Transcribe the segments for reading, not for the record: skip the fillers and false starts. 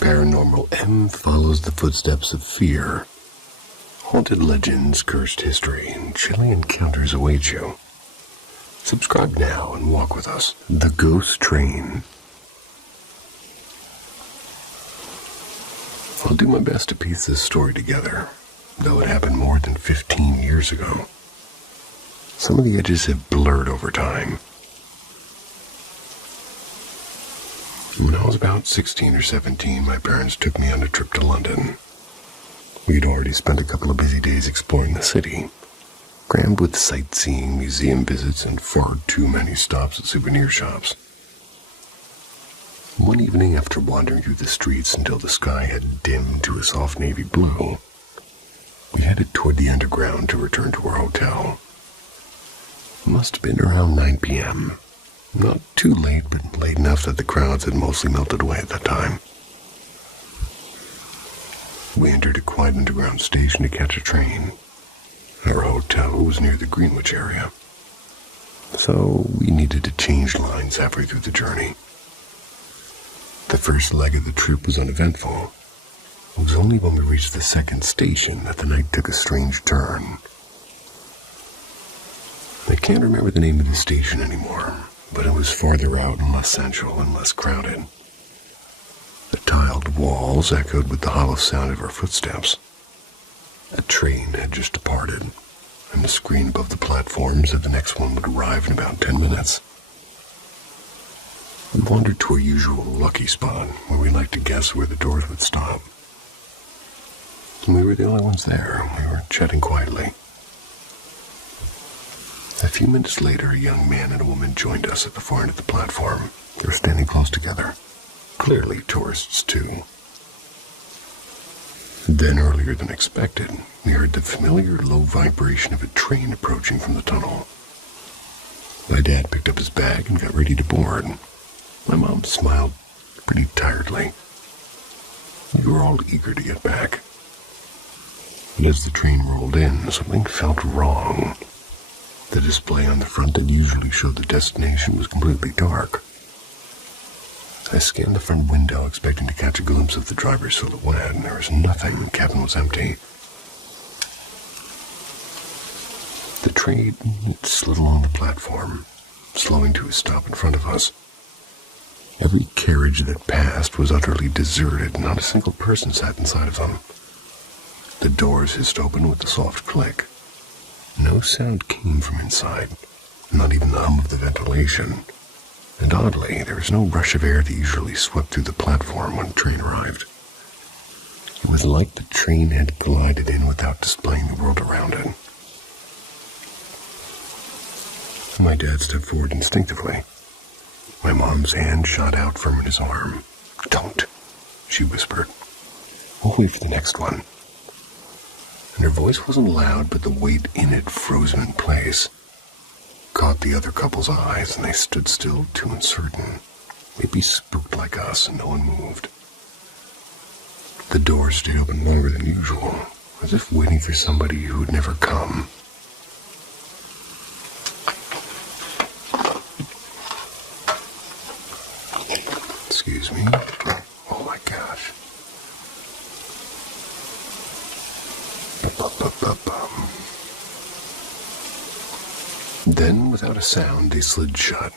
Paranormal M follows the footsteps of fear. Haunted legends, cursed history, and chilling encounters await you. Subscribe now and walk with us. The Ghost Train. I'll do my best to piece this story together, though it happened more than 15 years ago. Some of the edges have blurred over time. When I was about 16 or 17, my parents took me on a trip to London. We'd already spent a couple of busy days exploring the city, crammed with sightseeing, museum visits, and far too many stops at souvenir shops. One evening, after wandering through the streets until the sky had dimmed to a soft navy blue, we headed toward the underground to return to our hotel. It must have been around 9 p.m. Not too late, but late enough that the crowds had mostly melted away at that time. We entered a quiet underground station to catch a train. Our hotel was near the Greenwich area, so we needed to change lines halfway through the journey. The first leg of the trip was uneventful. It was only when we reached the second station that the night took a strange turn. I can't remember the name of the station anymore, but it was farther out and less central and less crowded. The tiled walls echoed with the hollow sound of our footsteps. A train had just departed, and the screen above the platform said the next one would arrive in about 10 minutes. We wandered to our usual lucky spot, where we liked to guess where the doors would stop. And we were the only ones there. We were chatting quietly. A few minutes later, a young man and a woman joined us at the far end of the platform. They were standing close together. Clearly tourists, too. Then, earlier than expected, we heard the familiar low vibration of a train approaching from the tunnel. My dad picked up his bag and got ready to board. My mom smiled pretty tiredly. We were all eager to get back. But as the train rolled in, something felt wrong. The display on the front that usually showed the destination was completely dark. I scanned the front window, expecting to catch a glimpse of the driver's silhouette, and there was nothing. The cabin was empty. The train slid along the platform, slowing to a stop in front of us. Every carriage that passed was utterly deserted. Not a single person sat inside of them. The doors hissed open with a soft click. No sound came from inside, not even the hum of the ventilation. And oddly, there was no rush of air that usually swept through the platform when the train arrived. It was like the train had glided in without displaying the world around it. My dad stepped forward instinctively. My mom's hand shot out from his arm. "Don't," she whispered. "We'll wait for the next one." And her voice wasn't loud, but the weight in it froze him in place. Caught the other couple's eyes, and they stood still, too uncertain. Maybe spooked like us, and no one moved. The door stayed open longer than usual, as if waiting for somebody who would never come. Excuse me. Oh my gosh. Then, without a sound, they slid shut.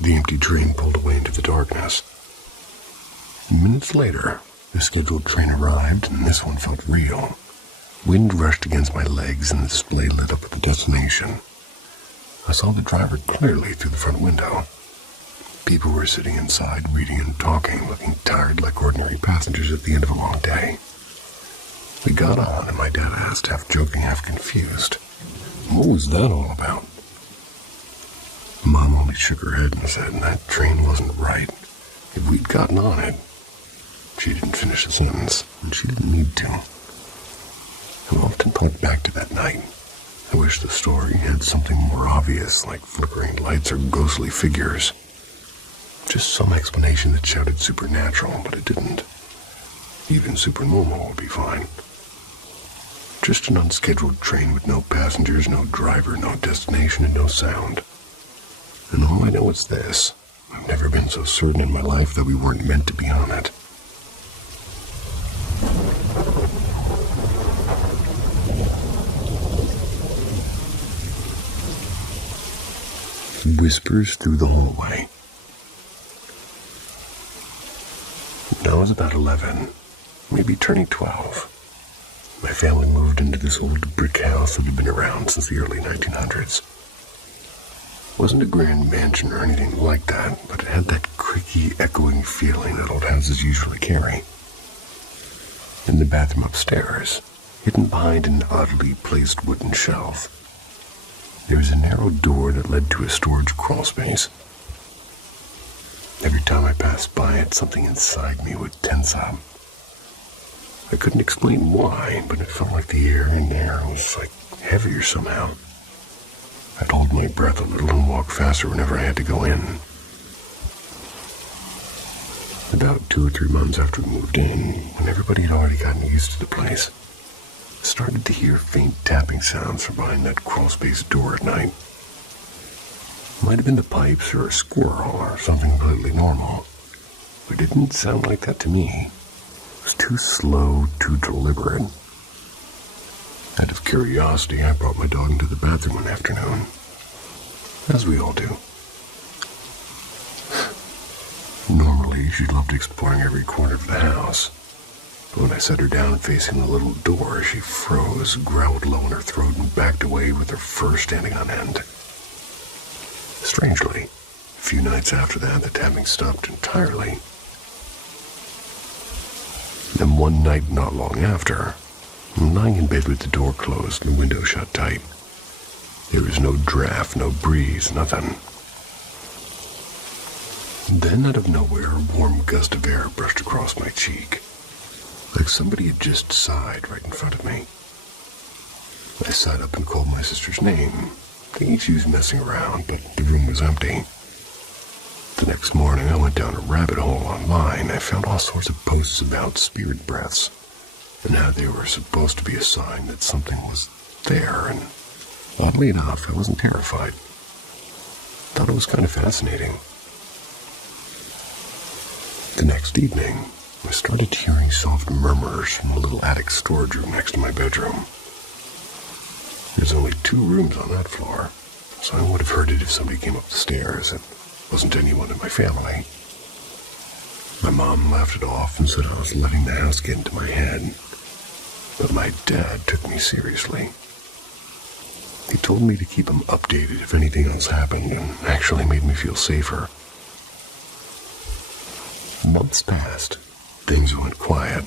The empty train pulled away into the darkness. Minutes later, the scheduled train arrived, and this one felt real. Wind rushed against my legs, and the display lit up with the destination. I saw the driver clearly through the front window. People were sitting inside, reading and talking, looking tired like ordinary passengers at the end of a long day. We got on, and my dad asked, half joking, half confused, "What was that all about?" Mom only shook her head and said that train wasn't right. If we'd gotten on it. She didn't finish the sentence, and she didn't need to. I've often thought back to that night. I wish the story had something more obvious, like flickering lights or ghostly figures. Just some explanation that shouted supernatural, but it didn't. Even supernormal would be fine. Just an unscheduled train with no passengers, no driver, no destination, and no sound. And all I know is this. I've never been so certain in my life that we weren't meant to be on it. Whispers through the hallway. When I was about 11, maybe turning 12, my family moved into this old brick house that had been around since the early 1900s. It wasn't a grand mansion or anything like that, but it had that creaky, echoing feeling that old houses usually carry. In the bathroom upstairs, hidden behind an oddly placed wooden shelf, there was a narrow door that led to a storage crawl space. Every time I passed by it, something inside me would tense up. I couldn't explain why, but it felt like the air in there was heavier somehow. I'd hold my breath a little and walk faster whenever I had to go in. About 2 or 3 months after we moved in, when everybody had already gotten used to the place, I started to hear faint tapping sounds from behind that crawl-space door at night. It might have been the pipes or a squirrel or something completely normal, but it didn't sound like that to me. It was too slow, too deliberate. Out of curiosity, I brought my dog into the bathroom one afternoon, as we all do. Normally, she loved exploring every corner of the house, but when I set her down facing the little door, she froze, growled low in her throat, and backed away with her fur standing on end. Strangely, a few nights after that, the tapping stopped entirely. Then one night not long after, I'm lying in bed with the door closed and the window shut tight. There was no draft, no breeze, nothing. Then out of nowhere, a warm gust of air brushed across my cheek, like somebody had just sighed right in front of me. I sat up and called my sister's name, thinking she was messing around, but the room was empty. The next morning, I went down a rabbit hole online. I found all sorts of posts about spirit breaths, and how they were supposed to be a sign that something was there, and oddly enough, I wasn't terrified. Thought it was kind of fascinating. The next evening, I started hearing soft murmurs from the little attic storage room next to my bedroom. There's only 2 rooms on that floor, so I would have heard it if somebody came up the stairs. It wasn't anyone in my family. My mom laughed it off and said I was letting the house get into my head, but my dad took me seriously. He told me to keep him updated if anything else happened, and actually made me feel safer. Months passed, things went quiet,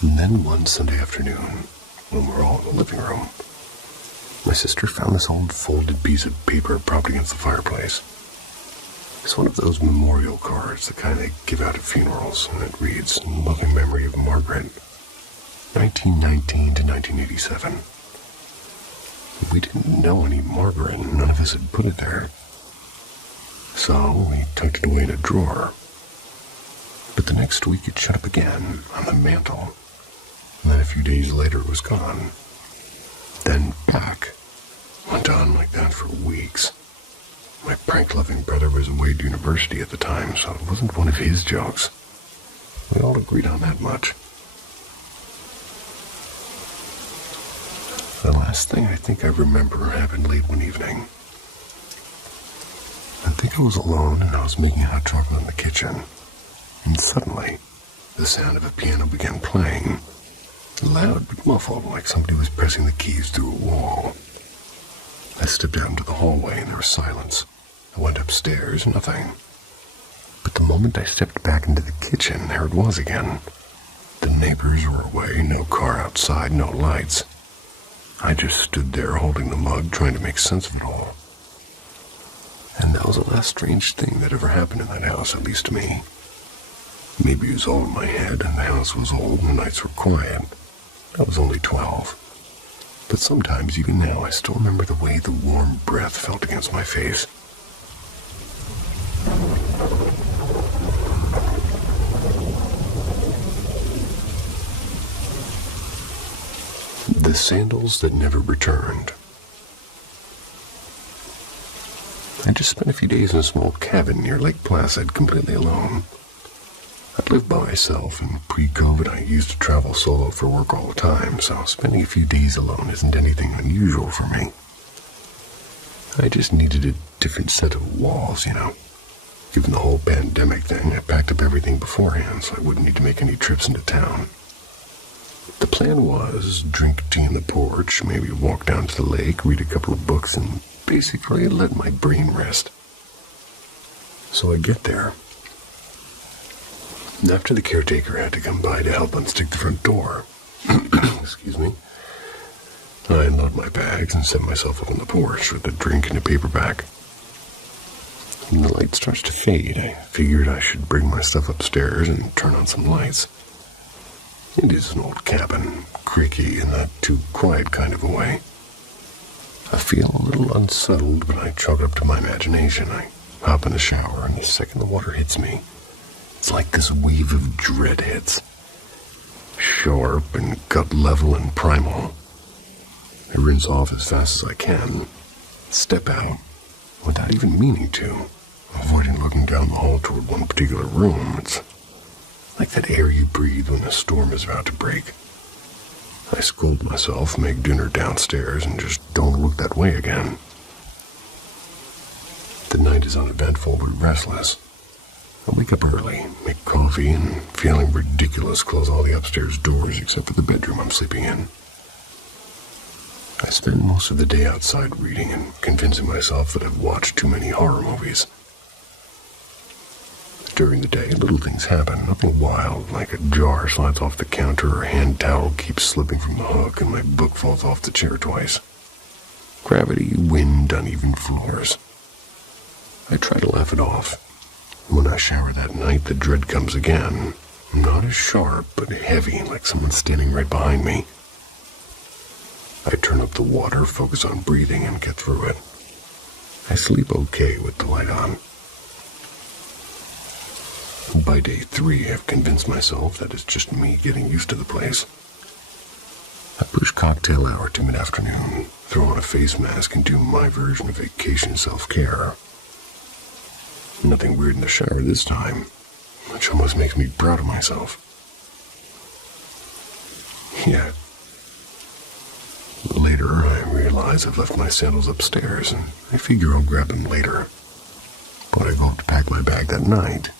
and then one Sunday afternoon, when we were all in the living room, my sister found this old folded piece of paper propped against the fireplace. It's one of those memorial cards, the kind they give out at funerals, and it reads, "In loving memory of Margaret, 1919 to 1987. We didn't know any Margaret, and none of us had put it there. So we tucked it away in a drawer. But the next week it shut up again on the mantel, and then a few days later it was gone. Then back. Went on like that for weeks. My prank-loving brother was away at university at the time, so it wasn't one of his jokes. We all agreed on that much. The last thing I think I remember happened late one evening. I think I was alone and I was making hot chocolate in the kitchen. And suddenly, the sound of a piano began playing. Loud but muffled, like somebody was pressing the keys through a wall. I stepped out into the hallway and there was silence. I went upstairs, nothing. But the moment I stepped back into the kitchen, there it was again. The neighbors were away, no car outside, no lights. I just stood there holding the mug, trying to make sense of it all. And that was the last strange thing that ever happened in that house, at least to me. Maybe it was all in my head, and the house was old and the nights were quiet. I was only 12. But sometimes, even now, I still remember the way the warm breath felt against my face. The sandals that never returned. I just spent a few days in a small cabin near Lake Placid, completely alone. I'd lived by myself, and pre-COVID I used to travel solo for work all the time, so spending a few days alone isn't anything unusual for me. I just needed a different set of walls, Given the whole pandemic thing, I packed up everything beforehand so I wouldn't need to make any trips into town. The plan was drink tea on the porch, maybe walk down to the lake, read a couple of books, and basically let my brain rest. So I get there. And after the caretaker had to come by to help unstick the front door, excuse me, I unload my bags and set myself up on the porch with a drink and a paperback. When the light starts to fade, I figured I should bring my stuff upstairs and turn on some lights. It is an old cabin, creaky in that too quiet kind of a way. I feel a little unsettled, but I chalk it up to my imagination. I hop in the shower, and the second the water hits me, it's like this wave of dread hits. Sharp and gut level and primal. I rinse off as fast as I can, step out, without even meaning to, avoiding looking down the hall toward one particular room. It's like that air you breathe when a storm is about to break. I scold myself, make dinner downstairs, and just don't look that way again. The night is uneventful but restless. I wake up early, make coffee, and feeling ridiculous, close all the upstairs doors except for the bedroom I'm sleeping in. I spend most of the day outside reading and convincing myself that I've watched too many horror movies. During the day, little things happen, nothing wild, like a jar slides off the counter or a hand towel keeps slipping from the hook and my book falls off the chair twice. Gravity, wind, uneven floors. I try to laugh it off. When I shower that night, the dread comes again. Not as sharp, but heavy, like someone standing right behind me. I turn up the water, focus on breathing, and get through it. I sleep okay with the light on. By day 3, I've convinced myself that it's just me getting used to the place. I push cocktail hour to mid-afternoon, throw on a face mask, and do my version of vacation self-care. Nothing weird in the shower this time, which almost makes me proud of myself. Yeah. Later, I realize I've left my sandals upstairs, and I figure I'll grab them later. But I go up to pack my bag that night.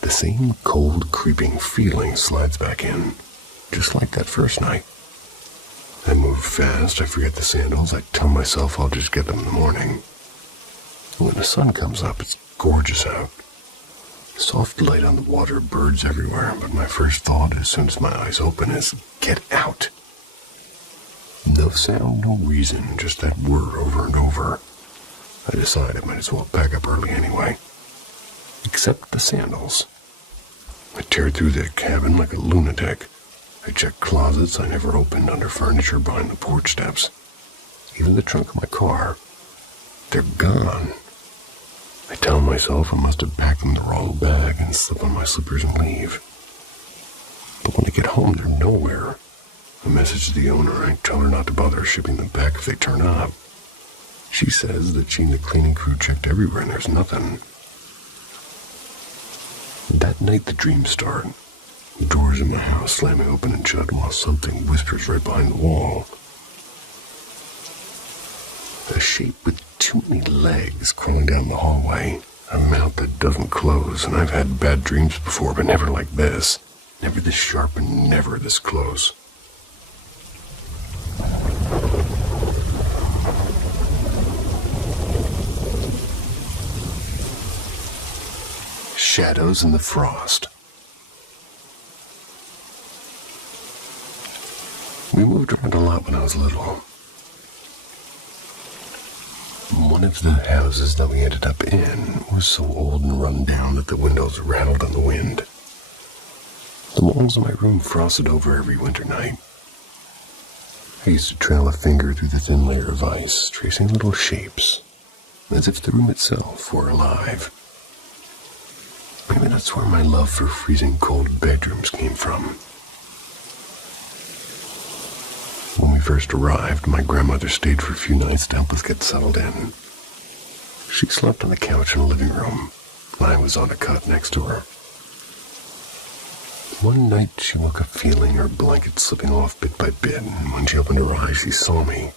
The same cold, creeping feeling slides back in, just like that first night. I move fast, I forget the sandals, I tell myself I'll just get them in the morning. When the sun comes up, it's gorgeous out. Soft light on the water, birds everywhere, but my first thought as soon as my eyes open is, get out. No sound, no reason, just that word over and over. I decide I might as well pack up early anyway. Except the sandals. I tear through the cabin like a lunatic. I check closets I never opened under furniture behind the porch steps. Even the trunk of my car. They're gone. I tell myself I must have packed them in the wrong bag and slip on my slippers and leave. But when I get home, they're nowhere. I message the owner. I tell her not to bother shipping them back if they turn up. She says that she and the cleaning crew checked everywhere and there's nothing. That night the dreams start. The doors in my house slamming open and shut while something whispers right behind the wall. A shape with too many legs crawling down the hallway. A mouth that doesn't close, and I've had bad dreams before, but never like this. Never this sharp and never this close. Shadows in the frost. We moved around a lot when I was little. One of the houses that we ended up in was so old and run down that the windows rattled on the wind. The walls of my room frosted over every winter night. I used to trail a finger through the thin layer of ice, tracing little shapes, as if the room itself were alive. Maybe that's where my love for freezing cold bedrooms came from. When we first arrived, my grandmother stayed for a few nights to help us get settled in. She slept on the couch in the living room. I was on a cot next to her. One night, she woke up feeling her blanket slipping off bit by bit, and when she opened her eyes, she saw me.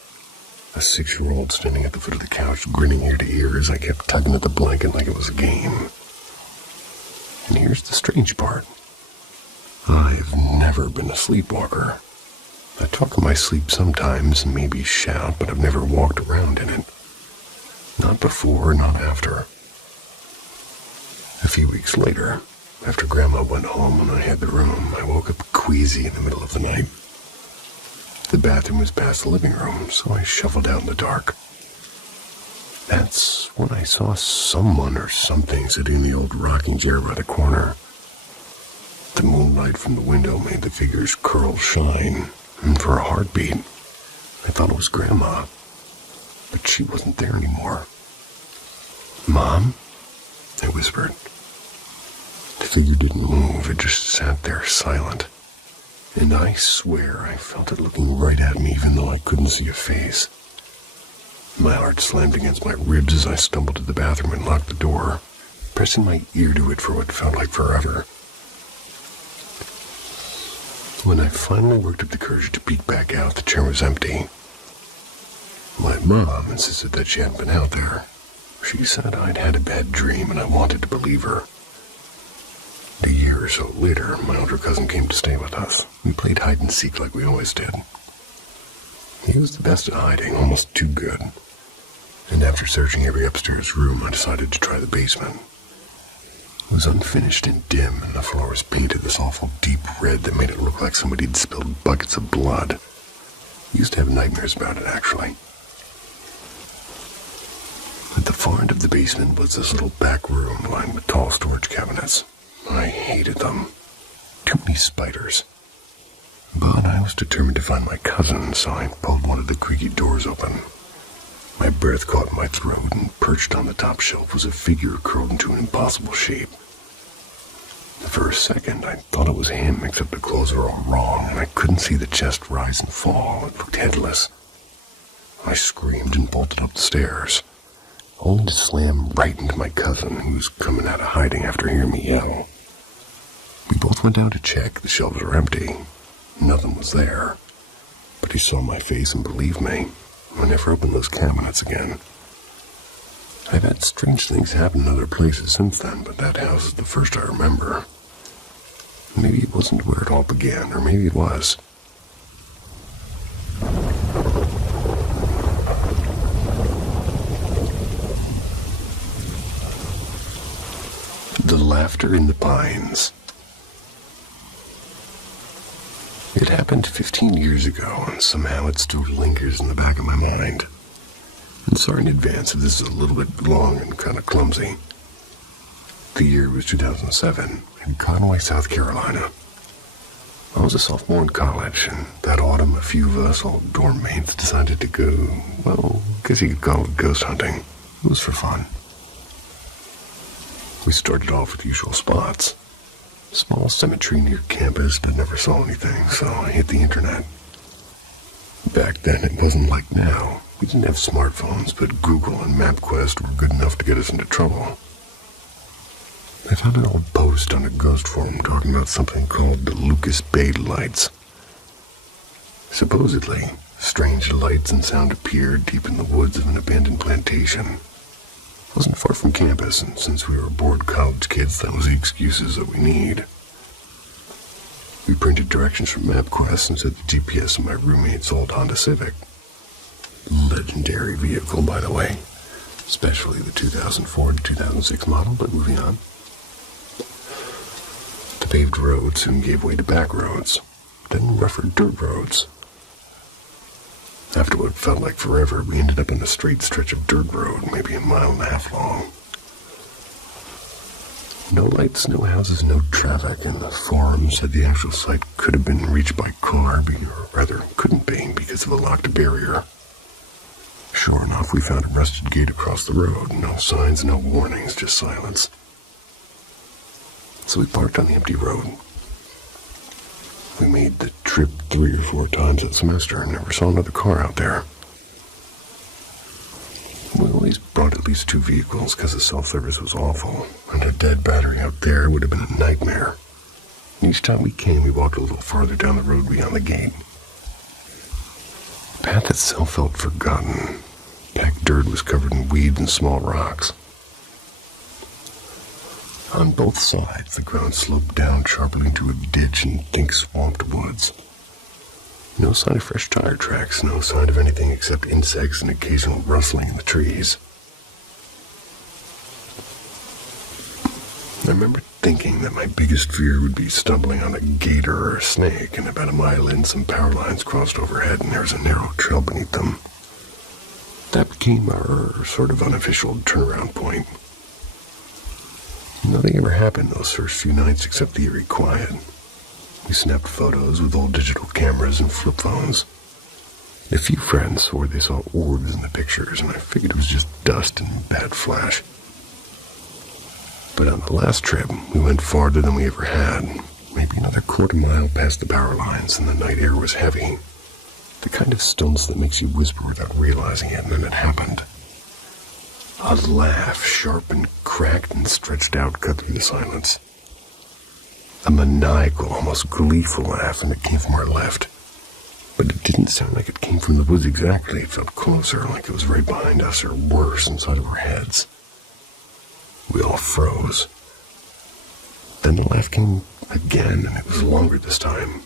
A 6-year-old standing at the foot of the couch, grinning ear to ear as I kept tugging at the blanket like it was a game. And here's the strange part. I've never been a sleepwalker. I talk in my sleep sometimes and maybe shout, but I've never walked around in it. Not before, not after. A few weeks later, after Grandma went home and I had the room, I woke up queasy in the middle of the night. The bathroom was past the living room, so I shuffled out in the dark. That's when I saw someone or something sitting in the old rocking chair by the corner. The moonlight from the window made the figure's curls shine, and for a heartbeat, I thought it was Grandma. But she wasn't there anymore. "Mom?" I whispered. The figure didn't move, it just sat there silent. And I swear I felt it looking right at me even though I couldn't see a face. My heart slammed against my ribs as I stumbled to the bathroom and locked the door, pressing my ear to it for what felt like forever. When I finally worked up the courage to peek back out, the chair was empty. My mom insisted that she hadn't been out there. She said I'd had a bad dream and I wanted to believe her. A year or so later, my older cousin came to stay with us. We played hide and seek like we always did. He was the best at hiding, almost too good. And after searching every upstairs room, I decided to try the basement. It was unfinished and dim, and the floor was painted this awful deep red that made it look like somebody had spilled buckets of blood. I used to have nightmares about it, actually. At the far end of the basement was this little back room lined with tall storage cabinets. I hated them. Too many spiders. But I was determined to find my cousin, so I pulled one of the creaky doors open. My breath caught in my throat, and perched on the top shelf was a figure curled into an impossible shape. For a second, I thought it was him, except the clothes were all wrong, and I couldn't see the chest rise and fall. It looked headless. I screamed and bolted up the stairs, only to slam right into my cousin, who was coming out of hiding after hearing me yell. We both went down to check. The shelves were empty. Nothing was there. But he saw my face and believed me. I never opened those cabinets again. I've had strange things happen in other places since then, but that house is the first I remember. Maybe it wasn't where it all began, or maybe it was. The laughter in the pines. It happened 15 years ago, and somehow it still lingers in the back of my mind. And sorry in advance if this is a little bit long and kind of clumsy. The year was 2007 in Conway, South Carolina. I was a sophomore in college, and that autumn a few of us, all dorm mates, decided to go, well, I guess you could call it ghost hunting. It was for fun. We started off with the usual spots. Small cemetery near campus, but never saw anything, so I hit the internet. Back then, it wasn't like now. We didn't have smartphones, but Google and MapQuest were good enough to get us into trouble. I found an old post on a ghost forum talking about something called the Lucas Bay Lights. Supposedly, strange lights and sound appeared deep in the woods of an abandoned plantation. It wasn't far from campus, and since we were bored college kids, that was the excuses that we need. We printed directions from MapQuest and set the GPS in my roommate's old Honda Civic. Legendary vehicle, by the way. Especially the 2004 to 2006 model, but moving on. The paved road soon gave way to back roads, then rougher dirt roads. After what felt like forever, we ended up in a straight stretch of dirt road, maybe a mile and a half long. No lights, no houses, no traffic, and the forum said the actual site could have been reached by car, or rather, couldn't be because of a locked barrier. Sure enough, we found a rusted gate across the road. No signs, no warnings, just silence. So we parked on the empty road. We made the trip 3 or 4 times that semester and never saw another car out there. We always brought at least 2 vehicles because the self-service was awful, and a dead battery out there would have been a nightmare. Each time we came, we walked a little farther down the road beyond the gate. The path itself felt forgotten. Packed dirt was covered in weeds and small rocks. On both sides, the ground sloped down sharply into a ditch and thick swamped woods. No sign of fresh tire tracks, no sign of anything except insects and occasional rustling in the trees. I remember thinking that my biggest fear would be stumbling on a gator or a snake, and about a mile in, some power lines crossed overhead and there was a narrow trail beneath them. That became our sort of unofficial turnaround point. Nothing ever happened those first few nights except the eerie quiet. We snapped photos with old digital cameras and flip phones. A few friends swore they saw orbs in the pictures, and I figured it was just dust and bad flash. But on the last trip, we went farther than we ever had, maybe another quarter-mile past the power lines, and the night air was heavy. The kind of stillness that makes you whisper without realizing it, and then it happened. A laugh, sharp and cracked and stretched out, cut through the silence. A maniacal, almost gleeful laugh, and it came from our left. But it didn't sound like it came from the woods exactly. It felt closer, like it was right behind us, or worse, inside of our heads. We all froze. Then the laugh came again, and it was longer this time.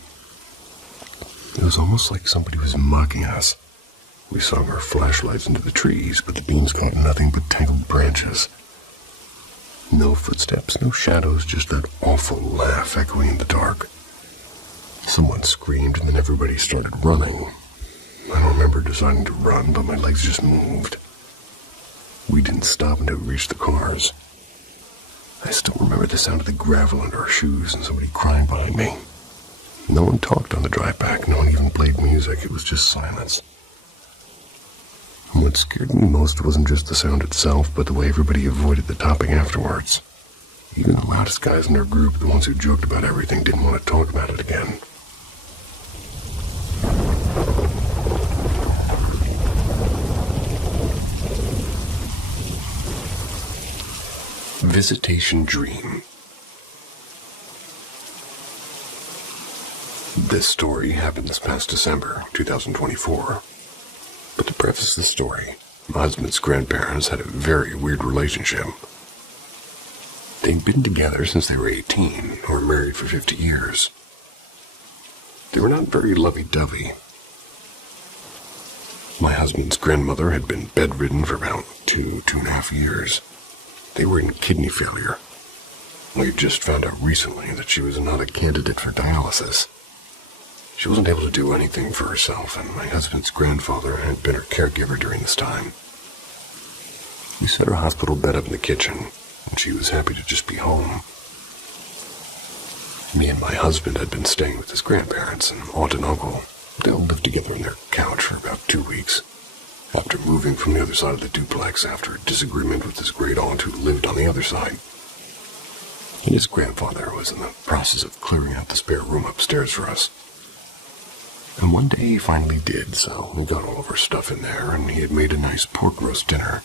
It was almost like somebody was mocking us. We swung our flashlights into the trees, but the beams caught nothing but tangled branches. No footsteps, no shadows, just that awful laugh echoing in the dark. Someone screamed, and then everybody started running. I don't remember deciding to run, but my legs just moved. We didn't stop until we reached the cars. I still remember the sound of the gravel under our shoes and somebody crying behind me. No one talked on the drive back, no one even played music, it was just silence. And what scared me most wasn't just the sound itself, but the way everybody avoided the topic afterwards. Even the loudest guys in our group, the ones who joked about everything, didn't want to talk about it again. Visitation Dream. This story happened this past December, 2024. But to preface the story, my husband's grandparents had a very weird relationship. They'd been together since they were 18, and were married for 50 years. They were not very lovey-dovey. My husband's grandmother had been bedridden for about 2.5 years. They were in kidney failure. We had just found out recently that she was not a candidate for dialysis. She wasn't able to do anything for herself, and my husband's grandfather had been her caregiver during this time. We set her hospital bed up in the kitchen, and she was happy to just be home. Me and my husband had been staying with his grandparents and aunt and uncle. They all lived together on their couch for about 2 weeks, after moving from the other side of the duplex after a disagreement with his great aunt who lived on the other side. His grandfather was in the process of clearing out the spare room upstairs for us. And one day he finally did, so we got all of our stuff in there, and he had made a nice pork roast dinner.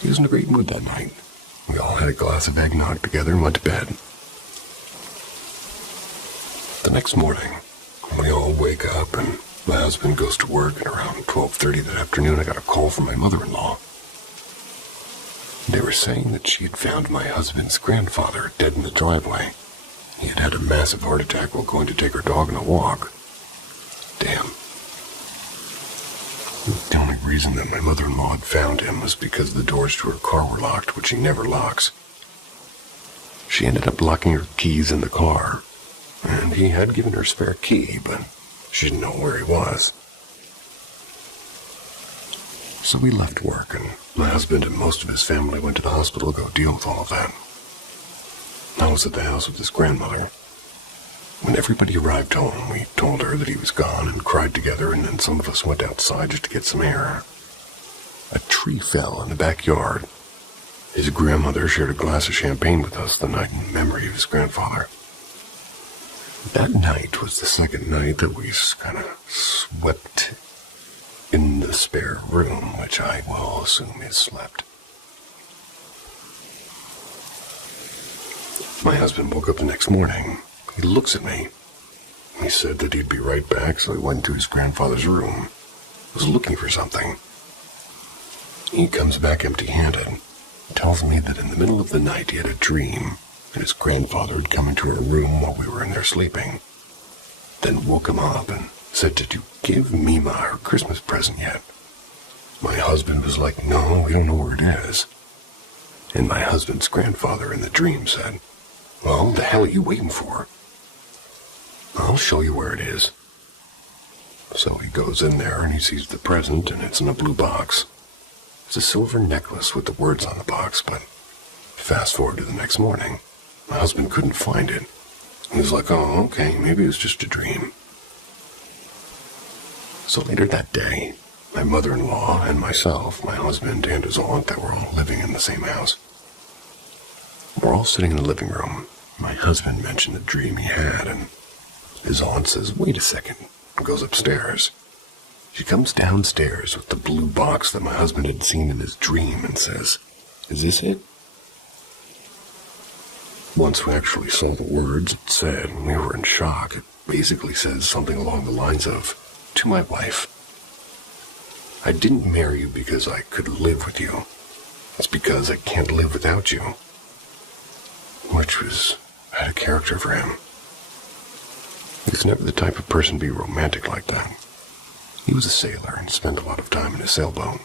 He was in a great mood that night. We all had a glass of eggnog together and went to bed. The next morning, we all wake up, and my husband goes to work, and around 12:30 that afternoon I got a call from my mother-in-law. They were saying that she had found my husband's grandfather dead in the driveway. He had had a massive heart attack while going to take her dog on a walk. Damn. The only reason that my mother-in-law had found him was because the doors to her car were locked, which she never locks. She ended up locking her keys in the car, and he had given her a spare key, but she didn't know where he was. So we left work, and my husband and most of his family went to the hospital to go deal with all of that. I was at the house with his grandmother. When everybody arrived home, we told her that he was gone and cried together, and then some of us went outside just to get some air. A tree fell in the backyard. His grandmother shared a glass of champagne with us the night in memory of his grandfather. That night was the second night that we kind of swept in the spare room, which I will assume is slept. My husband woke up the next morning. He looks at me. He said that he'd be right back, so he went into his grandfather's room. He was looking for something. He comes back empty-handed. Tells me that in the middle of the night he had a dream that his grandfather had come into our room while we were in there sleeping. Then woke him up and said, "Did you give Mima her Christmas present yet?" My husband was like, "No, we don't know where it is." And my husband's grandfather in the dream said, "Well, the hell are you waiting for? I'll show you where it is." So he goes in there and he sees the present, and it's in a blue box. It's a silver necklace with the words on the box, but fast forward to the next morning, my husband couldn't find it. He was like, "Oh, okay, maybe it was just a dream." So later that day, my mother-in-law and myself, my husband and his aunt that were all living in the same house, we're all sitting in the living room. My husband mentioned the dream he had, and his aunt says, "Wait a second," and goes upstairs. She comes downstairs with the blue box that my husband had seen in his dream and says, "Is this it?" Once we actually saw the words it said, and we were in shock. It basically says something along the lines of, "To my wife, I didn't marry you because I could live with you. It's because I can't live without you." Which had a character for him. He's never the type of person to be romantic like that. He was a sailor and spent a lot of time in a sailboat,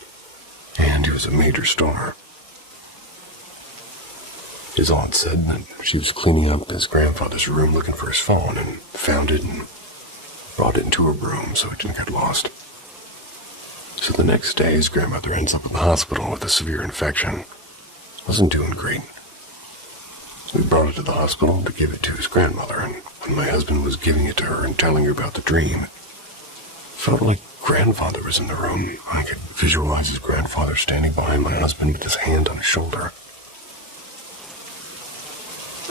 and he was a major star. His aunt said that she was cleaning up his grandfather's room looking for his phone and found it and brought it into her room so it didn't get lost. So the next day, his grandmother ends up in the hospital with a severe infection. Wasn't doing great. So we brought it to the hospital to give it to his grandmother, and when my husband was giving it to her and telling her about the dream, it felt like grandfather was in the room. I could visualize his grandfather standing behind my husband with his hand on his shoulder.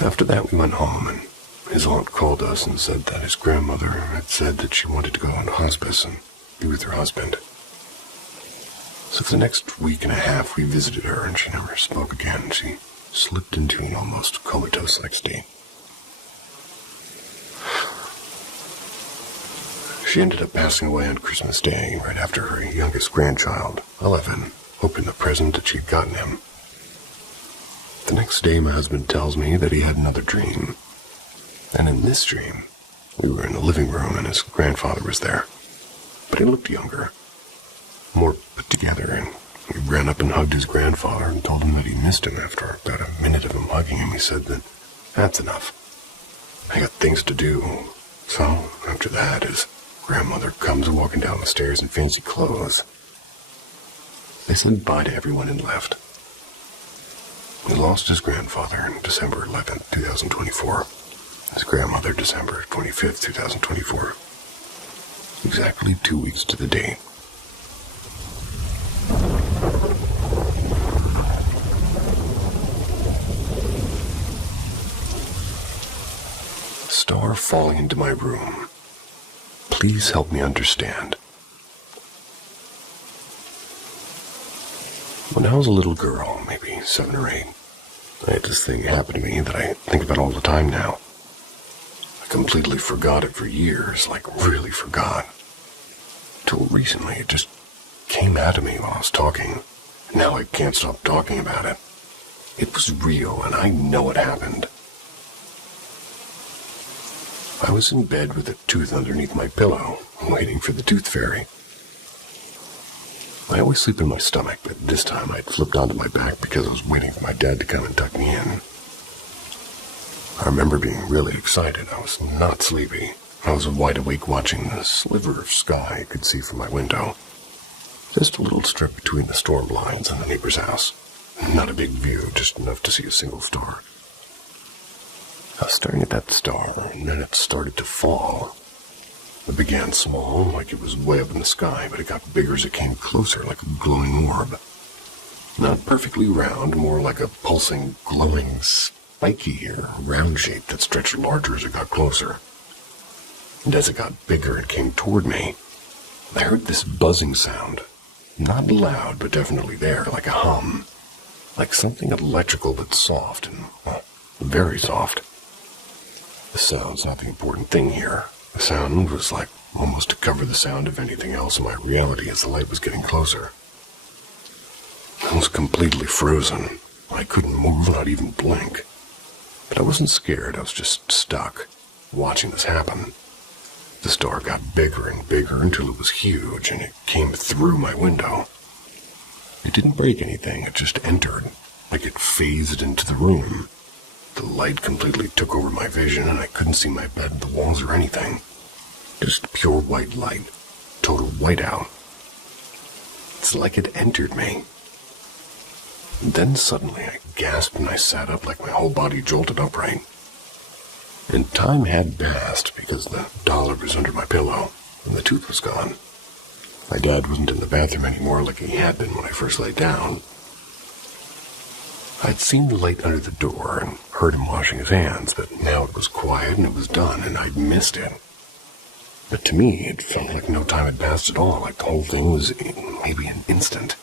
After that, we went home, and his aunt called us and said that his grandmother had said that she wanted to go on hospice and be with her husband. So for the next week and a half, we visited her, and she never spoke again. She slipped into an almost comatose-like state. She ended up passing away on Christmas Day, right after her youngest grandchild, 11, opened the present that she'd gotten him. The next day, my husband tells me that he had another dream. And in this dream, we were in the living room and his grandfather was there. But he looked younger, more put together, and he ran up and hugged his grandfather and told him that he missed him. After about a minute of him hugging him, he said that, "That's enough. I got things to do." So, after that, his grandmother comes walking down the stairs in fancy clothes. They said bye to everyone and left. He lost his grandfather on December 11th, 2024. His grandmother, December 25th, 2024. Exactly 2 weeks to the date. Star falling into my room. Please help me understand. When I was a little girl, maybe 7 or 8, I had this thing happen to me that I think about all the time now. I completely forgot it for years, like really forgot. Till recently, it just came out of me while I was talking. Now I can't stop talking about it. It was real, and I know it happened. I was in bed with a tooth underneath my pillow, waiting for the tooth fairy. I always sleep in my stomach, but this time I'd flipped onto my back because I was waiting for my dad to come and tuck me in. I remember being really excited. I was not sleepy. I was wide awake watching the sliver of sky I could see from my window. Just a little strip between the storm blinds and the neighbor's house. Not a big view, just enough to see a single star. I was staring at that star, and then it started to fall. It began small, like it was way up in the sky, but it got bigger as it came closer, like a glowing orb. Not perfectly round, more like a pulsing, glowing, spiky or round shape that stretched larger as it got closer. And as it got bigger, it came toward me. I heard this buzzing sound. Not loud, but definitely there, like a hum. Like something electrical but soft, and very soft. The sound's not the important thing here. The sound was like almost to cover the sound of anything else in my reality as the light was getting closer. I was completely frozen. I couldn't move, not even blink. But I wasn't scared, I was just stuck, watching this happen. The star got bigger and bigger until it was huge, and it came through my window. It didn't break anything, it just entered, like it phased into the room. The light completely took over my vision, and I couldn't see my bed, the walls, or anything. Just pure white light, total whiteout. It's like it entered me. And then suddenly I gasped and I sat up like my whole body jolted upright. And time had passed because the dollar was under my pillow and the tooth was gone. My dad wasn't in the bathroom anymore like he had been when I first lay down. I'd seen the light under the door and heard him washing his hands, but now it was quiet and it was done and I'd missed it. But to me, it felt like no time had passed at all, like the whole thing was maybe an instant.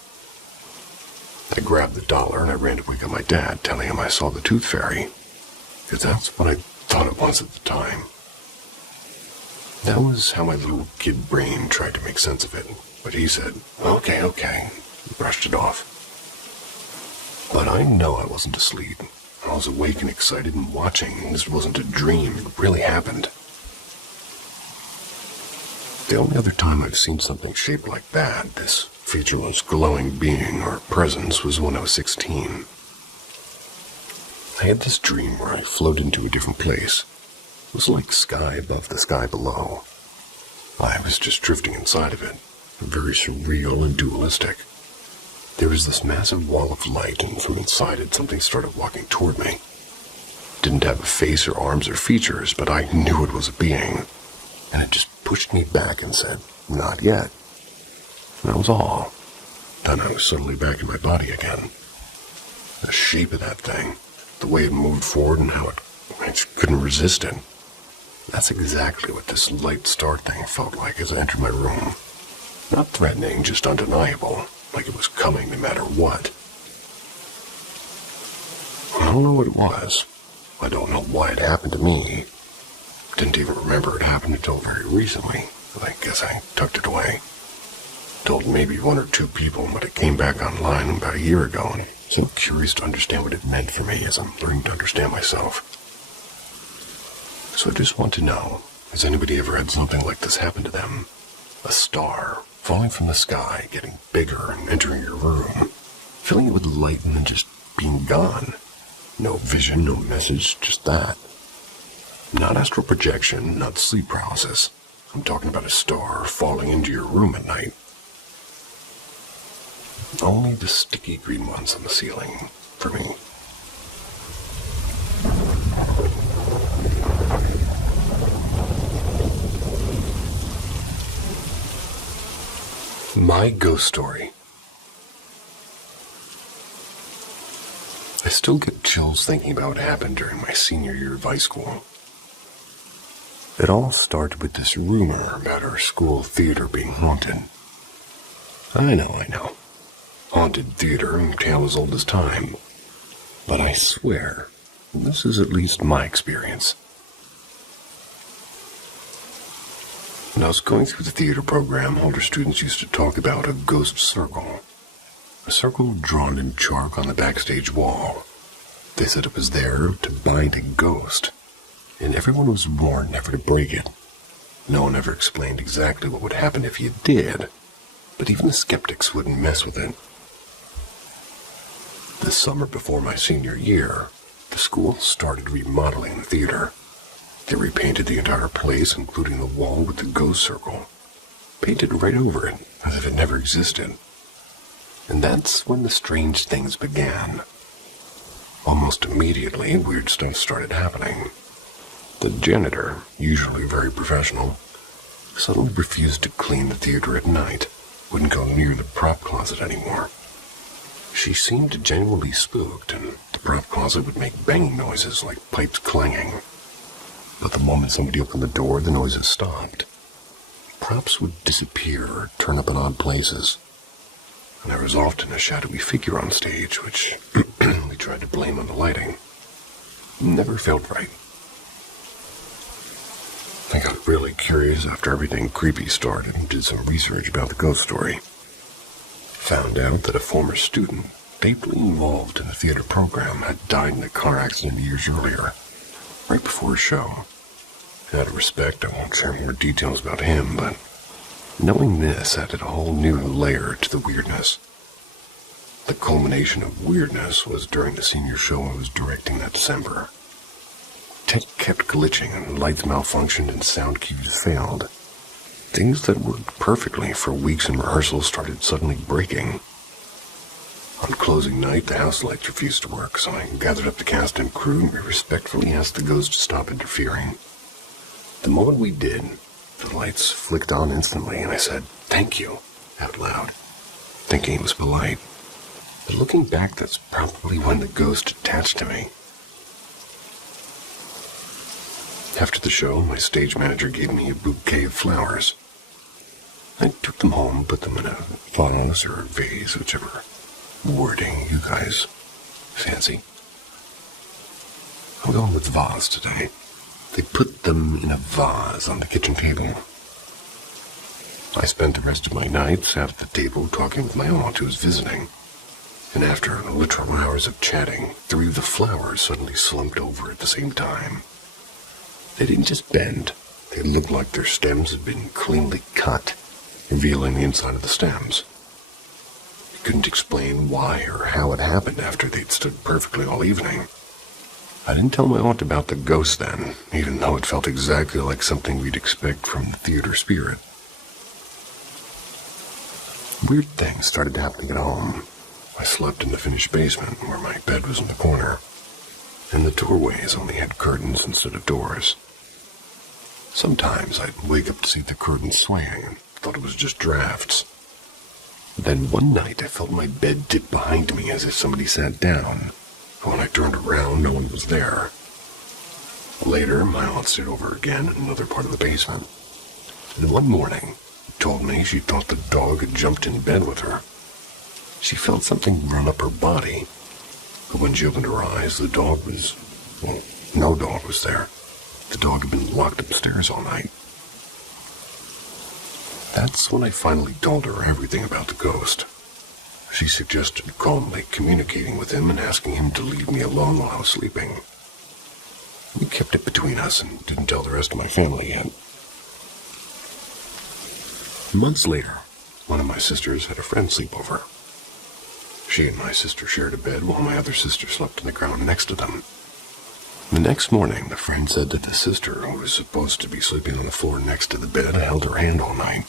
I grabbed the dollar and I ran to wake up my dad, telling him I saw the tooth fairy, because that's what I thought it was at the time. That was how my little kid brain tried to make sense of it, but he said, okay, and brushed it off. But I know I wasn't asleep. I was awake and excited and watching. This wasn't a dream, it really happened. The only other time I've seen something shaped like that, this featureless glowing being or presence, was when I was 16. I had this dream where I floated into a different place. It was like sky above the sky below. I was just drifting inside of it, very surreal and dualistic. There was this massive wall of light, and from inside it something started walking toward me. It didn't have a face or arms or features, but I knew it was a being. And it just pushed me back and said, not yet. And that was all. Then I was suddenly back in my body again. The shape of that thing, the way it moved forward and how I just couldn't resist it. That's exactly what this light star thing felt like as I entered my room. Not threatening, just undeniable, like it was coming no matter what. I don't know what it was. I don't know why it happened to me. Didn't even remember it happened until very recently. I guess I tucked it away. Told maybe one or two people, but it came back online about a year ago, and I'm so curious to understand what it meant for me as I'm learning to understand myself. So I just want to know, has anybody ever had something like this happen to them? A star falling from the sky, getting bigger and entering your room, filling it with light and then just being gone. No vision, no message, just that. Not astral projection, not sleep paralysis. I'm talking about a star falling into your room at night. Only the sticky green ones on the ceiling, for me. My ghost story. I still get chills thinking about what happened during my senior year of high school. It all started with this rumor about our school theater being haunted. I know. Haunted theater and tale as old as time. But I swear, this is at least my experience. When I was going through the theater program, older students used to talk about a ghost circle. A circle drawn in chalk on the backstage wall. They said it was there to bind a ghost, and everyone was warned never to break it. No one ever explained exactly what would happen if you did, but even the skeptics wouldn't mess with it. The summer before my senior year, the school started remodeling the theater. They repainted the entire place, including the wall with the ghost circle. Painted right over it, as if it never existed. And that's when the strange things began. Almost immediately, weird stuff started happening. The janitor, usually very professional, suddenly refused to clean the theater at night, wouldn't go near the prop closet anymore. She seemed genuinely spooked, and the prop closet would make banging noises like pipes clanging. But the moment somebody opened the door, the noises stopped. props would disappear or turn up in odd places. And there was often a shadowy figure on stage, which we tried to blame on the lighting. Never felt right. I got really curious after everything creepy started and did some research about the ghost story. Found out that a former student, deeply involved in a theater program, had died in a car accident years earlier, right before a show. Out of respect, I won't share more details about him, but knowing this added a whole new layer to the weirdness. The culmination of weirdness was during the senior show I was directing that December. Tech kept glitching and lights malfunctioned and sound cues failed. Things that worked perfectly for weeks in rehearsal started suddenly breaking. On closing night, the house lights refused to work, so I gathered up the cast and crew and we respectfully asked the ghost to stop interfering. The moment we did, the lights flicked on instantly and I said, "Thank you," out loud, thinking it was polite. But looking back, that's probably when the ghost attached to me. After the show, my stage manager gave me a bouquet of flowers. I took them home, put them in a vase or a vase, whichever wording you guys fancy. I'm going with vase today. They put them in a vase on the kitchen table. I spent the rest of my nights at the table talking with my aunt who was visiting. And after literal hours of chatting, 3 of the flowers suddenly slumped over at the same time. They didn't just bend, they looked like their stems had been cleanly cut, revealing the inside of the stems. I couldn't explain why or how it happened after they'd stood perfectly all evening. I didn't tell my aunt about the ghost then, even though it felt exactly like something we'd expect from the theater spirit. Weird things started happening at home. I slept in the finished basement, where my bed was in the corner, and the doorways only had curtains instead of doors. Sometimes I'd wake up to see the curtains swaying and thought it was just drafts. Then one night I felt my bed tip behind me as if somebody sat down. When I turned around, no one was there. Later, my aunt stayed over again in another part of the basement. And one morning, she told me she thought the dog had jumped in bed with her. She felt something run up her body. But when she opened her eyes, the dog was... well, no dog was there. The dog had been locked upstairs all night. That's when I finally told her everything about the ghost. She suggested calmly communicating with him and asking him to leave me alone while I was sleeping. We kept it between us and didn't tell the rest of my family yet. Months later, one of my sisters had a friend sleep over. She and my sister shared a bed while my other sister slept on the ground next to them. The next morning, the friend said that the sister, who was supposed to be sleeping on the floor next to the bed, held her hand all night.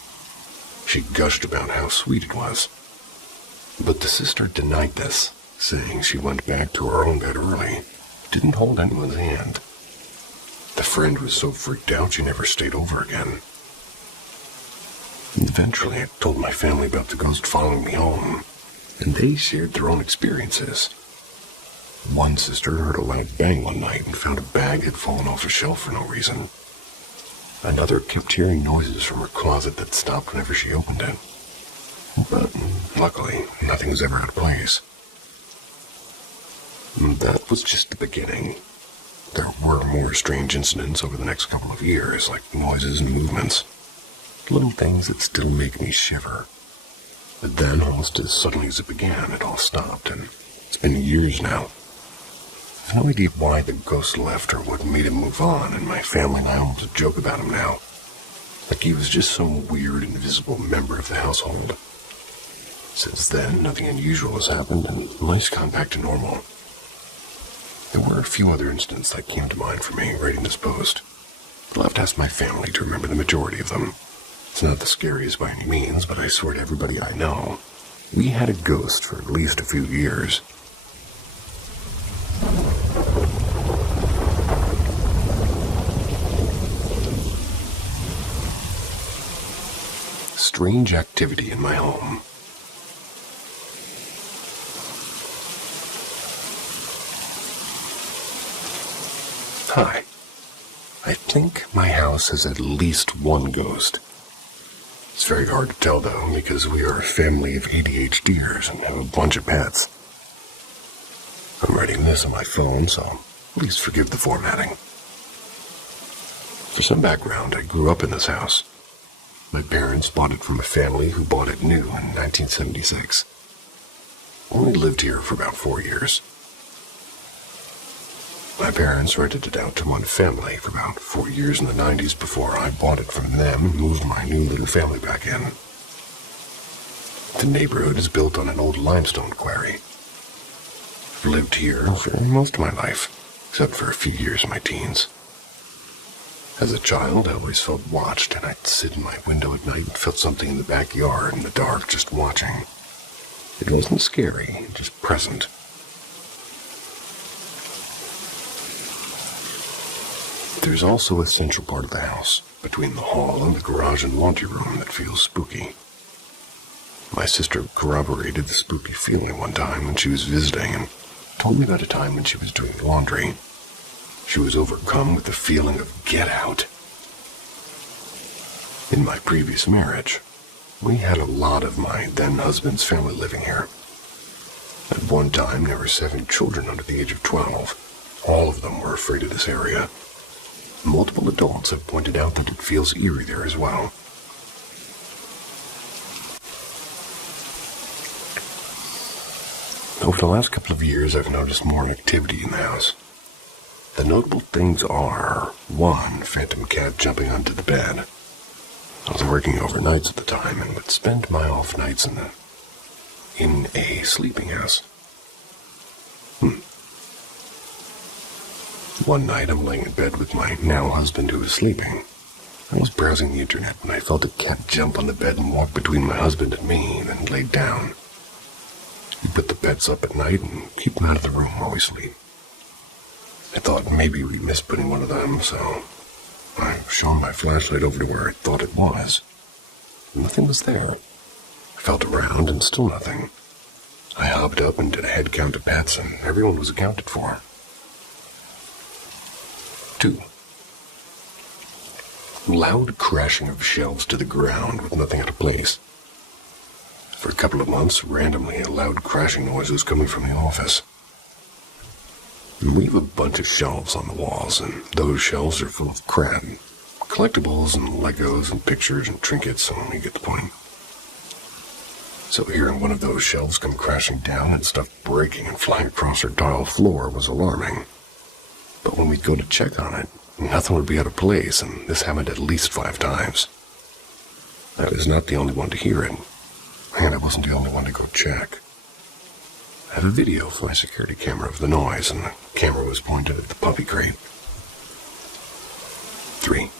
She gushed about how sweet it was. But the sister denied this, saying she went back to her own bed early, didn't hold anyone's hand. The friend was so freaked out she never stayed over again. And eventually I told my family about the ghost following me home, and they shared their own experiences. One sister heard a loud bang one night and found a bag had fallen off a shelf for no reason. Another kept hearing noises from her closet that stopped whenever she opened it. But luckily, nothing was ever out of place. That was just the beginning. There were more strange incidents over the next couple of years, like noises and movements. Little things that still make me shiver. But then, almost as suddenly as it began, it all stopped, and it's been years now. I have no idea why the ghost left or what made him move on, and my family and I almost joke about him now. Like he was just some weird, invisible member of the household. Since then, nothing unusual has happened, and life's gone back to normal. There were a few other incidents that came to mind for me writing this post. I'll have to ask my family to remember the majority of them. It's not the scariest by any means, but I swear to everybody I know, we had a ghost for at least a few years. Strange activity in my home. Hi. I think my house has at least one ghost. It's very hard to tell, though, because we are a family of ADHDers and have a bunch of pets. I'm writing this on my phone, so please forgive the formatting. For some background, I grew up in this house. My parents bought it from a family who bought it new in 1976. Only lived here for about 4 years. My parents rented it out to one family for about 4 years in the 90s before I bought it from them and moved my new little family back in. The neighborhood is built on an old limestone quarry. I've lived here for most of my life, except for a few years in my teens. As a child, I always felt watched, and I'd sit in my window at night and felt something in the backyard in the dark just watching. It wasn't scary, just present. There's also a central part of the house, between the hall and the garage and laundry room, that feels spooky. My sister corroborated the spooky feeling one time when she was visiting and told me about a time when she was doing laundry. She was overcome with the feeling of get out. In my previous marriage, we had a lot of my then-husband's family living here. At one time, there were 7 children under the age of 12. All of them were afraid of this area. Multiple adults have pointed out that it feels eerie there as well. Over the last couple of years, I've noticed more activity in the house. The notable things are, 1, phantom cat jumping onto the bed. I was working overnights at the time and would spend my off nights in a sleeping house. One night, I'm laying in bed with my now husband who was sleeping. I was browsing the internet when I felt a cat jump on the bed and walk between my husband and me, and then laid down. We put the beds up at night and keep them out of the room while we sleep. I thought maybe we missed putting one of them, so I shone my flashlight over to where I thought it was. Nothing was there. I felt around and still nothing. I hopped up and did a head count of pets, and everyone was accounted for. 2. Loud crashing of shelves to the ground with nothing out of place. For a couple of months, randomly, a loud crashing noise was coming from the office. We have a bunch of shelves on the walls, and those shelves are full of crap. Collectibles and Legos and pictures and trinkets, so you get the point. So hearing one of those shelves come crashing down and stuff breaking and flying across our tile floor was alarming. But when we'd go to check on it, nothing would be out of place, and this happened at least 5 times. I was not the only one to hear it, and I wasn't the only one to go check. I have a video from my security camera of the noise, and the camera was pointed at the puppy crate. 3.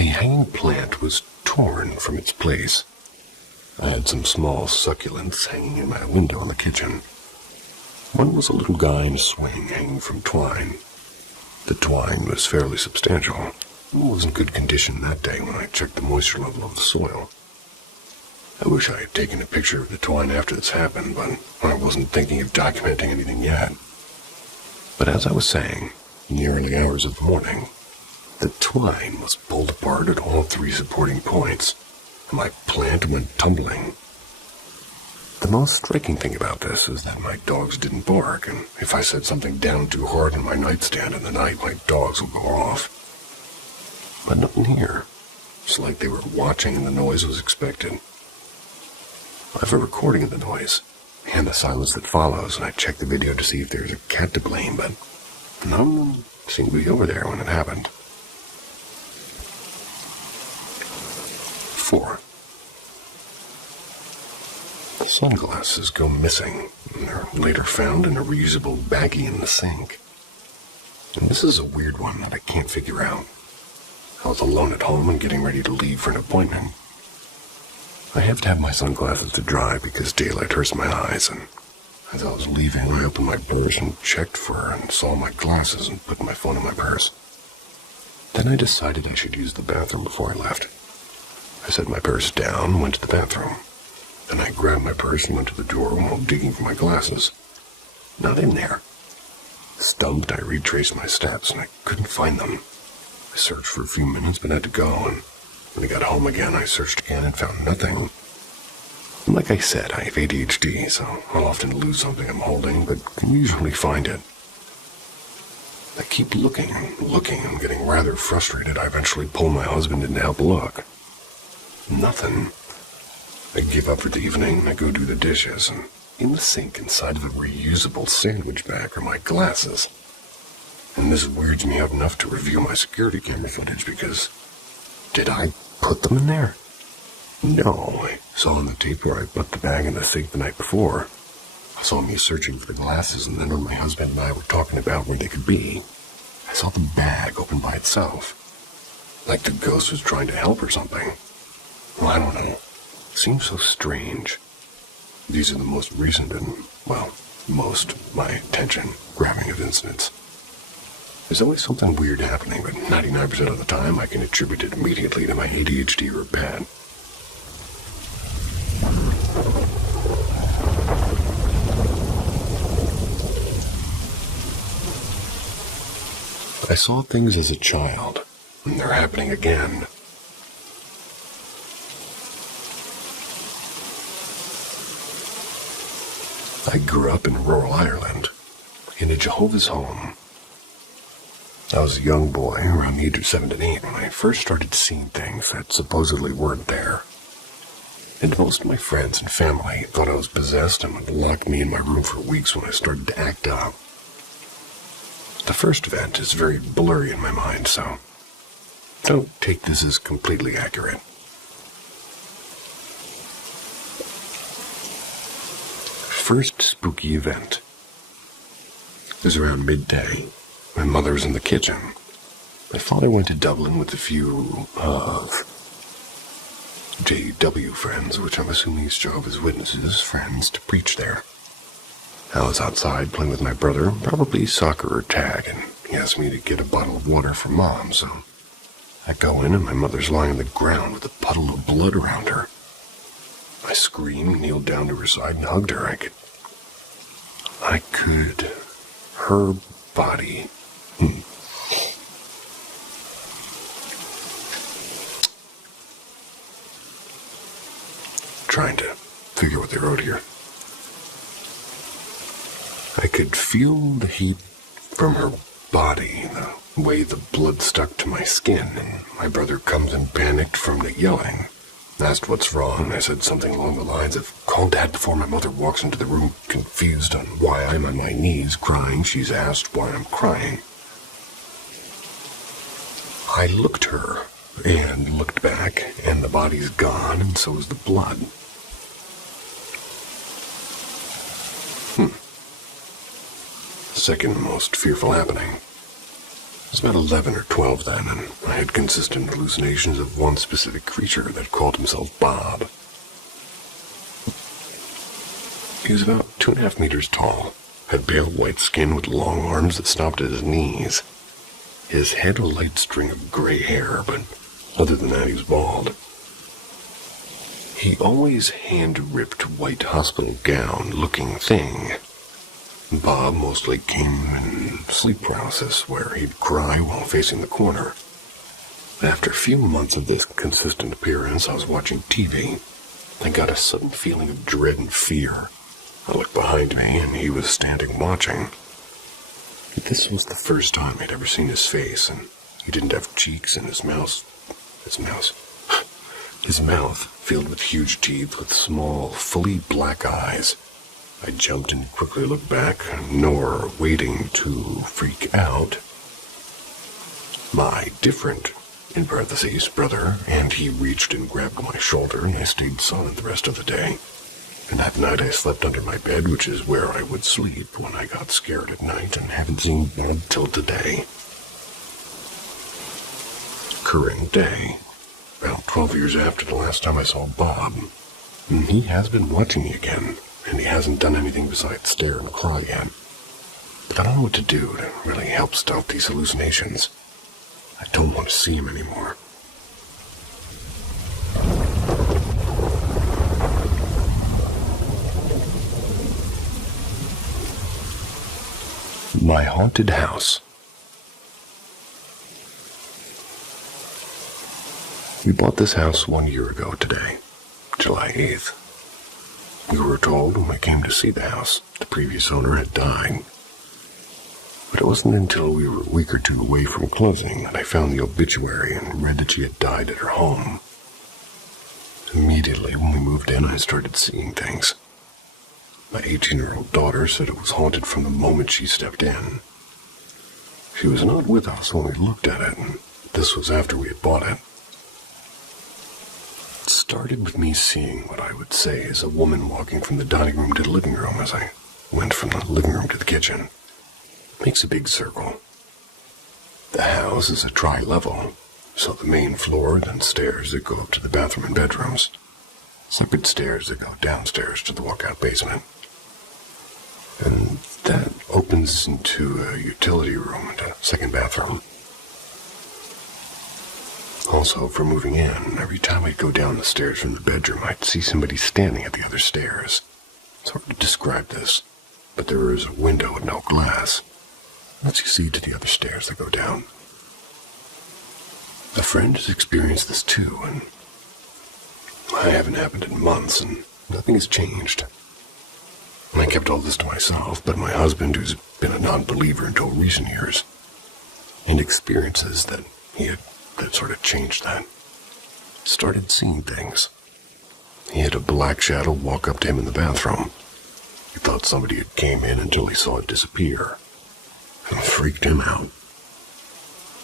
A hanging plant was torn from its place. I had some small succulents hanging in my window in the kitchen. One was a little guy in a swing hanging from twine. The twine was fairly substantial. It was in good condition that day when I checked the moisture level of the soil. I wish I had taken a picture of the twine after this happened, but I wasn't thinking of documenting anything yet. But as I was saying, in the early hours of the morning, the twine was pulled apart at all 3 supporting points, and my plant went tumbling. The most striking thing about this is that my dogs didn't bark, and if I set something down too hard in my nightstand in the night, my dogs would go off. But nothing here. It's like they were watching and the noise was expected. I have a recording of the noise, and the silence that follows, and I checked the video to see if there's a cat to blame, but no one seemed to be over there when it happened. 4. Sunglasses go missing, and they're later found in a reusable baggie in the sink. And this is a weird one that I can't figure out. I was alone at home and getting ready to leave for an appointment. I have to have my sunglasses to dry because daylight hurts my eyes, and as I was leaving, I opened my purse and checked for and saw my glasses and put my phone in my purse. Then I decided I should use the bathroom before I left. I set my purse down and went to the bathroom. Then I grabbed my purse and went to the door while digging for my glasses. Not in there. Stumped, I retraced my steps, and I couldn't find them. I searched for a few minutes, but had to go, and When I got home again, I searched again and found nothing. And like I said, I have ADHD, so I'll often lose something I'm holding, but can usually find it. I keep looking and getting rather frustrated. I eventually pull my husband in to help look. Nothing. I give up for the evening and I go do the dishes, and in the sink inside of a reusable sandwich bag are my glasses. And this weirds me out enough to review my security camera footage because did I put them in there? No, I saw on the tape where I put the bag in the sink the night before. I saw me searching for the glasses, and then when my husband and I were talking about where they could be, I saw the bag open by itself. Like the ghost was trying to help or something. Well, I don't know. It seems so strange. These are the most recent and, well, most my attention-grabbing of incidents. There's always something weird happening, but 99% of the time I can attribute it immediately to my ADHD or bad. I saw things as a child, and they're happening again. I grew up in rural Ireland, in a Jehovah's home. I was a young boy, around the age of 7 to 8, when I first started seeing things that supposedly weren't there. And most of my friends and family thought I was possessed and would lock me in my room for weeks when I started to act up. The first event is very blurry in my mind, so don't take this as completely accurate. First spooky event. It was around midday. My mother was in the kitchen. My father went to Dublin with a few of JW friends, which I'm assuming is Jehovah's Witnesses friends, to preach there. I was outside playing with my brother, probably soccer or tag, and he asked me to get a bottle of water for Mom, so I go in and my mother's lying on the ground with a puddle of blood around her. I screamed, kneeled down to her side, and hugged her. Her body. Trying to figure what they wrote here. I could feel the heat from her body, the way the blood stuck to my skin, and my brother comes in panicked from the yelling. Asked what's wrong, and I said something along the lines of, "Call Dad before my mother walks into the room confused on why I'm on my knees crying. She's asked why I'm crying." I looked her and looked back, and the body's gone, and so is the blood. Second most fearful happening. I was about 11 or 12 then, and I had consistent hallucinations of one specific creature that called himself Bob. He was about 2.5 meters tall, had pale white skin with long arms that stopped at his knees. His head a light string of gray hair, but other than that he was bald. He always hand-ripped white hospital gown-looking thing. Bob mostly came in sleep paralysis, where he'd cry while facing the corner. After a few months of this consistent appearance, I was watching TV. I got a sudden feeling of dread and fear. I looked behind me, and he was standing watching. This was the first time I'd ever seen his face, and he didn't have cheeks, and his mouth filled with huge teeth with small, fully black eyes. I jumped and quickly looked back, nor waiting to freak out. My different, in parentheses, brother, and he reached and grabbed my shoulder, and I stayed silent the rest of the day. And that night I slept under my bed, which is where I would sleep when I got scared at night, and haven't seen Bob till today. Current day, about 12 years after the last time I saw Bob, and he has been watching me again. And he hasn't done anything besides stare and cry yet. But I don't know what to do to really help stop these hallucinations. I don't want to see him anymore. My haunted house. We bought this house 1 year ago today, July 8th. We were told when we came to see the house the previous owner had died. But it wasn't until we were a week or two away from closing that I found the obituary and read that she had died at her home. Immediately when we moved in, I started seeing things. My 18-year-old daughter said it was haunted from the moment she stepped in. She was not with us when we looked at it, and this was after we had bought it. It started with me seeing what I would say is a woman walking from the dining room to the living room as I went from the living room to the kitchen. It makes a big circle. The house is a tri-level, so the main floor, then stairs that go up to the bathroom and bedrooms. Separate stairs that go downstairs to the walkout basement. And that opens into a utility room and a second bathroom. Also, for moving in, every time I'd go down the stairs from the bedroom, I'd see somebody standing at the other stairs. It's hard to describe this, but there is a window with no glass. Lets you see to the other stairs that go down. A friend has experienced this too, and I haven't happened in months, and nothing has changed. I kept all this to myself, but my husband, who's been a non-believer until recent years, and experiences that sort of changed that, started seeing things. He had a black shadow walk up to him in the bathroom. He thought somebody had came in until he saw it disappear. It freaked him out.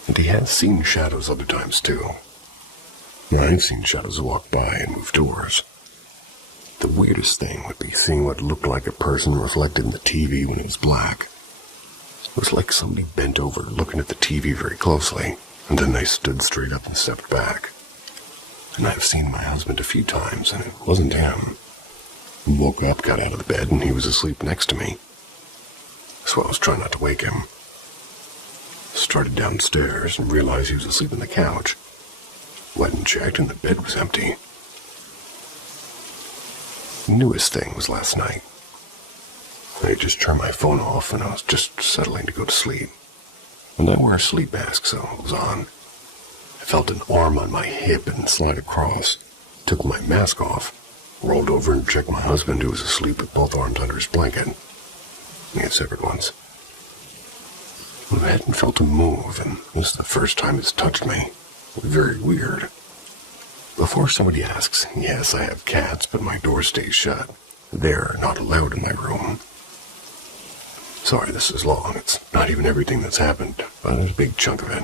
And he has seen shadows other times too. I've seen shadows walk by and move doors. The weirdest thing would be seeing what looked like a person reflected in the TV when it was black. It was like somebody bent over looking at the TV very closely, and then they stood straight up and stepped back. And I've seen my husband a few times, and it wasn't him. He woke up, got out of the bed, and he was asleep next to me. So I was trying not to wake him. Started downstairs and realized he was asleep on the couch. Went and checked, and the bed was empty. The newest thing was last night. I just turned my phone off, and I was just settling to go to sleep. And I wear a sleep mask, so it was on. I felt an arm on my hip and slide across. Took my mask off, rolled over and checked my husband, who was asleep with both arms under his blanket. We had separate ones. I hadn't felt him move, and this is the first time it's touched me. Very weird. Before somebody asks, yes, I have cats, but my door stays shut. They're not allowed in my room. Sorry this is long. It's not even everything that's happened, but there's a big chunk of it.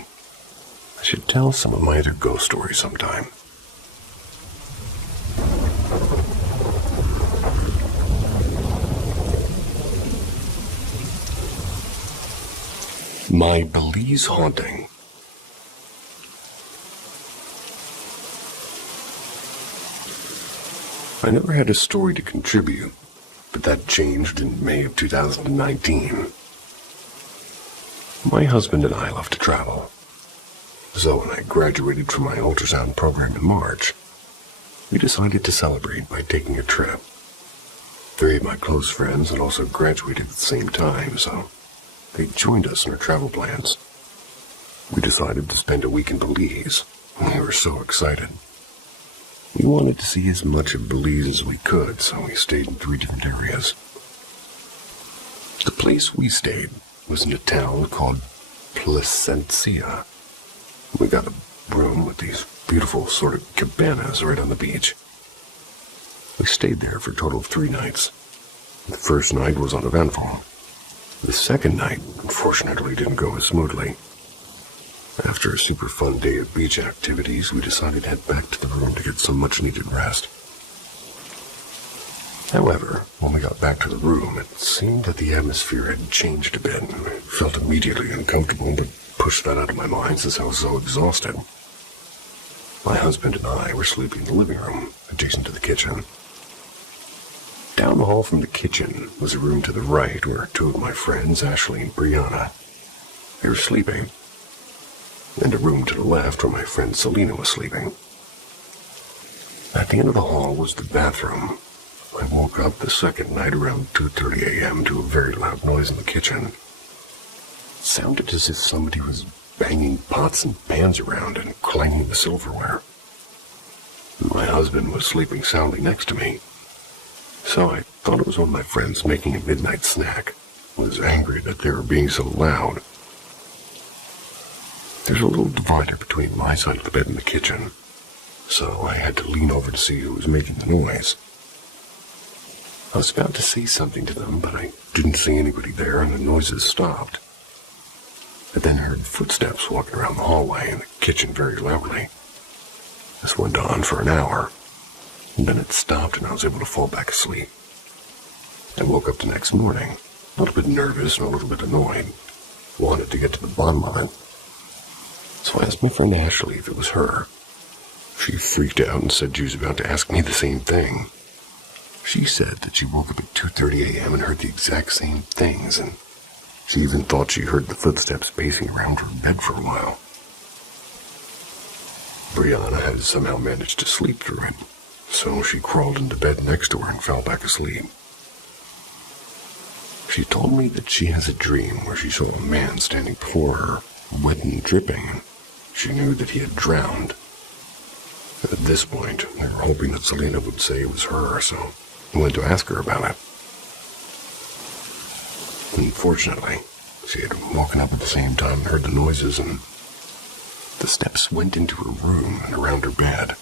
I should tell some of my other ghost stories sometime. My Belize haunting. I never had a story to contribute, but that changed in May of 2019. My husband and I love to travel. So when I graduated from my ultrasound program in March, we decided to celebrate by taking a trip. 3 of my close friends had also graduated at the same time, so they joined us in our travel plans. We decided to spend a week in Belize, and we were so excited. We wanted to see as much of Belize as we could, so we stayed in 3 different areas. The place we stayed was in a town called Placencia. We got a room with these beautiful sort of cabanas right on the beach. We stayed there for a total of 3 nights. The first night was uneventful. The second night, unfortunately, didn't go as smoothly. After a super fun day of beach activities, we decided to head back to the room to get some much-needed rest. However, when we got back to the room, it seemed that the atmosphere had changed a bit, and I felt immediately uncomfortable, but pushed that out of my mind since I was so exhausted. My husband and I were sleeping in the living room, adjacent to the kitchen. Down the hall from the kitchen was a room to the right where 2 of my friends, Ashley and Brianna, they were sleeping. And a room to the left where my friend Selena was sleeping. At the end of the hall was the bathroom. I woke up the second night around 2:30 a.m. to a very loud noise in the kitchen. It sounded as if somebody was banging pots and pans around and clanging the silverware. My husband was sleeping soundly next to me, so I thought it was one of my friends making a midnight snack. I was angry that they were being so loud. There's a little divider between my side of the bed and the kitchen, so I had to lean over to see who was making the noise. I was about to say something to them, but I didn't see anybody there, and the noises stopped. I then heard footsteps walking around the hallway and the kitchen very loudly. This went on for an hour, and then it stopped and I was able to fall back asleep. I woke up the next morning, a little bit nervous and a little bit annoyed. Wanted to get to the bottom of it. So I asked my friend Ashley if it was her. She freaked out and said she was about to ask me the same thing. She said that she woke up at 2:30 a.m. and heard the exact same things, and she even thought she heard the footsteps pacing around her bed for a while. Brianna had somehow managed to sleep through it, so she crawled into bed next to her and fell back asleep. She told me that she has a dream where she saw a man standing before her, wet and dripping. She knew that he had drowned. At this point, they were hoping that Selena would say it was her, so I went to ask her about it. Unfortunately, she had woken up at the same time and heard the noises, and the steps went into her room and around her bed.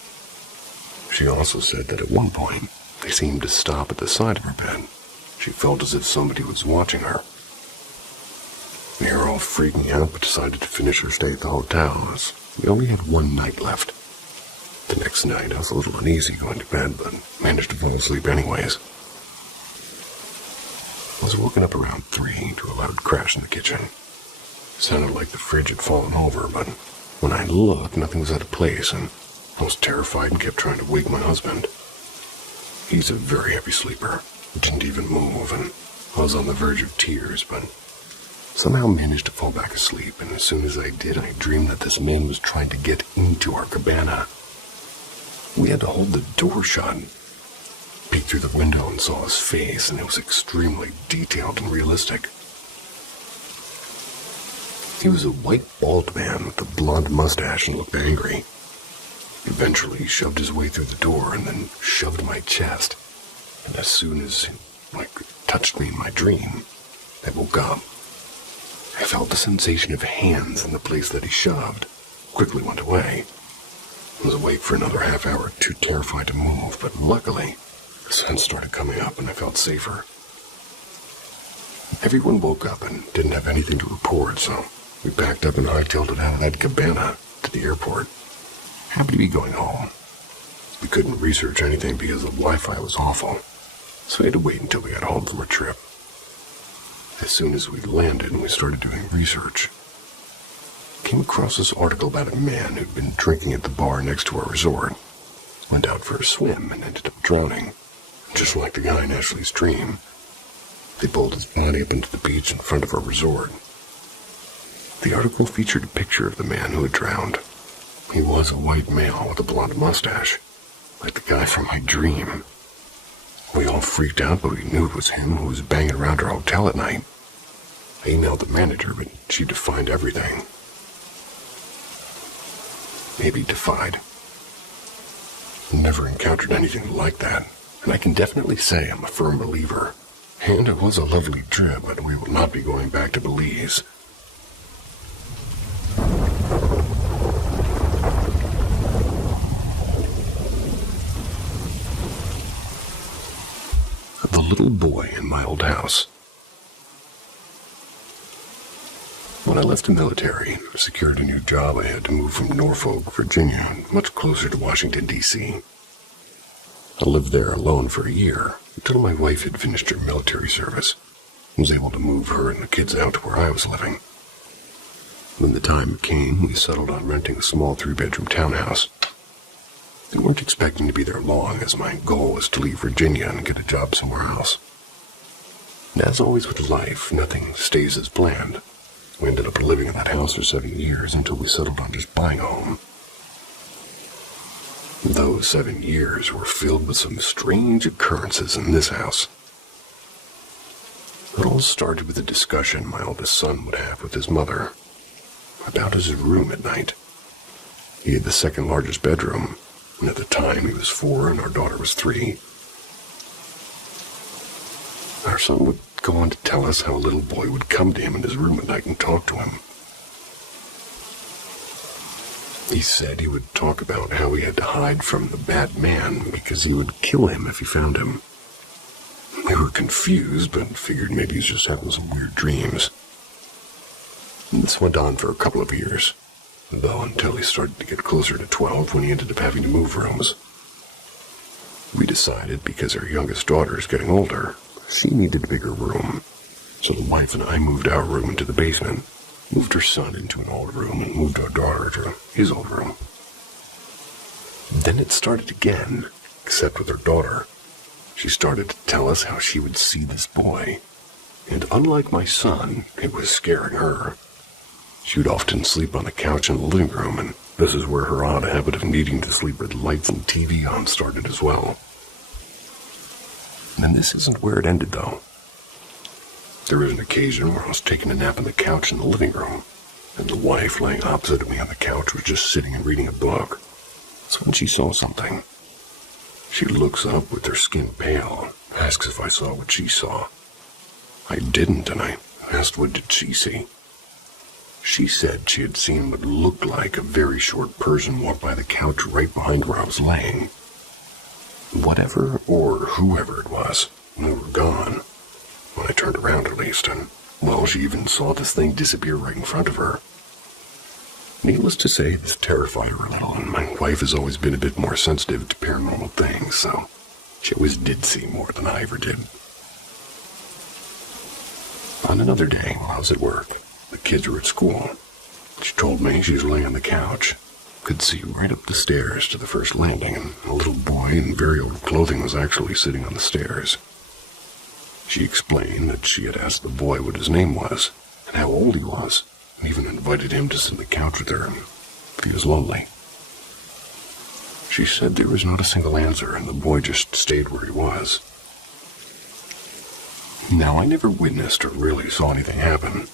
She also said that at one point, they seemed to stop at the side of her bed. She felt as if somebody was watching her. We were all freaking out, but decided to finish our stay at the hotel, as we only had one night left. The next night, I was a little uneasy going to bed, but managed to fall asleep anyways. I was woken up around 3 to a loud crash in the kitchen. It sounded like the fridge had fallen over, but when I looked, nothing was out of place, and I was terrified and kept trying to wake my husband. He's a very heavy sleeper. He didn't even move, and I was on the verge of tears, but somehow managed to fall back asleep, and as soon as I did, I dreamed that this man was trying to get into our cabana. We had to hold the door shut. Peeked through the window and saw his face, and it was extremely detailed and realistic. He was a white, bald man with a blonde mustache and looked angry. Eventually, he shoved his way through the door and then shoved my chest. And as soon as he touched me in my dream, I woke up. I felt the sensation of hands in the place that he shoved. Quickly went away. I was awake for another half hour, too terrified to move, but luckily, the sun started coming up and I felt safer. Everyone woke up and didn't have anything to report, so we packed up and hightailed it out of that cabana to the airport. Happy to be going home. We couldn't research anything because the Wi-Fi was awful, so we had to wait until we got home from our trip. As soon as we landed and we started doing research, came across this article about a man who'd been drinking at the bar next to our resort, went out for a swim and ended up drowning, just like the guy in Ashley's dream. They pulled his body up into the beach in front of our resort. The article featured a picture of the man who had drowned. He was a white male with a blonde mustache, like the guy from my dream. We all freaked out, but we knew it was him who was banging around our hotel at night. I emailed the manager, but she defied everything. Maybe defied. Never encountered anything like that, and I can definitely say I'm a firm believer. And it was a lovely trip, but we will not be going back to Belize. The little boy in my old house. When I left the military, I secured a new job. I had to move from Norfolk, Virginia, much closer to Washington, D.C. I lived there alone for a year, until my wife had finished her military service. I was able to move her and the kids out to where I was living. When the time came, we settled on renting a small 3-bedroom townhouse. We weren't expecting to be there long, as my goal was to leave Virginia and get a job somewhere else. And as always with life, nothing stays as planned. We ended up living in that house for 7 years until we settled on just buying a home. Those 7 years were filled with some strange occurrences in this house. It all started with a discussion my oldest son would have with his mother about his room at night. He had the second largest bedroom, and at the time he was 4 and our daughter was 3. Our son would go on to tell us how a little boy would come to him in his room at night and talk to him. He said he would talk about how he had to hide from the bad man because he would kill him if he found him. We were confused, but figured maybe he's just having some weird dreams. And this went on for a couple of years, though until he started to get closer to 12 when he ended up having to move rooms. We decided, because our youngest daughter is getting older, she needed a bigger room. So the wife and I moved our room into the basement, moved her son into an old room, and moved our daughter to his old room. Then it started again, except with her daughter. She started to tell us how she would see this boy, and unlike my son, it was scaring her. She would often sleep on the couch in the living room, and this is where her odd habit of needing to sleep with lights and TV on started as well. And this isn't where it ended, though. There was an occasion where I was taking a nap on the couch in the living room, and the wife, laying opposite of me on the couch, was just sitting and reading a book. That's when she saw something. She looks up with her skin pale, asks if I saw what she saw. I didn't, and I asked what did she see. She said she had seen what looked like a very short person walk by the couch right behind where I was laying. Whatever or whoever it was, they were gone. When I turned around at least, and, well, she even saw this thing disappear right in front of her. Needless to say, this terrified her a little, and my wife has always been a bit more sensitive to paranormal things, so she always did see more than I ever did. On another day, while I was at work, the kids were at school. She told me she was laying on the couch, could see right up the stairs to the first landing, and a little boy in very old clothing was actually sitting on the stairs. She explained that she had asked the boy what his name was, and how old he was, and even invited him to sit on the couch with her if he was lonely. She said there was not a single answer, and the boy just stayed where he was. Now, I never witnessed or really saw anything happen,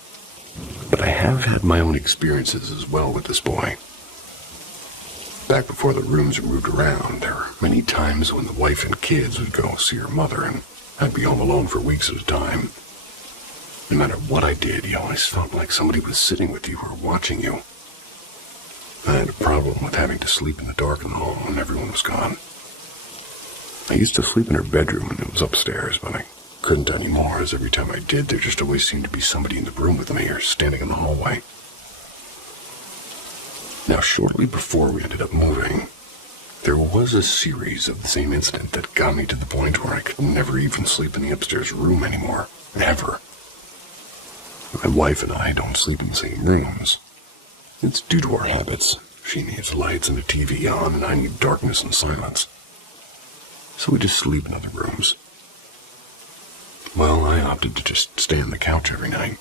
but I have had my own experiences as well with this boy. Back before the rooms were moved around, there were many times when the wife and kids would go see her mother, and I'd be home alone for weeks at a time. No matter what I did, you always felt like somebody was sitting with you or watching you. I had a problem with having to sleep in the dark in the hall when everyone was gone. I used to sleep in her bedroom when it was upstairs, but I couldn't anymore, as every time I did, there just always seemed to be somebody in the room with me or standing in the hallway. Now, shortly before we ended up moving, there was a series of the same incident that got me to the point where I could never even sleep in the upstairs room anymore, ever. My wife and I don't sleep in the same rooms. It's due to our habits. She needs lights and a TV on, and I need darkness and silence. So we just sleep in other rooms. Well, I opted to just stay on the couch every night.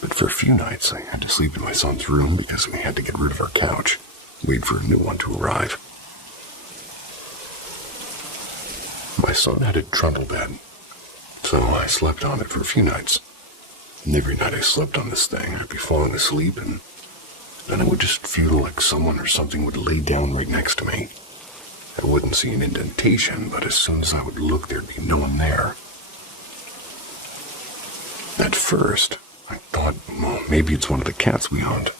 But for a few nights, I had to sleep in my son's room because we had to get rid of our couch, wait for a new one to arrive. My son had a trundle bed, so I slept on it for a few nights. And every night I slept on this thing, I'd be falling asleep, and then I would just feel like someone or something would lay down right next to me. I wouldn't see an indentation, but as soon as I would look, there'd be no one there. At first, I thought, well, maybe it's one of the cats we hunt,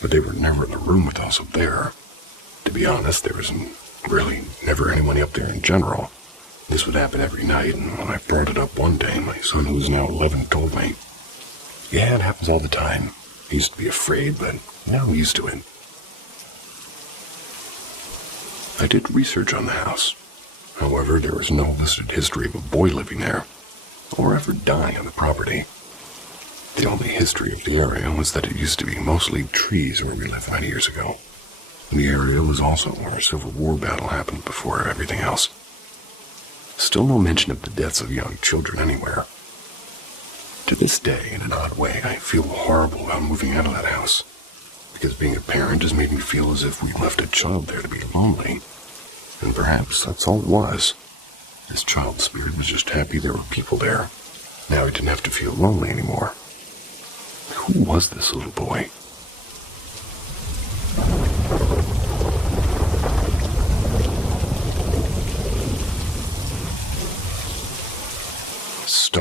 but they were never in the room with us up there. To be honest, there was really never anyone up there in general. This would happen every night, and when I brought it up one day, my son, who is now 11, told me, "Yeah, it happens all the time. He used to be afraid, but now I'm used to it." I did research on the house. However, there was no listed history of a boy living there, or ever dying on the property. The only history of the area was that it used to be mostly trees where we lived many years ago. The area was also where a Civil War battle happened before everything else. Still no mention of the deaths of young children anywhere. To this day, in an odd way, I feel horrible about moving out of that house, because being a parent has made me feel as if we left a child there to be lonely. And perhaps that's all it was. This child's spirit was just happy there were people there. Now he didn't have to feel lonely anymore. Who was this little boy?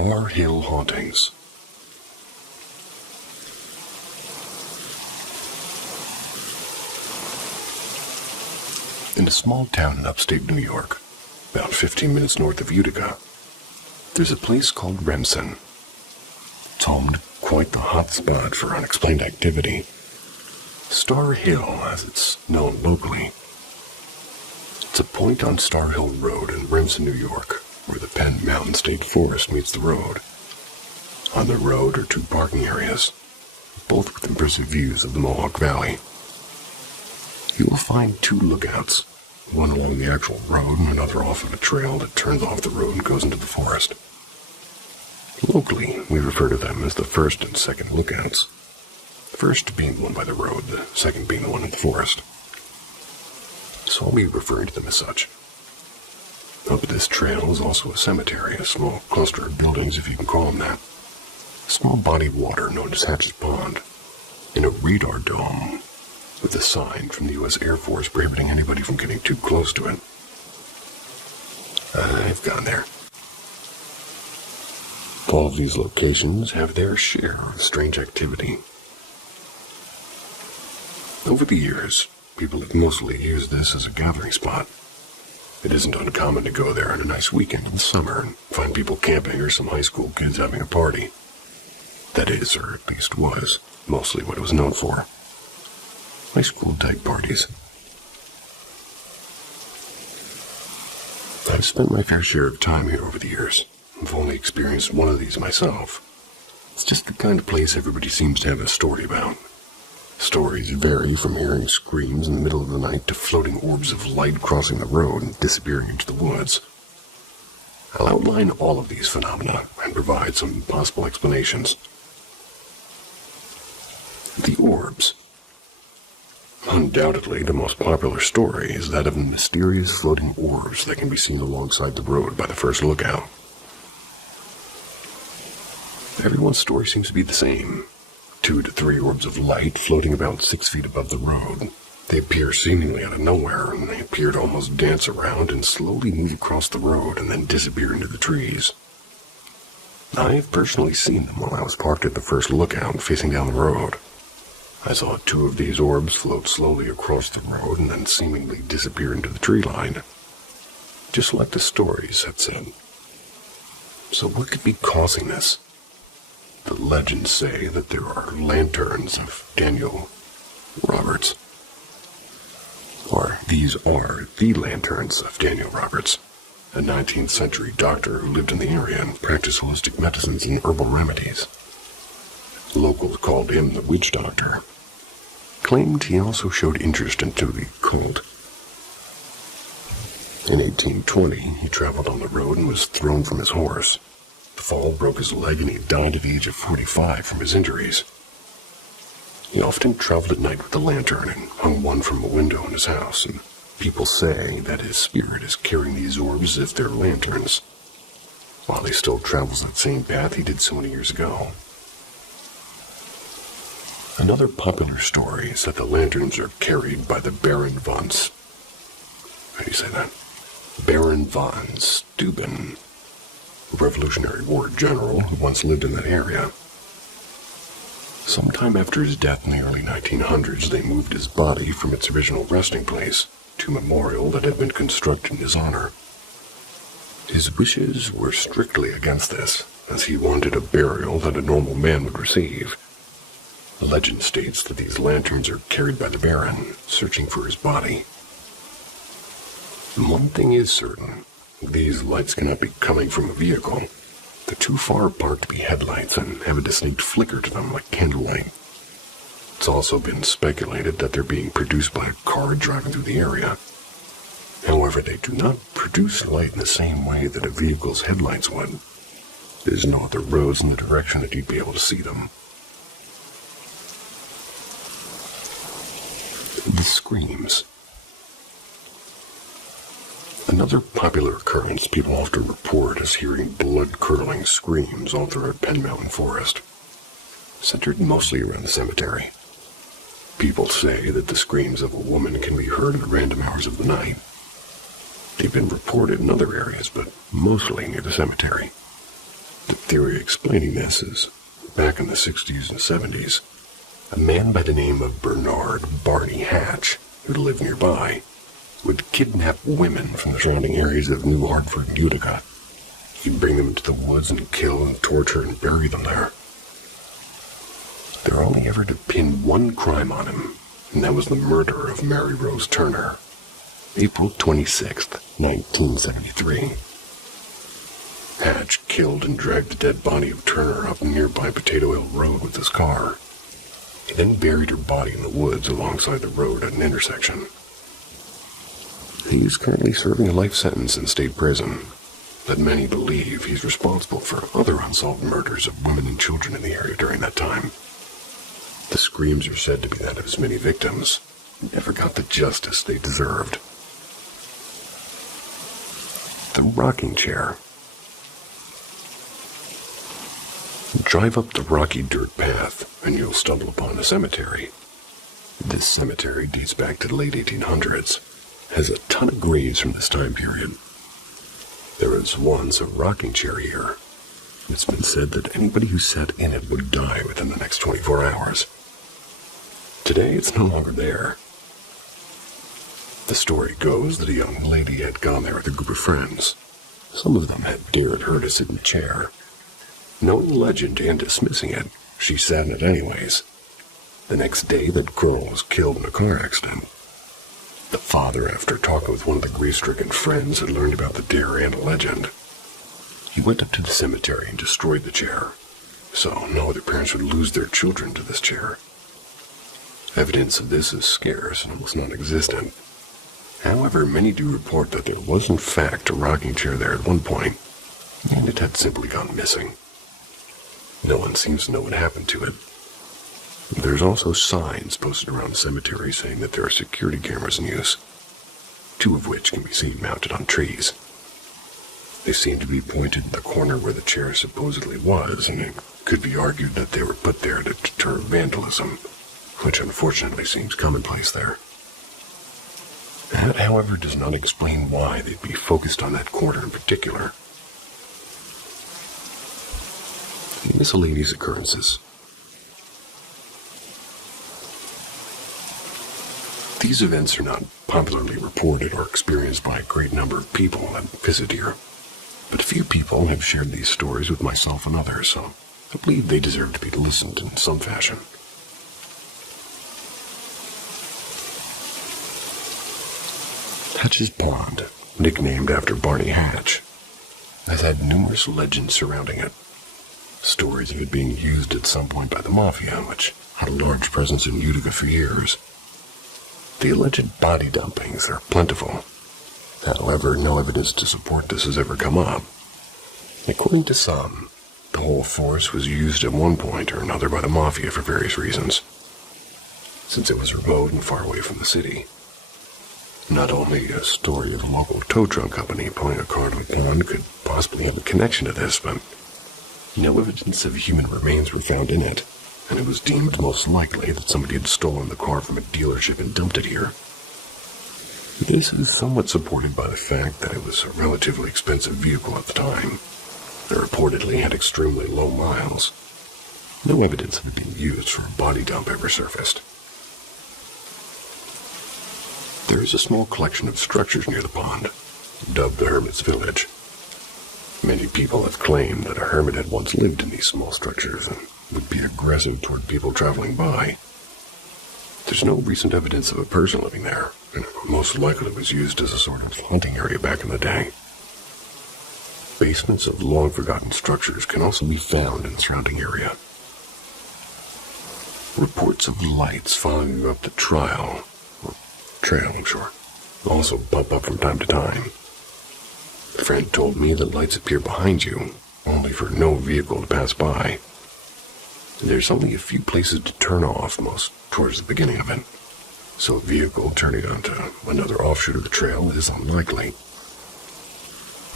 Star Hill Hauntings. In a small town in upstate New York, about 15 minutes north of Utica, there's a place called Remsen. It's home to quite the hot spot for unexplained activity. Star Hill, as it's known locally. It's a point on Star Hill Road in Remsen, New York, where the Penn Mountain State Forest meets the road. On the road are two parking areas, both with impressive views of the Mohawk Valley. You will find two lookouts, one along the actual road and another off of a trail that turns off the road and goes into the forest. Locally, we refer to them as the first and second lookouts. The first being the one by the road, the second being the one in the forest. So I'll be referring to them as such. Up this trail is also a cemetery, a small cluster of buildings, if you can call them that. A small body of water known as Hatch's Pond, and a radar dome with a sign from the U.S. Air Force prohibiting anybody from getting too close to it. I've gone there. All of these locations have their share of strange activity. Over the years, people have mostly used this as a gathering spot. It isn't uncommon to go there on a nice weekend in the summer and find people camping or some high school kids having a party. That is, or at least was, mostly what it was known for. High school-type parties. I've spent my fair share of time here over the years. I've only experienced one of these myself. It's just the kind of place everybody seems to have a story about. Stories vary from hearing screams in the middle of the night to floating orbs of light crossing the road and disappearing into the woods. I'll outline all of these phenomena and provide some possible explanations. The orbs. Undoubtedly, the most popular story is that of the mysterious floating orbs that can be seen alongside the road by the first lookout. Everyone's story seems to be the same. 2 to 3 orbs of light floating about 6 feet above the road. They appear seemingly out of nowhere, and they appear to almost dance around and slowly move across the road and then disappear into the trees. I've personally seen them while I was parked at the first lookout facing down the road. I saw 2 of these orbs float slowly across the road and then seemingly disappear into the tree line, just like the stories had said. So what could be causing this? The legends say that there are lanterns of Daniel Roberts. Or these are the lanterns of Daniel Roberts, a 19th century doctor who lived in the area and practiced holistic medicines and herbal remedies. Locals called him the witch doctor. Claimed he also showed interest into the occult. In 1820, he traveled on the road and was thrown from his horse. The fall broke his leg and he died at the age of 45 from his injuries. He often traveled at night with a lantern and hung one from a window in his house, and people say that his spirit is carrying these orbs as if they're lanterns, while he still travels that same path he did so many years ago. Another popular story is that the lanterns are carried by the Baron von How do you say that? Baron von Steuben, a Revolutionary War general who once lived in that area. Sometime after his death in the early 1900s, they moved his body from its original resting place to a memorial that had been constructed in his honor. His wishes were strictly against this, as he wanted a burial that a normal man would receive. The legend states that these lanterns are carried by the Baron, searching for his body. One thing is certain. These lights cannot be coming from a vehicle. They're too far apart to be headlights and have a distinct flicker to them like candlelight. It's also been speculated that they're being produced by a car driving through the area. However, they do not produce light in the same way that a vehicle's headlights would. There's no other roads in the direction that you'd be able to see them. The screams. Another popular occurrence people often report is hearing blood-curdling screams all throughout Penn Mountain Forest, centered mostly around the cemetery. People say that the screams of a woman can be heard at random hours of the night. They've been reported in other areas, but mostly near the cemetery. The theory explaining this is, back in the 60s and 70s, a man by the name of Bernard Barney Hatch, who lived nearby, would kidnap women from the surrounding areas of New Hartford and Utica. He'd bring them into the woods and kill and torture and bury them there. They're only ever to pin one crime on him, and that was the murder of Mary Rose Turner, April 26th, 1973. Hatch killed and dragged the dead body of Turner up nearby Potato Hill Road with his car. He then buried her body in the woods alongside the road at an intersection. He's currently serving a life sentence in state prison, but many believe he's responsible for other unsolved murders of women and children in the area during that time. The screams are said to be that of his many victims, who never got the justice they deserved. The rocking chair. Drive up the rocky dirt path, and you'll stumble upon a cemetery. This cemetery dates back to the late 1800s, has a ton of graves from this time period. There was once a rocking chair here. It's been said that anybody who sat in it would die within the next 24 hours. Today, it's no longer there. The story goes that a young lady had gone there with a group of friends. Some of them had dared her to sit in the chair. Knowing the legend and dismissing it, she sat in it anyways. The next day, that girl was killed in a car accident. The father, after talking with one of the grief-stricken friends, had learned about the dare and legend. He went up to the cemetery and destroyed the chair, so no other parents would lose their children to this chair. Evidence of this is scarce and almost non-existent. However, many do report that there was in fact a rocking chair there at one point, and it had simply gone missing. No one seems to know what happened to it. There's also signs posted around the cemetery saying that there are security cameras in use, 2 of which can be seen mounted on trees. They seem to be pointed in the corner where the chair supposedly was, and it could be argued that they were put there to deter vandalism, which unfortunately seems commonplace there. That, however, does not explain why they'd be focused on that corner in particular. Miscellaneous occurrences. These events are not popularly reported or experienced by a great number of people that visit here, but a few people have shared these stories with myself and others, so I believe they deserve to be listened to in some fashion. Hatch's Pond, nicknamed after Barney Hatch, has had numerous legends surrounding it. Stories of it being used at some point by the Mafia, which had a large presence in Utica for years. The alleged body dumpings are plentiful. However, no evidence to support this has ever come up. According to some, the whole force was used at one point or another by the Mafia for various reasons, since it was remote and far away from the city. Not only a story of a local tow truck company pulling a car to a pond could possibly have a connection to this, but no evidence of human remains were found in it, and it was deemed most likely that somebody had stolen the car from a dealership and dumped it here. This is somewhat supported by the fact that it was a relatively expensive vehicle at the time, and reportedly had extremely low miles. No evidence of it being used for a body dump ever surfaced. There is a small collection of structures near the pond, dubbed the Hermit's Village. Many people have claimed that a hermit had once lived in these small structures and would be aggressive toward people traveling by. There's no recent evidence of a person living there, and it most likely was used as a sort of hunting area back in the day. Basements of long-forgotten structures can also be found in the surrounding area. Reports of lights following up the trail, I'm sure, also pop up from time to time. A friend told me that lights appear behind you, only for no vehicle to pass by. There's only a few places to turn off, most towards the beginning of it, so a vehicle turning onto another offshoot of the trail is unlikely.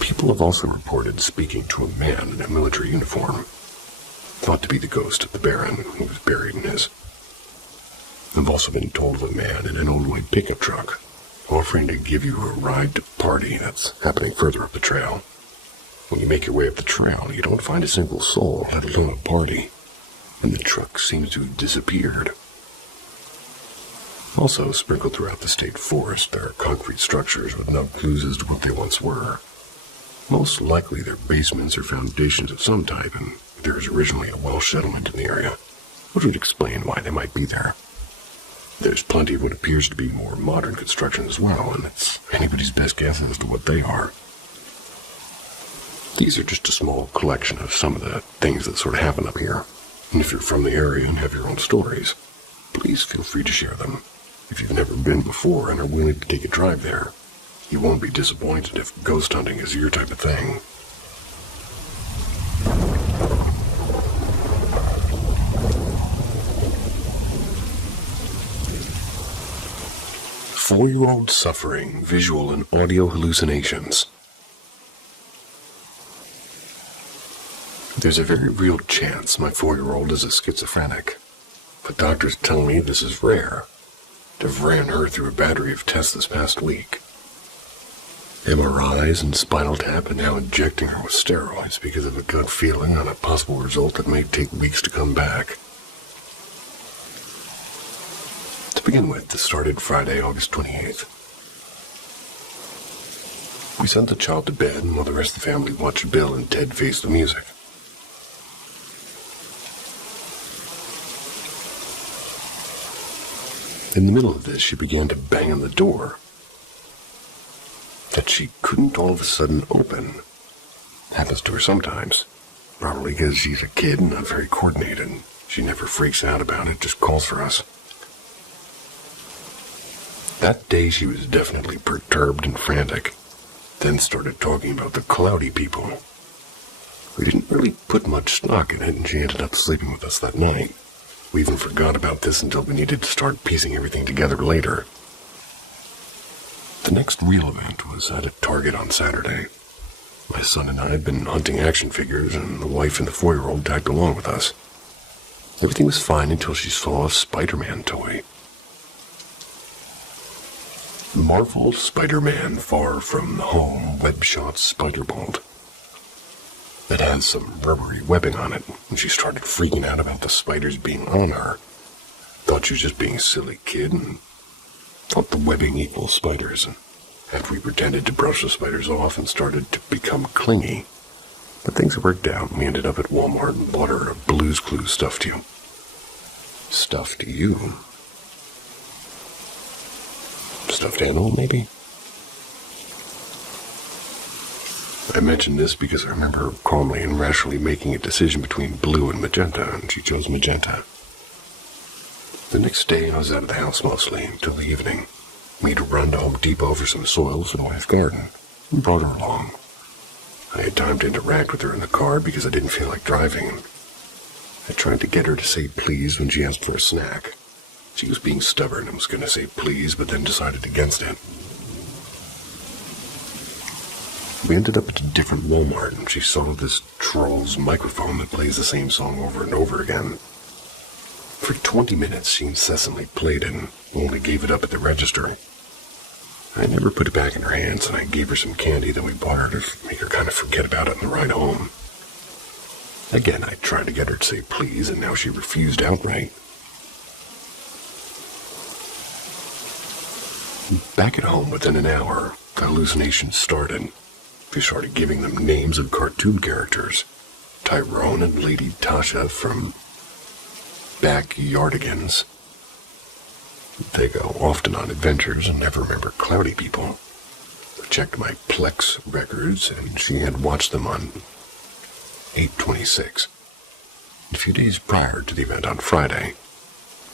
People have also reported speaking to a man in a military uniform, thought to be the ghost of the Baron who was buried in his. I've also been told of a man in an old white pickup truck offering to give you a ride to a party that's happening further up the trail. When you make your way up the trail, you don't find a single soul, let alone a party, and the truck seems to have disappeared. Also, sprinkled throughout the state forest, there are concrete structures with no clues as to what they once were. Most likely they're basements or foundations of some type, and there was originally a Welsh settlement in the area, which would explain why they might be there. There's plenty of what appears to be more modern construction as well, and it's anybody's best guess as to what they are. These are just a small collection of some of the things that sort of happen up here. And if you're from the area and have your own stories, please feel free to share them. If you've never been before and are willing to take a drive there, you won't be disappointed if ghost hunting is your type of thing. Four-year-old suffering visual and audio hallucinations. There's a very real chance my 4-year-old is a schizophrenic, but doctors tell me this is rare. They've ran her through a battery of tests this past week. MRIs and spinal tap, and now injecting her with steroids because of a gut feeling on a possible result that may take weeks to come back. To begin with, this started Friday, August 28th. We sent the child to bed, and while the rest of the family watched Bill and Ted face the music. In the middle of this, she began to bang on the door that she couldn't all of a sudden open. Happens to her sometimes. Probably because she's a kid and not very coordinated. She never freaks out about it, just calls for us. That day she was definitely perturbed and frantic. Then started talking about the cloudy people. We didn't really put much stock in it, and she ended up sleeping with us that night. We even forgot about this until we needed to start piecing everything together later. The next real event was at a Target on Saturday. My son and I had been hunting action figures, and the wife and the 4-year-old tagged along with us. Everything was fine until she saw a Spider-Man toy. Marvel Spider-Man Far From Home Web-Shot Spider-Bolt. It has some rubbery webbing on it, and she started freaking out about the spiders being on her. Thought she was just being a silly kid, and thought the webbing equals spiders. And after we pretended to brush the spiders off and started to become clingy, but things worked out, and we ended up at Walmart and bought her a Blue's Clues stuffed you. Stuffed you? Stuffed animal, maybe? I mention this because I remember her calmly and rationally making a decision between blue and magenta, and she chose magenta. The next day, I was out of the house mostly until the evening. We had to run to Home Depot for some soil for the wife's garden, and brought her along. I had time to interact with her in the car because I didn't feel like driving. I tried to get her to say please when she asked for a snack. She was being stubborn and was going to say please, but then decided against it. We ended up at a different Walmart, and she saw this Trolls microphone that plays the same song over and over again. For 20 minutes, she incessantly played it and only gave it up at the register. I never put it back in her hands, and I gave her some candy that we bought her to make her kind of forget about it on the ride home. Again, I tried to get her to say please, and now she refused outright. Back at home within an hour, the hallucinations started. We started giving them names of cartoon characters. Tyrone and Lady Tasha from Backyardigans. They go often on adventures and never remember cloudy people. I checked my Plex records, and she had watched them on 8/26. A few days prior to the event on Friday.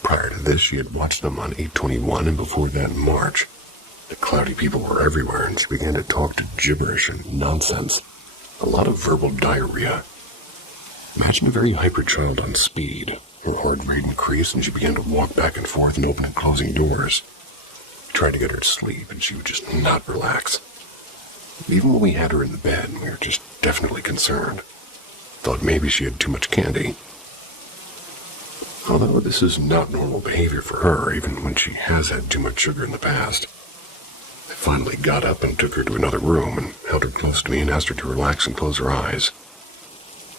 Prior to this, she had watched them on 8/21, and before that in March. The cloudy people were everywhere, and she began to talk to gibberish and nonsense. A lot of verbal diarrhea. Imagine a very hyper child on speed. Her heart rate increased, and she began to walk back and forth and open and closing doors. We tried to get her to sleep, and she would just not relax. Even when we had her in the bed, we were just definitely concerned. Thought maybe she had too much candy. Although this is not normal behavior for her, even when she has had too much sugar in the past. I finally got up and took her to another room and held her close to me and asked her to relax and close her eyes.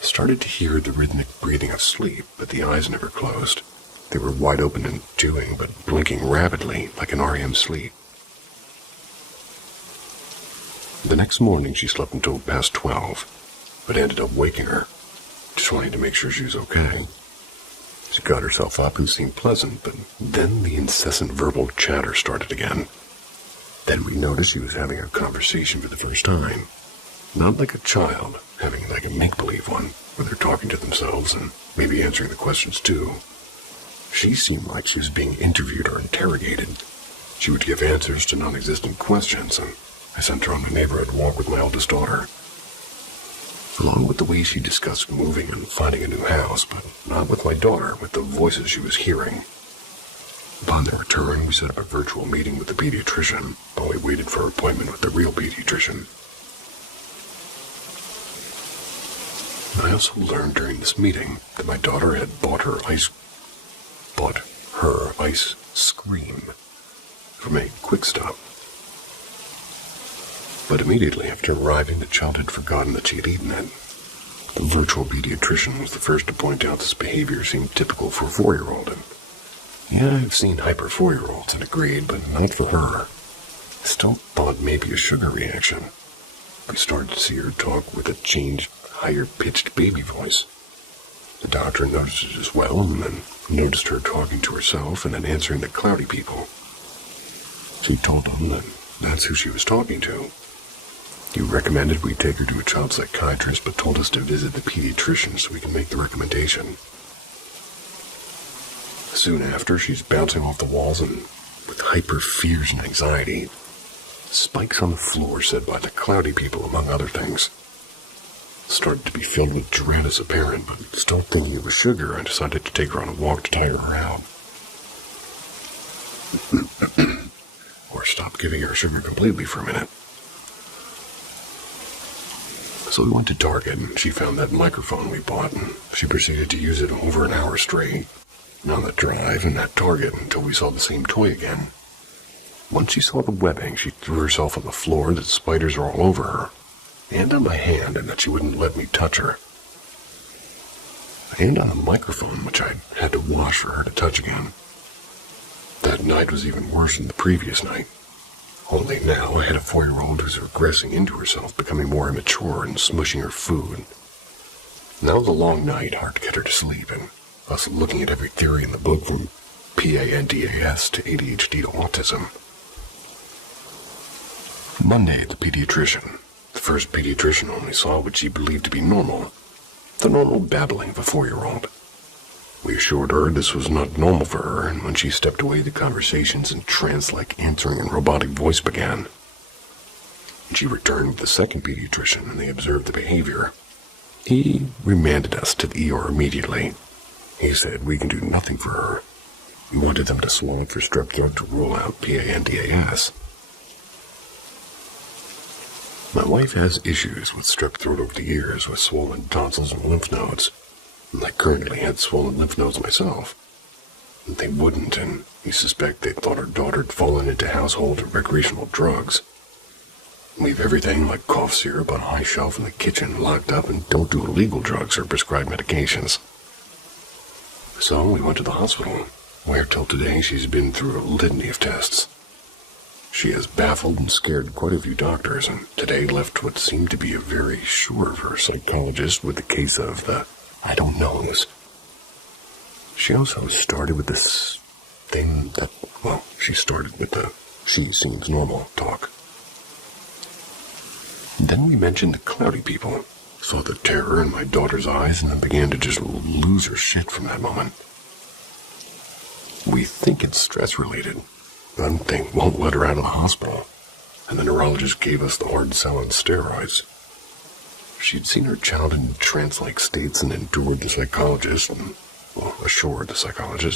I started to hear the rhythmic breathing of sleep, but the eyes never closed. They were wide open and doing, but blinking rapidly like an REM sleep. The next morning she slept until past 12, but ended up waking her, just wanting to make sure she was okay. She got herself up and seemed pleasant, but then the incessant verbal chatter started again. Then we noticed she was having a conversation for the first time. Not like a child, having like a make-believe one, where they're talking to themselves and maybe answering the questions too. She seemed like she was being interviewed or interrogated. She would give answers to non-existent questions, and I sent her on a neighborhood walk with my oldest daughter. Along with the way she discussed moving and finding a new house, but not with my daughter, with the voices she was hearing. Upon their return, we set up a virtual meeting with the pediatrician, while we waited for her appointment with the real pediatrician. I also learned during this meeting that my daughter had bought her ice cream from a Quick Stop. But immediately after arriving, the child had forgotten that she had eaten it. The virtual pediatrician was the first to point out this behavior seemed typical for a 4-year-old, and yeah, I've seen hyper 4-year-olds and agreed, but not for her. I still thought maybe a sugar reaction. We started to see her talk with a changed, higher-pitched baby voice. The doctor noticed it as well, and then noticed her talking to herself and then answering the cloudy people. She told them that that's who she was talking to. He recommended we take her to a child psychiatrist, but told us to visit the pediatrician so we can make the recommendation. Soon after, she's bouncing off the walls and with hyper fears and anxiety. Spikes on the floor said by the cloudy people, among other things. Started to be filled with dread as a parent, but still thinking it was sugar, I decided to take her on a walk to tire her out. Or stop giving her sugar completely for a minute. So we went to Target, and she found that microphone we bought, and she proceeded to use it over an hour straight, on the drive and at Target, until we saw the same toy again. Once she saw the webbing, she threw herself on the floor that spiders are all over her, and on my hand, and that she wouldn't let me touch her. And on a microphone, which I had to wash for her to touch again. That night was even worse than the previous night. Only now I had a 4-year-old who's regressing into herself, becoming more immature and smushing her food. Now the long night, hard to get her to sleep, and us looking at every theory in the book from PANDAS to ADHD to autism. Monday, the pediatrician. The first pediatrician only saw what she believed to be normal. The normal babbling of a 4-year-old. We assured her this was not normal for her, and when she stepped away, the conversations and trance-like answering and robotic voice began. She returned with the second pediatrician, and they observed the behavior. He remanded us to the ER immediately. He said we can do nothing for her. We wanted them to swallow for strep throat to rule out PANDAS. My wife has issues with strep throat over the years, with swollen tonsils and lymph nodes. I currently had swollen lymph nodes myself. They wouldn't, and we suspect they thought our daughter had fallen into household or recreational drugs. Leave everything like cough syrup on a high shelf in the kitchen locked up, and don't do illegal drugs or prescribed medications. So we went to the hospital, where till today she's been through a litany of tests. She has baffled and scared quite a few doctors, and today left what seemed to be a very sure of her psychologist with the case of the I don't knows. She also started with this thing that, she started with the she seems normal talk. Then we mentioned the cloudy people, saw the terror in my daughter's eyes, and then began to just lose her shit from that moment. We think it's stress-related. One thing won't let her out of the hospital, and the neurologist gave us the hard sell on steroids. She'd seen her child in trance-like states and assured the psychologist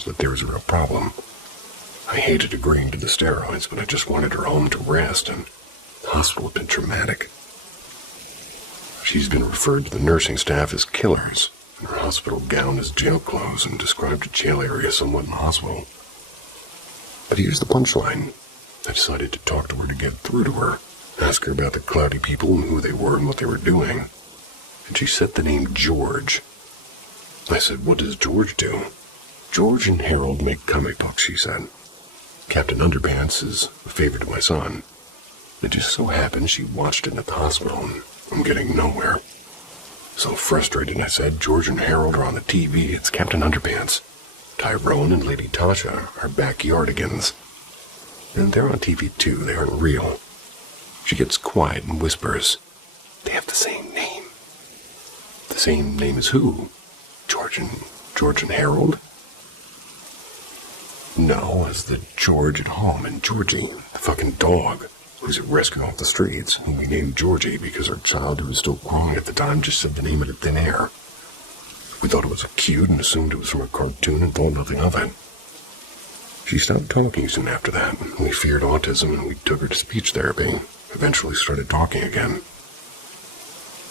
that there was a real problem. I hated agreeing to the steroids, but I just wanted her home to rest, and the hospital had been traumatic. She's been referred to the nursing staff as killers, and her hospital gown as jail clothes, and described a jail area somewhat in the hospital. But here's the punchline. I decided to talk to her to get through to her, ask her about the cloudy people and who they were and what they were doing. And she said the name George. I said, "What does George do?" "George and Harold make comic books," she said. "Captain Underpants is a favorite of my son. It just so happened she watched it at the hospital, and I'm getting nowhere." So frustrated, I said, "George and Harold are on the TV. It's Captain Underpants. Tyrone and Lady Tasha are backyardigans. And they're on TV too. They aren't real." She gets quiet and whispers, "They have the same name." "The same name as who? George and Harold?" "No, as the George at home and Georgie, the fucking dog, who's a rescue off the streets, whom we named Georgie because our child, who was still growing at the time, just said the name out of thin air. We thought it was cute and assumed it was from a cartoon and thought nothing of it." She stopped talking soon after that. We feared autism and we took her to speech therapy. Eventually started talking again.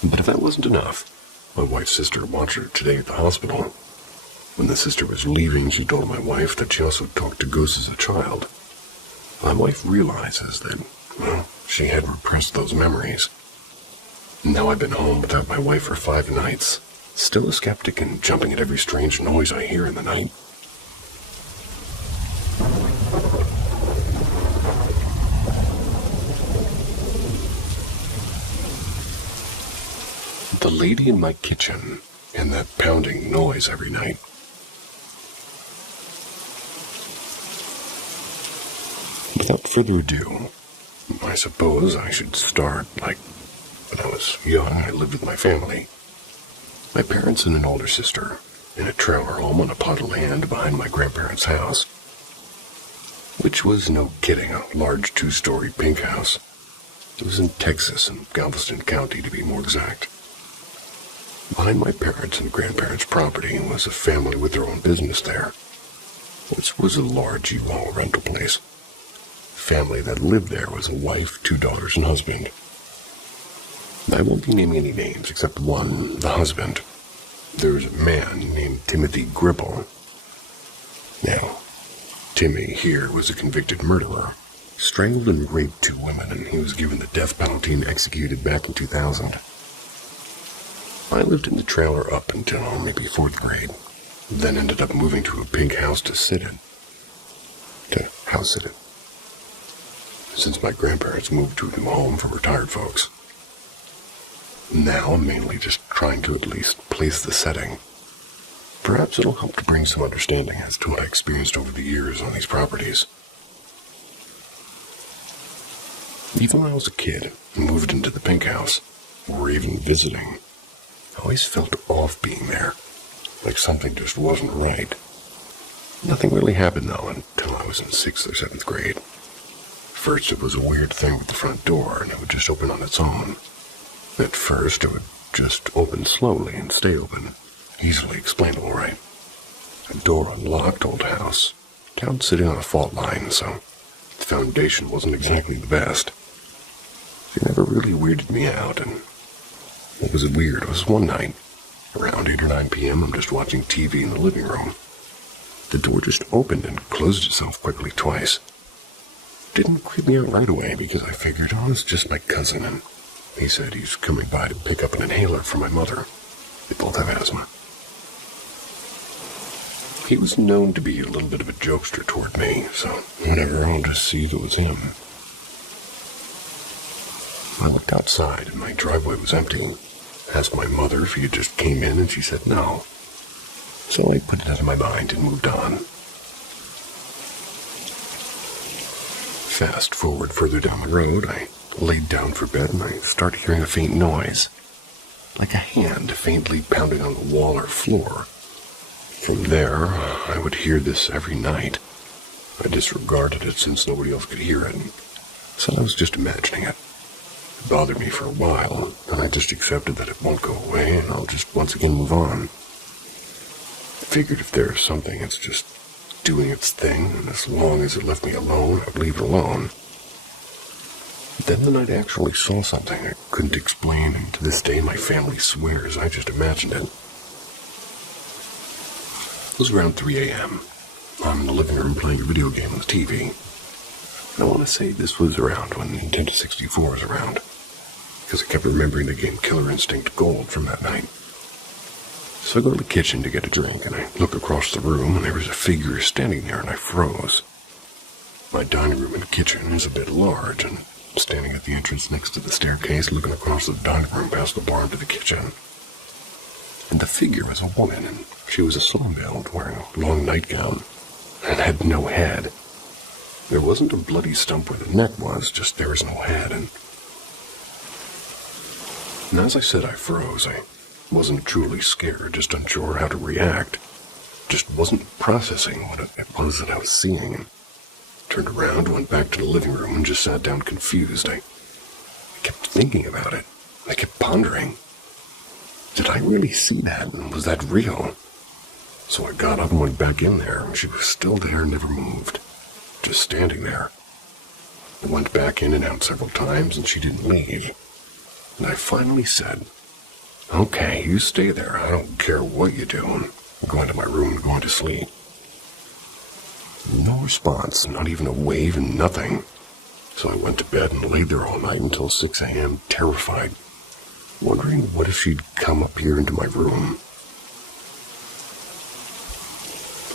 But if that wasn't enough, my wife's sister watched her today at the hospital. When the sister was leaving, she told my wife that she also talked to ghosts as a child. My wife realizes that, well, she had repressed those memories. Now I've been home without my wife for 5 nights, still a skeptic and jumping at every strange noise I hear in the night. The lady in my kitchen and that pounding noise every night. Without further ado, I suppose I should start like when I was young. I lived with my family. My parents and an older sister in a trailer home on a plot of land behind my grandparents' house, which was, no kidding, a large 2-story pink house. It was in Texas, in Galveston County to be more exact. Behind my parents' and grandparents' property was a family with their own business there, which was a large U-Haul rental place. The family that lived there was a wife, 2 daughters, and husband. I won't be naming any names except one, the husband. There was a man named Timothy Gribble. Now, Timmy here was a convicted murderer, strangled and raped 2 women, and he was given the death penalty and executed back in 2000. I lived in the trailer up until maybe 4th grade, then ended up moving to a pink house to house sit it, since my grandparents moved to a new home for retired folks. Now I'm mainly just trying to at least place the setting. Perhaps it'll help to bring some understanding as to what I experienced over the years on these properties. Even when I was a kid and moved into the pink house, or even visiting, I always felt off being there, like something just wasn't right. Nothing really happened though until I was in 6th or 7th grade. First it was a weird thing with the front door, and it would just open on its own. At first it would just open slowly and stay open. Easily explainable, right? A door unlocked, old house. Town sitting on a fault line, so the foundation wasn't exactly the best. It never really weirded me out, and what was weird was one night, around 8 or 9 p.m., I'm just watching TV in the living room. The door just opened and closed itself quickly twice. It didn't creep me out right away because I figured, oh, it's just my cousin, and he said he's coming by to pick up an inhaler for my mother. They both have asthma. He was known to be a little bit of a jokester toward me, so whatever, I'll just see if it was him. I looked outside and my driveway was empty. Asked my mother if he had just came in, and she said no. So I put it out of my mind and moved on. Fast forward further down the road, I laid down for bed and I started hearing a faint noise, like a hand faintly pounding on the wall or floor. From there, I would hear this every night. I disregarded it since nobody else could hear it, so I was just imagining it. It bothered me for a while, and I just accepted that it won't go away, and I'll just once again move on. I figured if there's something, it's just doing its thing, and as long as it left me alone, I'd leave it alone. Then the night I actually saw something I couldn't explain, and to this day my family swears I just imagined it. It was around 3 a.m. I'm in the living room playing a video game on the TV. And I want to say this was around when Nintendo 64 was around, because I kept remembering the game Killer Instinct Gold from that night. So I go to the kitchen to get a drink, and I look across the room, and there was a figure standing there, and I froze. My dining room and kitchen is a bit large, and I'm standing at the entrance next to the staircase, looking across the dining room past the bar to the kitchen. And the figure was a woman, and she was a slim-build, wearing a long nightgown, and had no head. There wasn't a bloody stump where the neck was, just there was no head, and as I said, I froze. I wasn't truly scared, just unsure how to react. Just wasn't processing what it was that I was seeing. Turned around, went back to the living room, and just sat down confused. I kept thinking about it. I kept pondering. Did I really see that, and was that real? So I got up and went back in there, and she was still there, never moved. Just standing there. I went back in and out several times, and she didn't leave. And I finally said, "Okay, you stay there. I don't care what you do. I'm going to my room and going to sleep." No response, not even a wave and nothing. So I went to bed and laid there all night until 6 a.m., terrified, wondering what if she'd come up here into my room.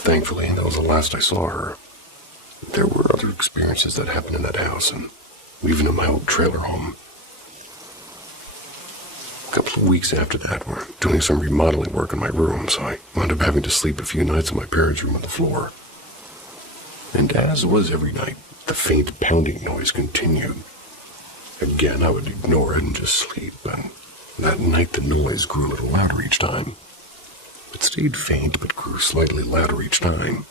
Thankfully, that was the last I saw her. There were other experiences that happened in that house, and even in my old trailer home. A couple of weeks after that, we're doing some remodeling work in my room, so I wound up having to sleep a few nights in my parents' room on the floor. And as was every night, the faint pounding noise continued. Again, I would ignore it and just sleep, but that night the noise grew a little louder each time. It stayed faint, but grew slightly louder each time.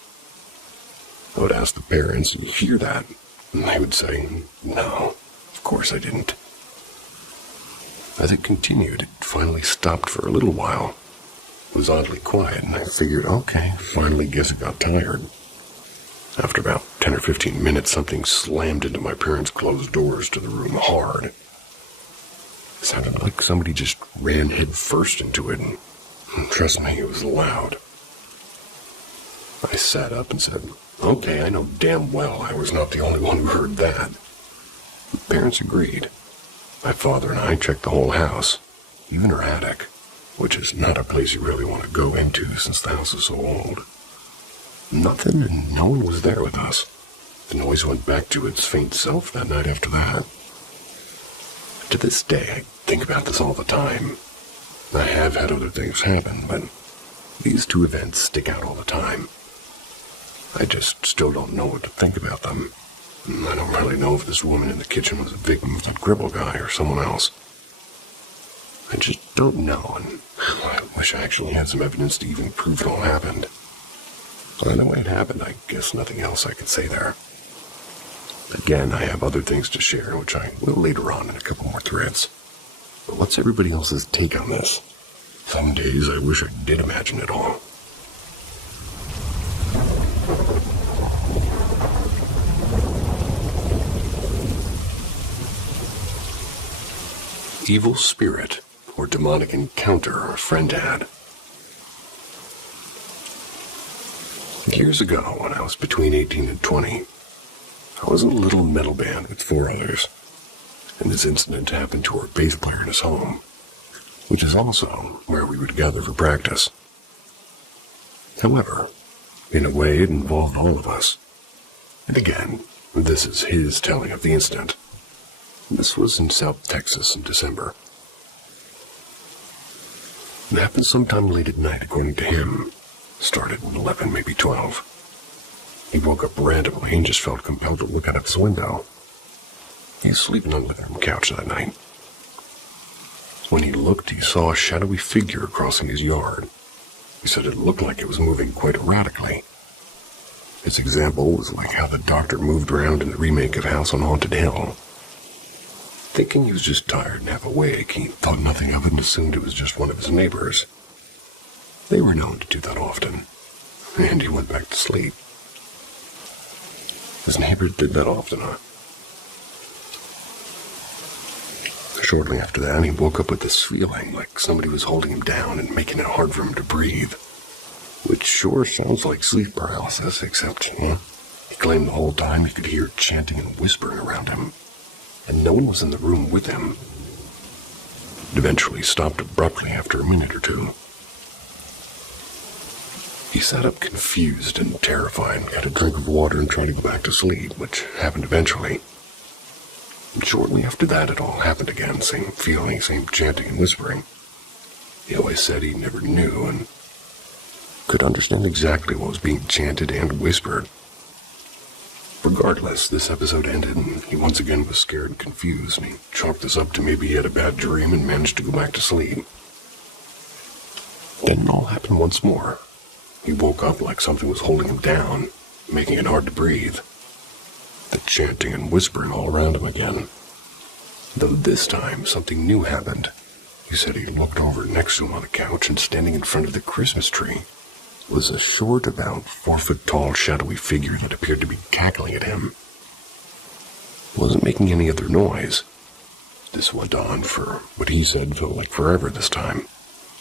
I would ask the parents, "You hear that?" And they would say, "No, of course I didn't." As it continued, it finally stopped for a little while. It was oddly quiet, and I figured, okay, finally guess it got tired. After about 10 or 15 minutes, something slammed into my parents' closed doors to the room hard. It sounded like somebody just ran head first into it, and trust me, it was loud. I sat up and said, "Okay, I know damn well I was not the only one who heard that." The parents agreed. My father and I checked the whole house, even her attic, which is not a place you really want to go into since the house is so old. Nothing, and no one was there with us. The noise went back to its faint self that night after that. To this day, I think about this all the time. I have had other things happen, but these two events stick out all the time. I just still don't know what to think about them. I don't really know if this woman in the kitchen was a victim of that Gribble guy or someone else. I just don't know, and I wish I actually had some evidence to even prove it all happened. But the way it happened, I guess nothing else I could say there. Again, I have other things to share, which I will later on in a couple more threads. But what's everybody else's take on this? Some days I wish I did imagine it all. Evil spirit or demonic encounter a friend had. Years ago, when I was between 18 and 20, I was in a little metal band with 4 others, and this incident happened to our bass player in his home, which is also where we would gather for practice. However, in a way it involved all of us. And again, this is his telling of the incident. This was in South Texas in December. It happened sometime late at night, according to him. Started at 11, maybe 12. He woke up randomly and just felt compelled to look out of his window. He was sleeping on the living room couch that night. When he looked, he saw a shadowy figure crossing his yard. He said it looked like it was moving quite erratically. His example was like how the doctor moved around in the remake of House on Haunted Hill. Thinking he was just tired and half awake, he thought nothing of it and assumed it was just one of his neighbors. They were known to do that often, and he went back to sleep. His neighbors did that often, huh? Shortly after that, he woke up with this feeling like somebody was holding him down and making it hard for him to breathe. Which sure sounds like sleep paralysis, except, He claimed the whole time he could hear chanting and whispering around him, and no one was in the room with him. It eventually stopped abruptly after a minute or two. He sat up confused and terrified, got a drink of water and tried to go back to sleep, which happened eventually. And shortly after that, it all happened again, same feeling, same chanting and whispering. He always said he never knew and could understand exactly what was being chanted and whispered. Regardless, this episode ended and he once again was scared and confused, and he chalked this up to maybe he had a bad dream and managed to go back to sleep. Then it all happened once more. He woke up like something was holding him down, making it hard to breathe. The chanting and whispering all around him again. Though this time, something new happened. He said he looked over next to him on the couch, and standing in front of the Christmas tree was a short, about 4-foot-tall, shadowy figure that appeared to be cackling at him. Wasn't making any other noise. This went on for what he said felt like forever this time.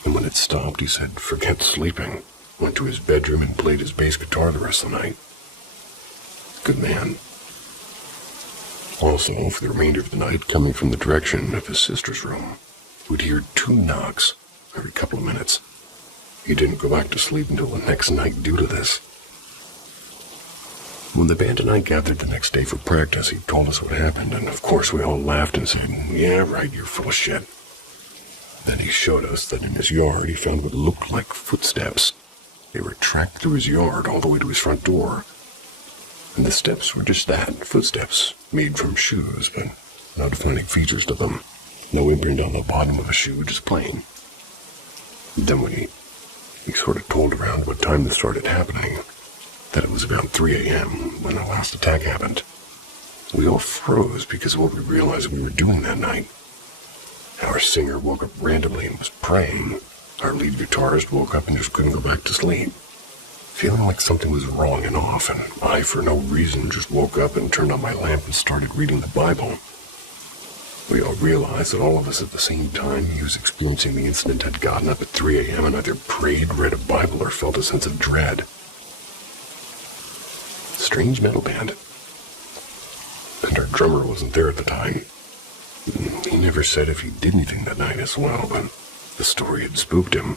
And when it stopped, he said, forget sleeping. Went to his bedroom and played his bass guitar the rest of the night. Good man. Also, for the remainder of the night, coming from the direction of his sister's room, he would hear 2 knocks every couple of minutes. He didn't go back to sleep until the next night due to this. When the band and I gathered the next day for practice, he told us what happened, and of course we all laughed and said, yeah, right, you're full of shit. Then he showed us that in his yard he found what looked like footsteps. They were tracked through his yard all the way to his front door. And the steps were just that, footsteps, made from shoes, but no defining features to them. No imprint on the bottom of a shoe, just plain. Then we sort of told around what time this started happening, that it was about 3 a.m. when the last attack happened. We all froze because of what we realized we were doing that night. Our singer woke up randomly and was praying. Our lead guitarist woke up and just couldn't go back to sleep, feeling like something was wrong and off, and I, for no reason, just woke up and turned on my lamp and started reading the Bible. We all realized that all of us at the same time he was experiencing the incident had gotten up at 3 a.m. and either prayed, read a Bible, or felt a sense of dread. Strange metal band. And our drummer wasn't there at the time. He never said if he did anything that night as well, but the story had spooked him.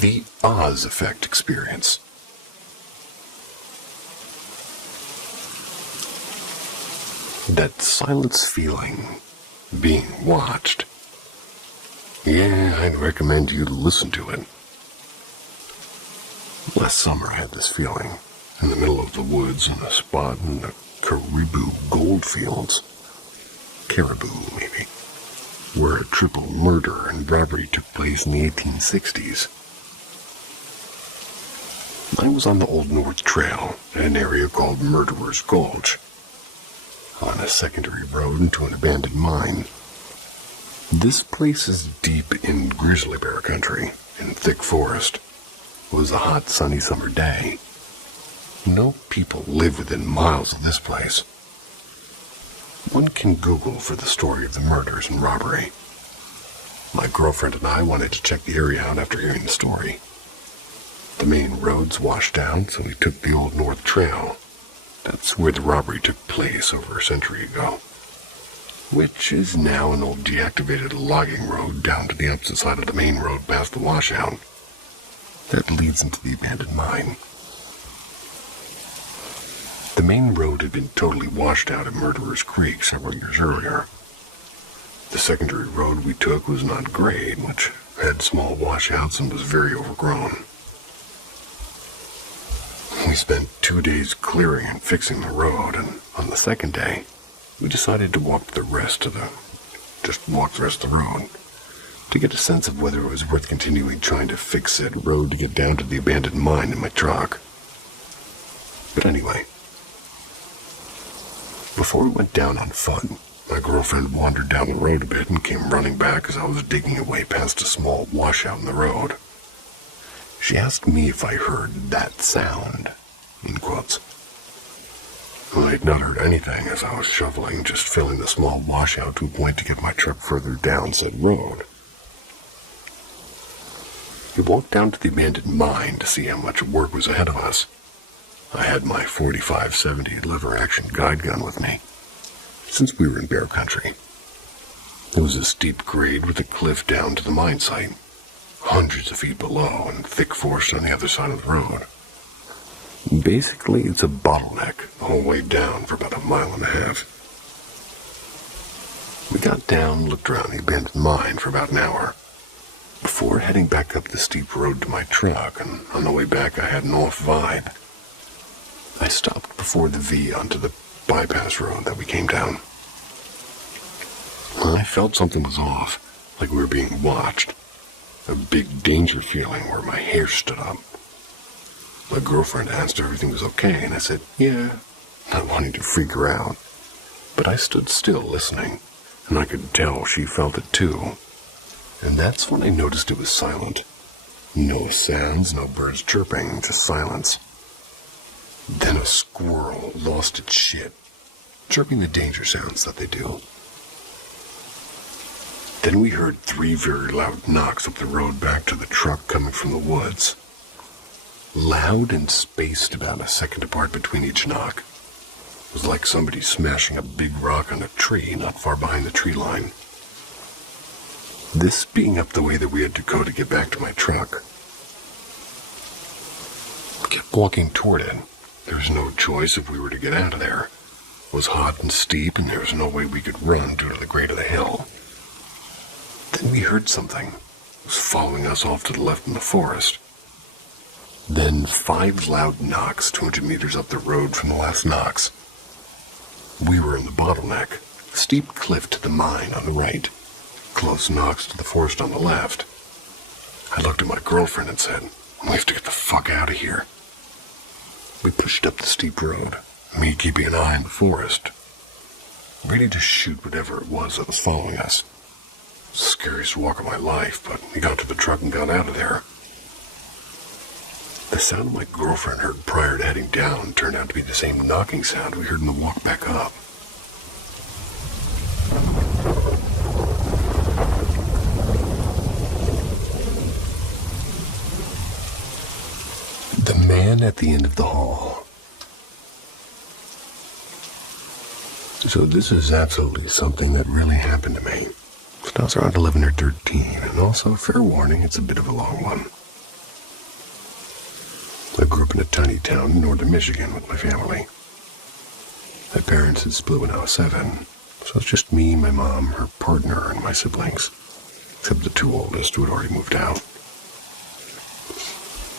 The Oz effect experience. That silence feeling, being watched. Yeah, I'd recommend you listen to it. Last summer I had this feeling, in the middle of the woods in a spot in the Caribou goldfields. Caribou, maybe. Where a triple murder and robbery took place in the 1860s. I was on the Old North Trail in an area called Murderer's Gulch, on a secondary road into an abandoned mine. This place is deep in grizzly bear country, in thick forest. It was a hot, sunny summer day. No people live within miles of this place. One can Google for the story of the murders and robbery. My girlfriend and I wanted to check the area out after hearing the story. The main roads washed out, so we took the Old North Trail. That's where the robbery took place over a century ago, which is now an old deactivated logging road down to the opposite side of the main road past the washout. That leads into the abandoned mine. The main road had been totally washed out at Murderer's Creek several years earlier. The secondary road we took was not great, which had small washouts and was very overgrown. We spent 2 days clearing and fixing the road, and on the second day, we decided to walk the rest of the road, to get a sense of whether it was worth continuing trying to fix that road to get down to the abandoned mine in my truck. But anyway, before we went down on foot, my girlfriend wandered down the road a bit and came running back as I was digging away past a small washout in the road. She asked me if I heard that sound, in quotes. I'd not heard anything as I was shoveling, just filling the small washout to a point to get my truck further down said road. We walked down to the abandoned mine to see how much work was ahead of us. I had my 45-70 lever-action guide gun with me, since we were in bear country. It was a steep grade with a cliff down to the mine site, hundreds of feet below and thick forest on the other side of the road. Basically, it's a bottleneck the whole way down for about 1.5 miles. We got down, looked around the abandoned mine for about an hour, before heading back up the steep road to my truck, and on the way back I had an off vibe. I stopped before the V onto the bypass road that we came down. I felt something was off, like we were being watched. A big danger feeling where my hair stood up. My girlfriend asked if everything was okay, and I said, yeah, not wanting to freak her out. But I stood still listening, and I could tell she felt it too. And that's when I noticed it was silent. No sounds, no birds chirping, just silence. Then a squirrel lost its shit, chirping the danger sounds that they do. Then we heard 3 very loud knocks up the road back to the truck coming from the woods. Loud and spaced about a second apart between each knock. It was like somebody smashing a big rock on a tree not far behind the tree line. This being up the way that we had to go to get back to my truck. I kept walking toward it. There was no choice if we were to get out of there. It was hot and steep, and there was no way we could run due to the grade of the hill. Then we heard something. It was following us off to the left in the forest. Then 5 loud knocks 200 meters up the road from the last knocks. We were in the bottleneck, steep cliff to the mine on the right, close knocks to the forest on the left. I looked at my girlfriend and said, we have to get the fuck out of here. We pushed up the steep road, me keeping an eye on the forest, ready to shoot whatever it was that was following us. It was the scariest walk of my life, but we got to the truck and got out of there. The sound my girlfriend heard prior to heading down turned out to be the same knocking sound we heard in the walk back up. The man at the end of the hall. So this is absolutely something that really happened to me. I was around 11 or 13, and also, fair warning, it's a bit of a long one. I grew up in a tiny town in northern Michigan with my family. My parents had split when I was 7, so it's just me, my mom, her partner, and my siblings, except the 2 oldest who had already moved out.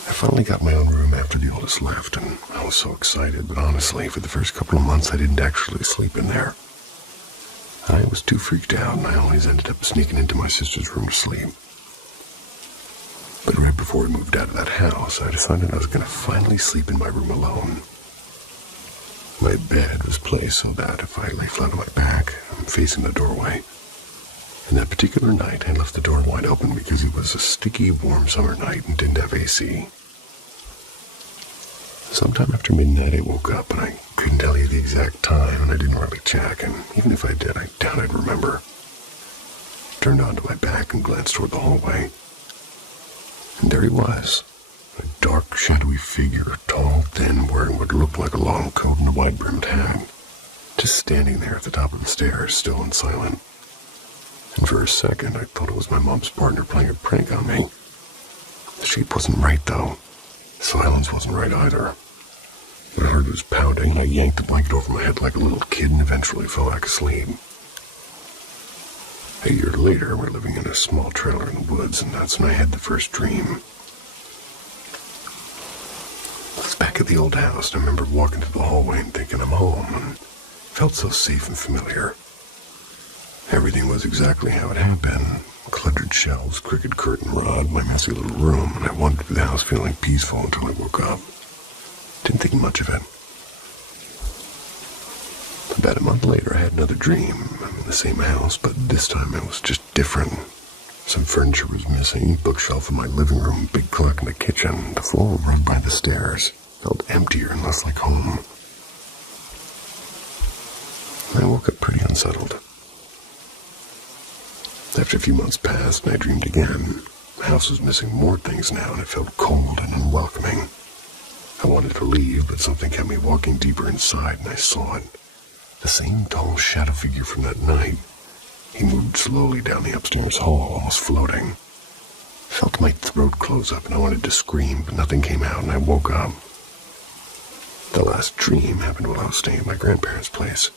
I finally got my own room after the oldest left, and I was so excited, but honestly, for the first couple of months I didn't actually sleep in there. I was too freaked out, and I always ended up sneaking into my sister's room to sleep. But right before we moved out of that house, I decided I was going to finally sleep in my room alone. My bed was placed so that if I lay flat on my back, I'm facing the doorway. And that particular night, I left the door wide open because it was a sticky, warm summer night and didn't have AC. Sometime after midnight, I woke up, and I couldn't tell you the exact time, and I didn't really check, and even if I did, I doubt I'd remember. Turned onto my back and glanced toward the hallway. And there he was, a dark, shadowy figure, tall, thin, wearing what looked like a long coat and a wide-brimmed hat, just standing there at the top of the stairs, still and silent. And for a second, I thought it was my mom's partner playing a prank on me. The sheet wasn't right, though. Silence wasn't right either. My heart was pounding, and I yanked the blanket over my head like a little kid and eventually fell back asleep. A year later, we're living in a small trailer in the woods, and that's when I had the first dream. I was back at the old house, and I remember walking through the hallway and thinking I'm home, and felt so safe and familiar. Everything was exactly how it had been. Cluttered shelves, crooked curtain rod, my messy little room, and I wandered through the house feeling peaceful until I woke up. Didn't think much of it. About a month later, I had another dream. I'm in the same house, but this time it was just different. Some furniture was missing, bookshelf in my living room, big clock in the kitchen, the floor rug by the stairs. Felt emptier and less like home. I woke up pretty unsettled. After a few months passed and I dreamed again, the house was missing more things now and it felt cold and unwelcoming. I wanted to leave, but something kept me walking deeper inside and I saw it. The same tall shadow figure from that night. He moved slowly down the upstairs hall, almost floating. I felt my throat close up and I wanted to scream, but nothing came out and I woke up. The last dream happened while I was staying at my grandparents' place.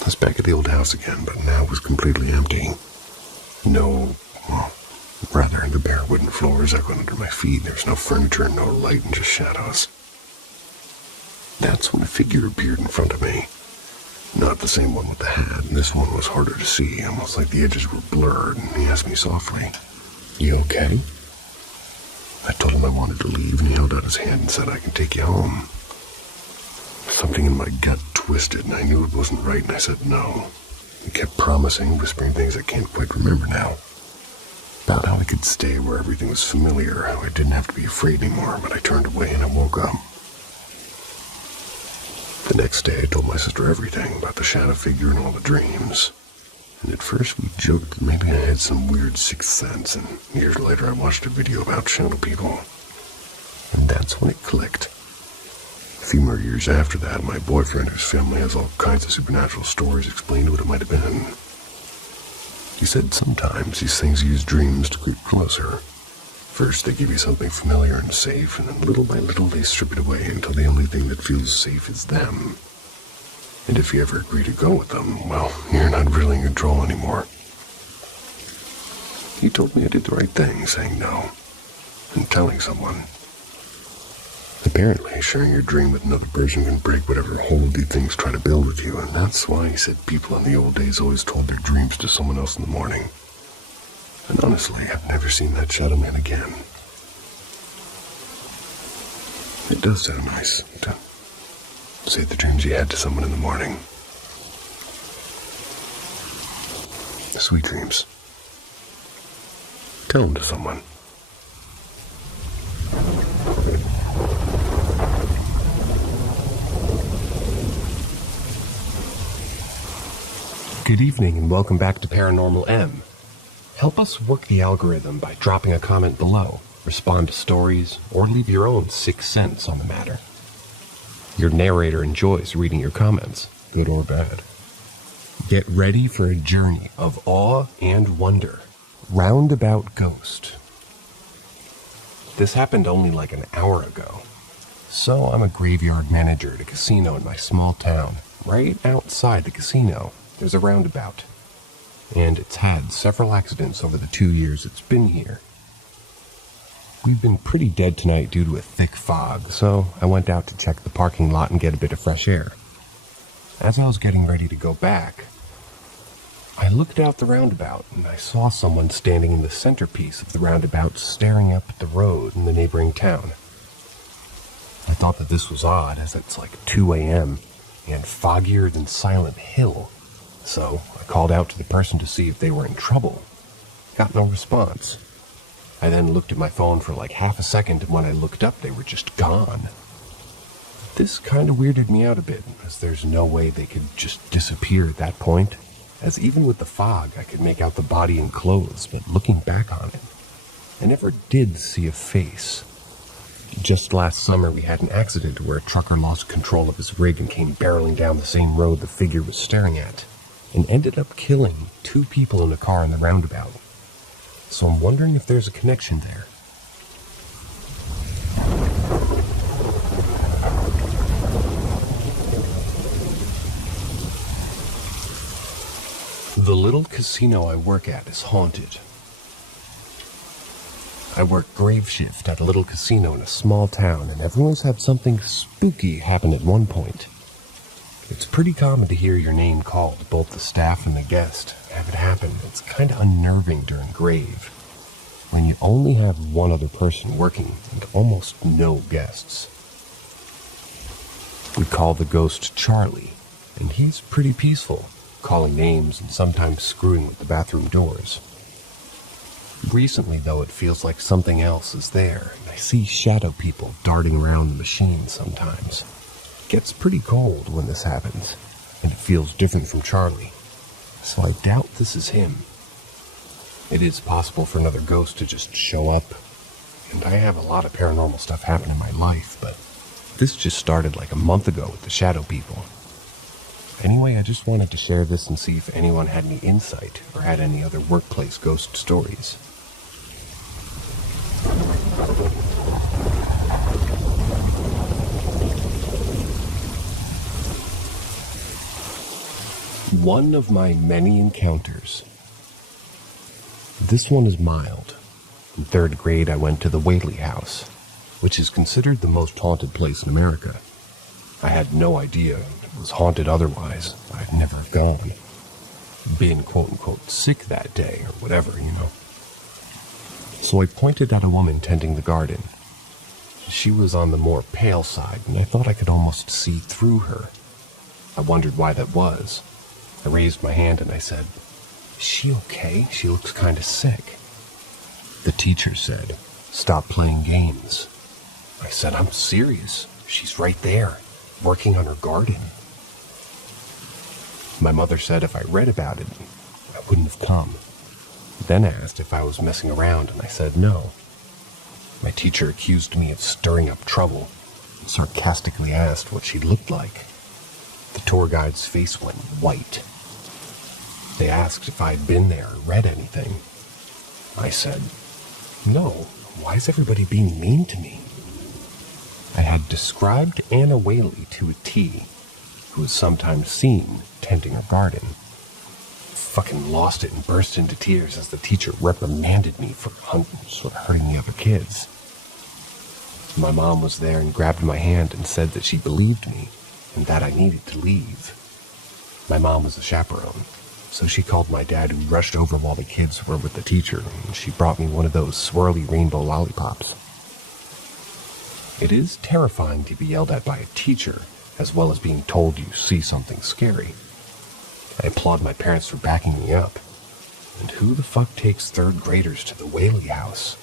I was back at the old house again, but now it was completely empty. The bare wooden floors echoed under my feet. There was no furniture, no light, and just shadows. That's when a figure appeared in front of me. Not the same one with the hat. This one was harder to see, almost like the edges were blurred, and he asked me softly, "You okay?" I told him I wanted to leave, and he held out his hand and said, "I can take you home." Something in my gut twisted, and I knew it wasn't right, and I said no. He kept promising, whispering things I can't quite remember now. About how I could stay where everything was familiar, how I didn't have to be afraid anymore, but I turned away and I woke up. The next day I told my sister everything about the shadow figure and all the dreams. And at first we joked that maybe I had some weird sixth sense, and years later I watched a video about shadow people. And that's when it clicked. A few more years after that, my boyfriend, whose family has all kinds of supernatural stories, explained what it might have been. He said sometimes these things use dreams to creep closer. First they give you something familiar and safe, and then little by little they strip it away until the only thing that feels safe is them. And if you ever agree to go with them, well, you're not really in control anymore. He told me I did the right thing, saying no, and telling someone. Apparently, sharing your dream with another person can break whatever hold these things try to build with you, and that's why he said people in the old days always told their dreams to someone else in the morning. And honestly, I've never seen that shadow man again. It does sound nice to say the dreams you had to someone in the morning. Sweet dreams. Tell them to someone. Good evening and welcome back to Paranormal M. Help us work the algorithm by dropping a comment below, respond to stories, or leave your own 6 cents on the matter. Your narrator enjoys reading your comments, good or bad. Get ready for a journey of awe and wonder. Roundabout Ghost. This happened only like an hour ago. So I'm a graveyard manager at a casino in my small town. Right outside the casino, there's a roundabout, and it's had several accidents over the 2 years it's been here. We've been pretty dead tonight due to a thick fog, so I went out to check the parking lot and get a bit of fresh air. As I was getting ready to go back, I looked out the roundabout and I saw someone standing in the centerpiece of the roundabout staring up at the road in the neighboring town. I thought that this was odd, as it's like 2 a.m. and foggier than Silent Hill. So I called out to the person to see if they were in trouble. Got no response. I then looked at my phone for like half a second, and when I looked up, they were just gone. This kind of weirded me out a bit, as there's no way they could just disappear at that point, as even with the fog, I could make out the body and clothes, but looking back on it, I never did see a face. Just last summer, we had an accident where a trucker lost control of his rig and came barreling down the same road the figure was staring at, and ended up killing 2 people in a car in the roundabout. So I'm wondering if there's a connection there. The little casino I work at is haunted. I work grave shift at a little casino in a small town, and everyone's had something spooky happen at one point. It's pretty common to hear your name called, both the staff and the guest. Have it happen. It's kind of unnerving during grave, when you only have one other person working and almost no guests. We call the ghost Charlie, and he's pretty peaceful, calling names and sometimes screwing with the bathroom doors. Recently, though, it feels like something else is there, and I see shadow people darting around the machine sometimes. gets pretty cold when this happens, and it feels different from Charlie, so I doubt this is him. It is possible for another ghost to just show up, and I have a lot of paranormal stuff happen in my life, but this just started like a month ago with the shadow people. Anyway, I just wanted to share this and see if anyone had any insight or had any other workplace ghost stories. One of my many encounters. This one is mild. In 3rd grade, I went to the Whaley House, which is considered the most haunted place in America. I had no idea it was haunted otherwise. I'd never have gone. Being quote-unquote sick that day, or whatever, you know. So I pointed at a woman tending the garden. She was on the more pale side, and I thought I could almost see through her. I wondered why that was. I raised my hand and I said, "Is she okay? She looks kind of sick." The teacher said, "Stop playing games." I said, "I'm serious. She's right there, working on her garden." My mother said if I read about it, I wouldn't have come. Then asked if I was messing around, and I said no. My teacher accused me of stirring up trouble, and sarcastically asked what she looked like. The tour guide's face went white. They asked if I'd been there or read anything. I said, "No, why is everybody being mean to me?" I had described Anna Whaley to a T, who was sometimes seen tending her garden. Fucking lost it and burst into tears as the teacher reprimanded me for hurting the other kids. My mom was there and grabbed my hand and said that she believed me and that I needed to leave. My mom was a chaperone, so she called my dad, who rushed over while the kids were with the teacher, and she brought me one of those swirly rainbow lollipops. It is terrifying to be yelled at by a teacher, as well as being told you see something scary. I applaud my parents for backing me up. And who the fuck takes 3rd graders to the Whaley House?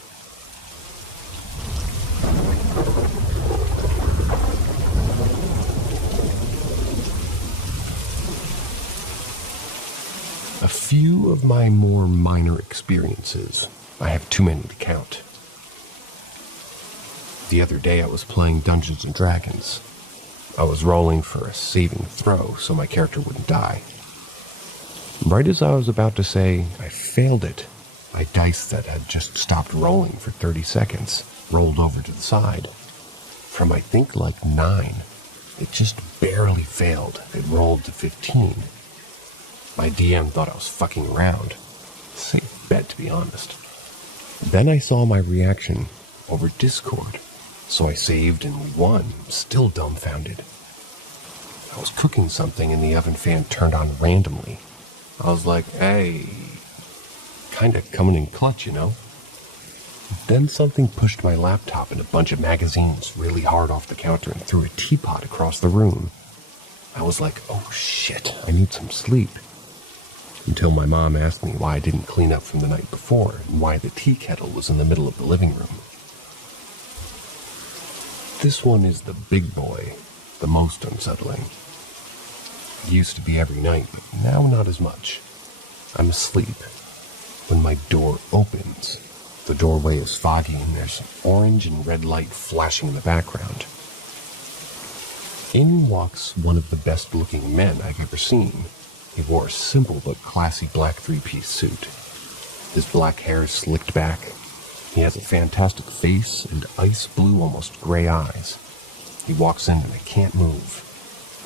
A few of my more minor experiences. I have too many to count. The other day I was playing Dungeons & Dragons. I was rolling for a saving throw so my character wouldn't die. Right as I was about to say I failed it, my dice that had just stopped rolling for 30 seconds rolled over to the side. From I think like 9, it just barely failed. It rolled to 15. My DM thought I was fucking around. Safe bet, to be honest. Then I saw my reaction over Discord, so I saved and we won, still dumbfounded. I was cooking something and the oven fan turned on randomly. I was like, hey, kinda coming in clutch, you know? Then something pushed my laptop and a bunch of magazines really hard off the counter and threw a teapot across the room. I was like, oh shit, I need some sleep. Until my mom asked me why I didn't clean up from the night before and why the tea kettle was in the middle of the living room. This one is the big boy, the most unsettling. It used to be every night, but now not as much. I'm asleep when my door opens. The doorway is foggy and there's an orange and red light flashing in the background. In walks one of the best looking men I've ever seen. He wore a simple but classy black 3-piece suit. His black hair is slicked back. He has a fantastic face and ice blue, almost gray eyes. He walks in and I can't move.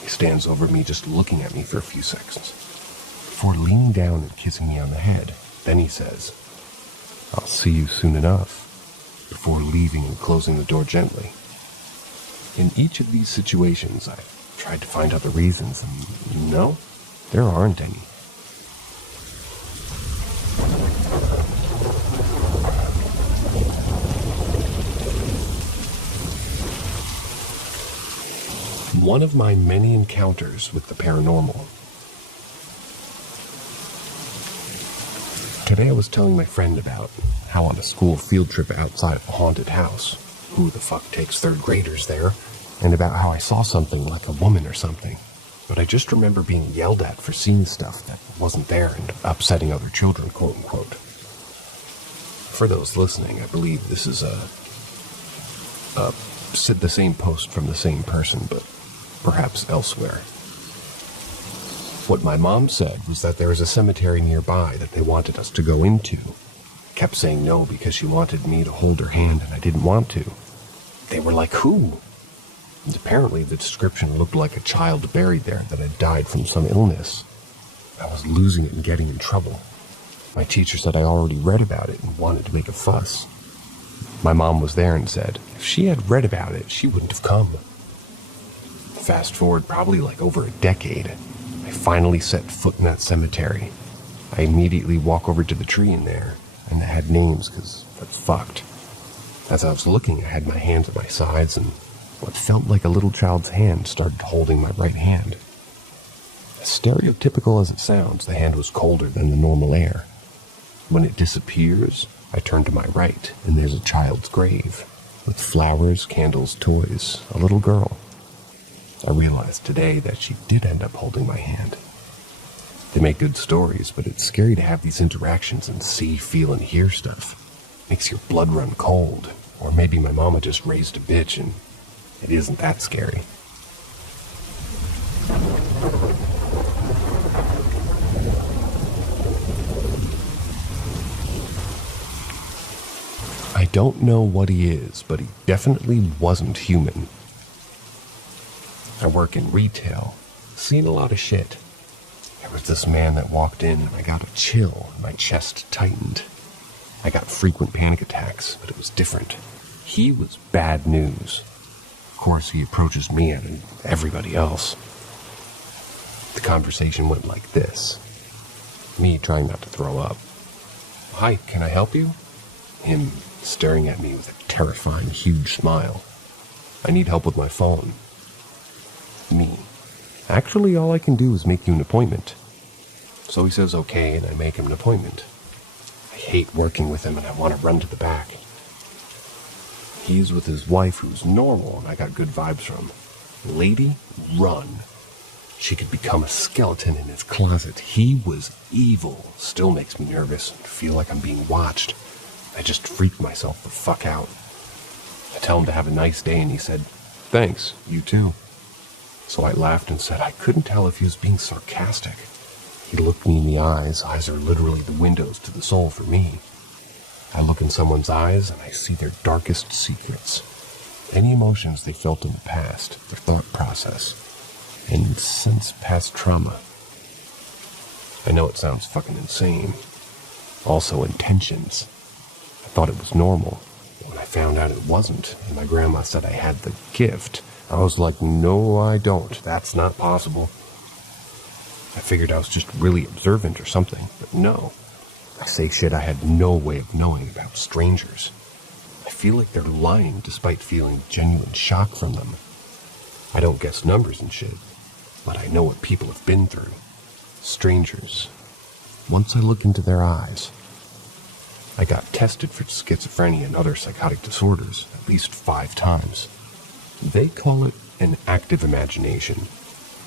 He stands over me just looking at me for a few seconds, before leaning down and kissing me on the head. Then he says, "I'll see you soon enough," before leaving and closing the door gently. In each of these situations, I've tried to find other reasons, and no, there aren't any. One of my many encounters with the paranormal. Today I was telling my friend about how on a school field trip outside of a haunted house, who the fuck takes 3rd graders there, and about how I saw something like a woman or something. But I just remember being yelled at for seeing stuff that wasn't there and upsetting other children, quote unquote. For those listening, I believe this is the same post from the same person, but perhaps elsewhere. What my mom said was that there was a cemetery nearby that they wanted us to go into. Kept saying no because she wanted me to hold her hand and I didn't want to. They were like, who? And apparently the description looked like a child buried there that had died from some illness. I was losing it and getting in trouble. My teacher said I already read about it and wanted to make a fuss. My mom was there and said, if she had read about it, she wouldn't have come. Fast forward probably like over a decade. I finally set foot in that cemetery. I immediately walk over to the tree in there, and it had names because that's fucked. As I was looking, I had my hands at my sides, and what felt like a little child's hand started holding my right hand. As stereotypical as it sounds, the hand was colder than the normal air. When it disappears, I turn to my right, and there's a child's grave, with flowers, candles, toys, a little girl. I realized today that she did end up holding my hand. They make good stories, but it's scary to have these interactions and see, feel, and hear stuff. Makes your blood run cold. Or maybe my mama just raised a bitch and it isn't that scary. I don't know what he is, but he definitely wasn't human. I work in retail, seen a lot of shit. There was this man that walked in and I got a chill and my chest tightened. I got frequent panic attacks, but it was different. He was bad news. Of course, he approaches me and everybody else. The conversation went like this. Me trying not to throw up. Hi, can I help you? Him staring at me with a terrifying, huge smile. I need help with my phone. Me. Actually, all I can do is make you an appointment. So he says okay, and I make him an appointment. I hate working with him, and I want to run to the back. He's with his wife, who's normal, and I got good vibes from. Lady, run. She could become a skeleton in his closet. He was evil. Still makes me nervous and feel like I'm being watched. I just freaked myself the fuck out. I tell him to have a nice day, and he said, thanks, you too. So I laughed and said I couldn't tell if he was being sarcastic. He looked me in the eyes. Eyes are literally the windows to the soul for me. I look in someone's eyes and I see their darkest secrets. Any emotions they felt in the past, their thought process, and since past trauma. I know it sounds fucking insane. Also intentions. I thought it was normal. But when I found out it wasn't, and my grandma said I had the gift, I was like, no, I don't. That's not possible. I figured I was just really observant or something, but no. I say shit I had no way of knowing about strangers. I feel like they're lying despite feeling genuine shock from them. I don't guess numbers and shit, but I know what people have been through. Strangers. Once I look into their eyes, I got tested for schizophrenia and other psychotic disorders at least 5 times. They call it an active imagination,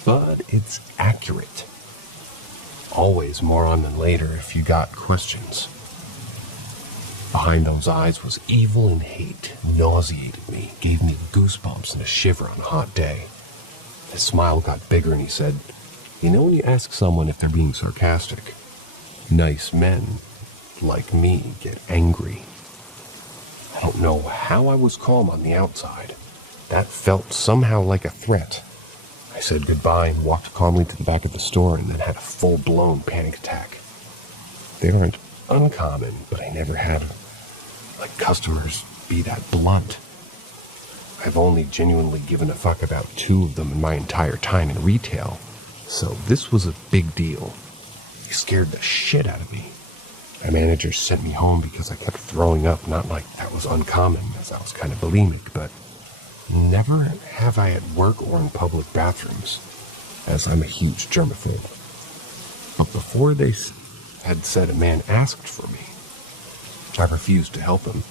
but it's accurate. Always more on than later if you got questions. Behind those eyes was evil and hate, nauseated me, gave me goosebumps and a shiver on a hot day. His smile got bigger and he said, you know when you ask someone if they're being sarcastic, nice men like me get angry. I don't know how I was calm on the outside. That felt somehow like a threat. I said goodbye and walked calmly to the back of the store and then had a full-blown panic attack. They aren't uncommon, but I never had, customers be that blunt. I've only genuinely given a fuck about 2 of them in my entire time in retail, so this was a big deal. It scared the shit out of me. My manager sent me home because I kept throwing up, not like that was uncommon, as I was kind of bulimic, but never have I at work or in public bathrooms, as I'm a huge germaphobe. But before they had said a man asked for me, I refused to help him.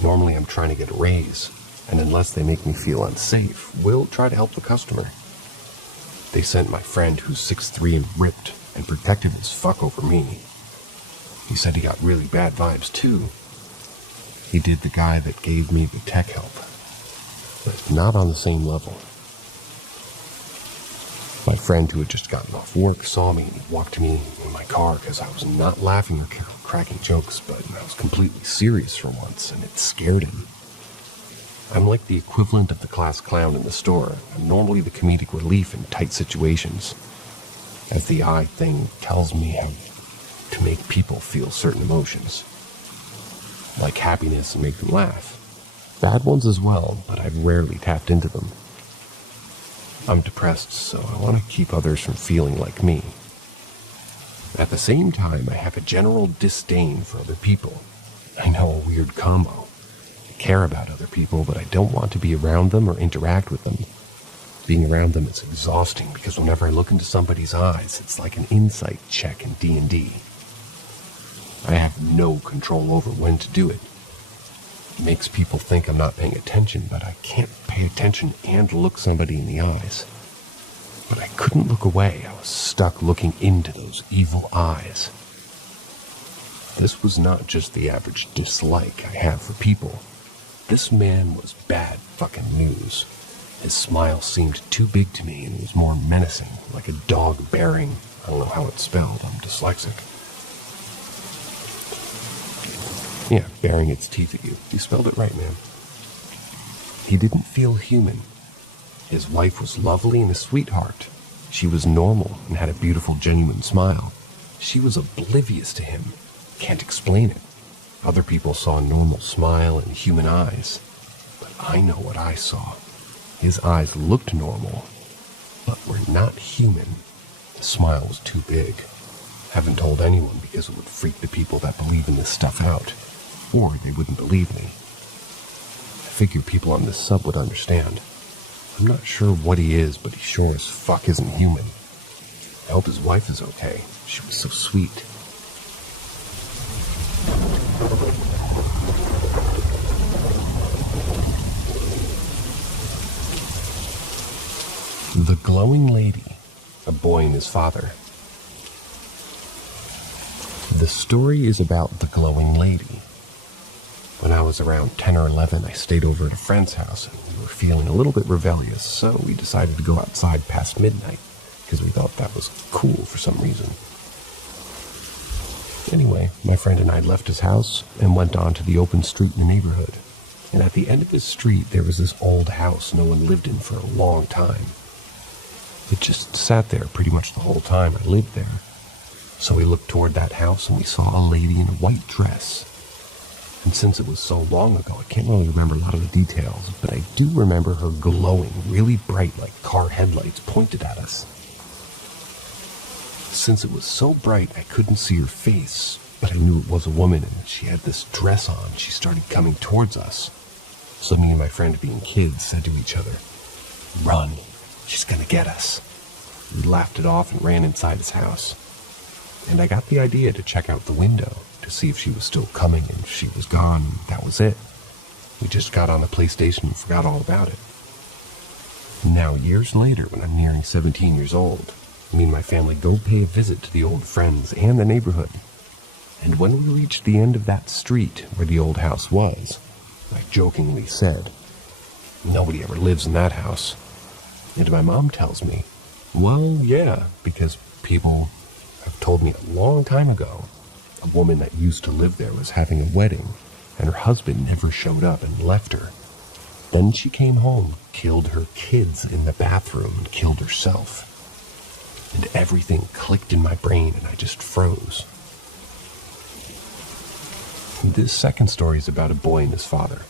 Normally I'm trying to get a raise. and unless they make me feel unsafe, will try to help the customer. They sent my friend, who's 6'3" and ripped and protective as fuck, over me. He said he got really bad vibes too. He did the guy that gave me the tech help, but not on the same level. My friend, who had just gotten off work, saw me and he walked to me in my car because I was not laughing or cracking jokes, but I was completely serious for once, and it scared him. I'm like the equivalent of the class clown in the store. I'm normally the comedic relief in tight situations, as the eye thing tells me how to make people feel certain emotions, like happiness, and make them laugh. Bad ones as well, but I've rarely tapped into them. I'm depressed, so I want to keep others from feeling like me. At the same time, I have a general disdain for other people. I know, a weird combo. I care about other people, but I don't want to be around them or interact with them. Being around them is exhausting because whenever I look into somebody's eyes, it's like an insight check in D&D. I have no control over when to do it. It makes people think I'm not paying attention, but I can't pay attention and look somebody in the eyes. But I couldn't look away. I was stuck looking into those evil eyes. This was not just the average dislike I have for people. This man was bad fucking news. His smile seemed too big to me, and it was more menacing, like a dog bearing. I don't know how it's spelled, I'm dyslexic. Yeah, baring its teeth at you. You spelled it right, man. He didn't feel human. His wife was lovely and a sweetheart. She was normal and had a beautiful, genuine smile. She was oblivious to him. Can't explain it. Other people saw a normal smile and human eyes, but I know what I saw. His eyes looked normal, but were not human. The smile was too big. Haven't told anyone because it would freak the people that believe in this stuff out, or they wouldn't believe me. I figure people on this sub would understand. I'm not sure what he is, but he sure as fuck isn't human. I hope his wife is okay. She was so sweet. The Glowing Lady, a Boy and His Father. The story is about the Glowing Lady. When I was around 10 or 11, I stayed over at a friend's house, and we were feeling a little bit rebellious, so we decided to go outside past midnight, because we thought that was cool for some reason. Anyway, my friend and I left his house and went on to the open street in the neighborhood. And at the end of this street, there was this old house no one lived in for a long time. It just sat there pretty much the whole time I lived there. So we looked toward that house and we saw a lady in a white dress. And since it was so long ago, I can't really remember a lot of the details, but I do remember her glowing really bright like car headlights pointed at us. Since it was so bright, I couldn't see her face, but I knew it was a woman and she had this dress on. She started coming towards us. So me and my friend, being kids, said to each other, "Run, she's gonna get us." We laughed it off and ran inside his house. And I got the idea to check out the window to see if she was still coming, and if she was gone, that was it. We just got on the PlayStation and forgot all about it. Now, years later, when I'm nearing 17 years old, me and my family go pay a visit to the old friends and the neighborhood. And when we reached the end of that street where the old house was, I jokingly said, "Nobody ever lives in that house." And my mom tells me, "Well, yeah, because people have told me a long time ago, a woman that used to live there was having a wedding, and her husband never showed up and left her. Then she came home, killed her kids in the bathroom, and killed herself." And everything clicked in my brain and I just froze. This second story is about a boy and his father.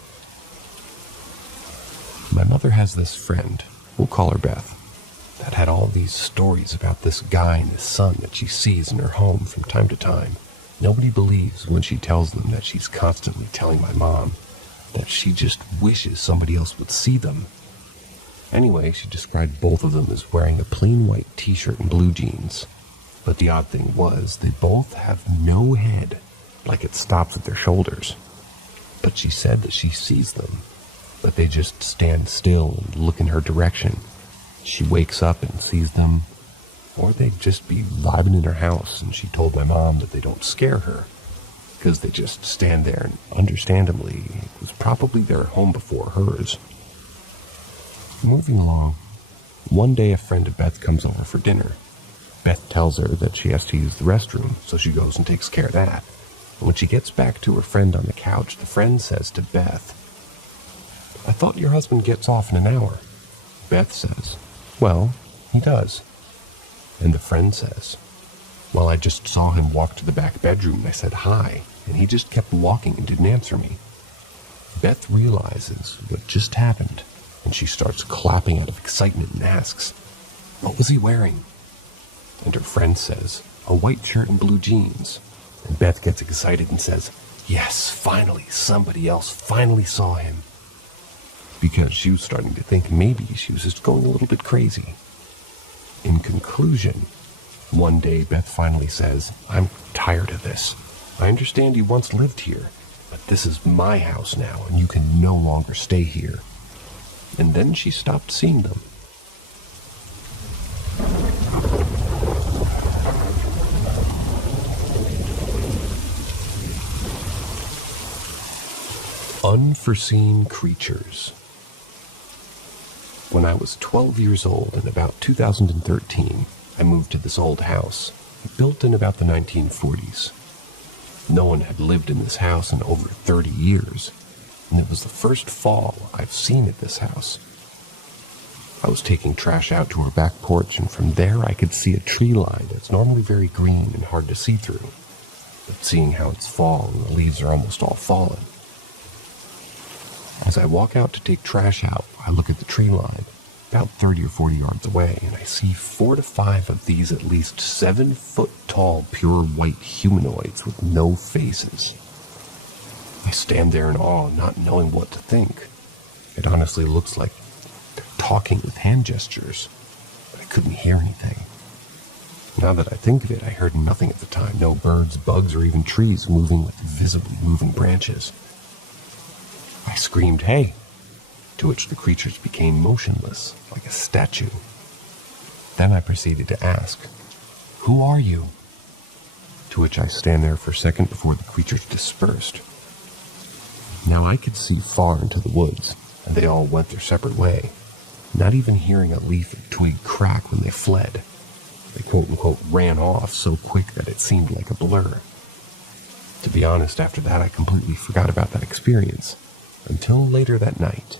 My mother has this friend, we'll call her Beth, that had all these stories about this guy and his son that she sees in her home from time to time. Nobody believes when she tells them that she's constantly telling my mom that she just wishes somebody else would see them. Anyway, she described both of them as wearing a plain white t-shirt and blue jeans. But the odd thing was, they both have no head, like it stops at their shoulders. But she said that she sees them. but they just stand still and look in her direction. She wakes up and sees them, or they'd just be vibing in her house, and she told my mom that they don't scare her, because they just stand there, and understandably, it was probably their home before hers. Moving along, one day a friend of Beth comes over for dinner. Beth tells her that she has to use the restroom, so she goes and takes care of that. And when she gets back to her friend on the couch, the friend says to Beth, "I thought your husband gets off in an hour." Beth says, "Well, he does." And the friend says, "Well, I just saw him walk to the back bedroom and I said hi, and he just kept walking and didn't answer me." Beth realizes what just happened, and she starts clapping out of excitement and asks, "What was he wearing?" And her friend says, "A white shirt and blue jeans." And Beth gets excited and says, "Yes, finally, somebody else finally saw him." Because she was starting to think maybe she was just going a little bit crazy. In conclusion, one day Beth finally says, "I'm tired of this. I understand you once lived here, but this is my house now, and you can no longer stay here." And then she stopped seeing them. Unforeseen creatures. When I was 12 years old in about 2013, I moved to this old house, built in about the 1940s. No one had lived in this house in over 30 years, and it was the first fall I've seen at this house. I was taking trash out to our back porch, and from there I could see a tree line that's normally very green and hard to see through, but seeing how it's fall and the leaves are almost all fallen. As I walk out to take trash out, I look at the tree line, about 30 or 40 yards away, and I see 4 to 5 of these at least 7-foot-tall pure white humanoids with no faces. I stand there in awe, not knowing what to think. It honestly looks like they're talking with hand gestures, but I couldn't hear anything. Now that I think of it, I heard nothing at the time, no birds, bugs, or even trees moving with visibly moving branches. I screamed, "Hey!" to which the creatures became motionless, like a statue. Then I proceeded to ask, "Who are you?" To which I stand there for a second before the creatures dispersed. Now I could see far into the woods, and they all went their separate way, not even hearing a leaf or twig crack when they fled. They quote-unquote ran off so quick that it seemed like a blur. To be honest, after that I completely forgot about that experience, until later that night.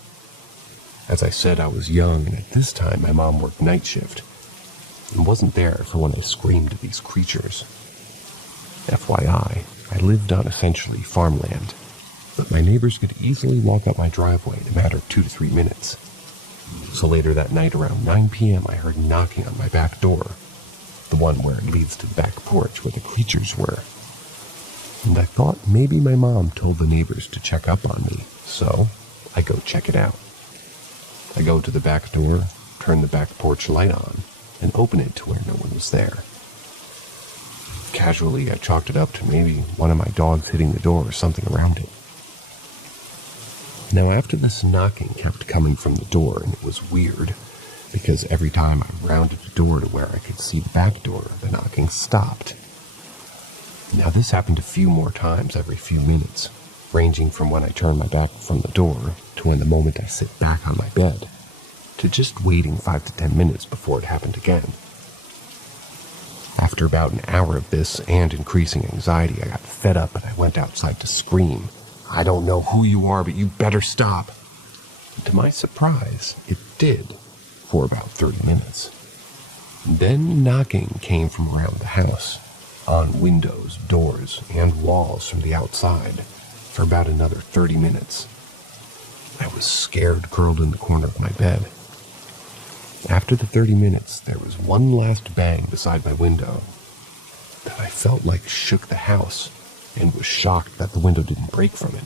As I said, I was young, and at this time my mom worked night shift, and wasn't there for when I screamed at these creatures. FYI, I lived on essentially farmland, but my neighbors could easily walk up my driveway in a matter of 2 to 3 minutes. So later that night, around 9 p.m., I heard knocking on my back door, the one where it leads to the back porch where the creatures were. And I thought maybe my mom told the neighbors to check up on me, so I go check it out. I go to the back door, turn the back porch light on, and open it to where no one was there. Casually, I chalked it up to maybe one of my dogs hitting the door or something around it. Now, after this knocking kept coming from the door, and it was weird, because every time I rounded the door to where I could see the back door, the knocking stopped. Now, this happened a few more times every few minutes, ranging from when I turn my back from the door to when the moment I sit back on my bed, to just waiting 5 to 10 minutes before it happened again. After about an hour of this and increasing anxiety, I got fed up and I went outside to scream, "I don't know who you are, but you better stop." And to my surprise, it did, for about 30 minutes. Then knocking came from around the house, on windows, doors, and walls from the outside, for about another 30 minutes. I was scared, curled in the corner of my bed. After the 30 minutes, there was one last bang beside my window that I felt like shook the house, and was shocked that the window didn't break from it.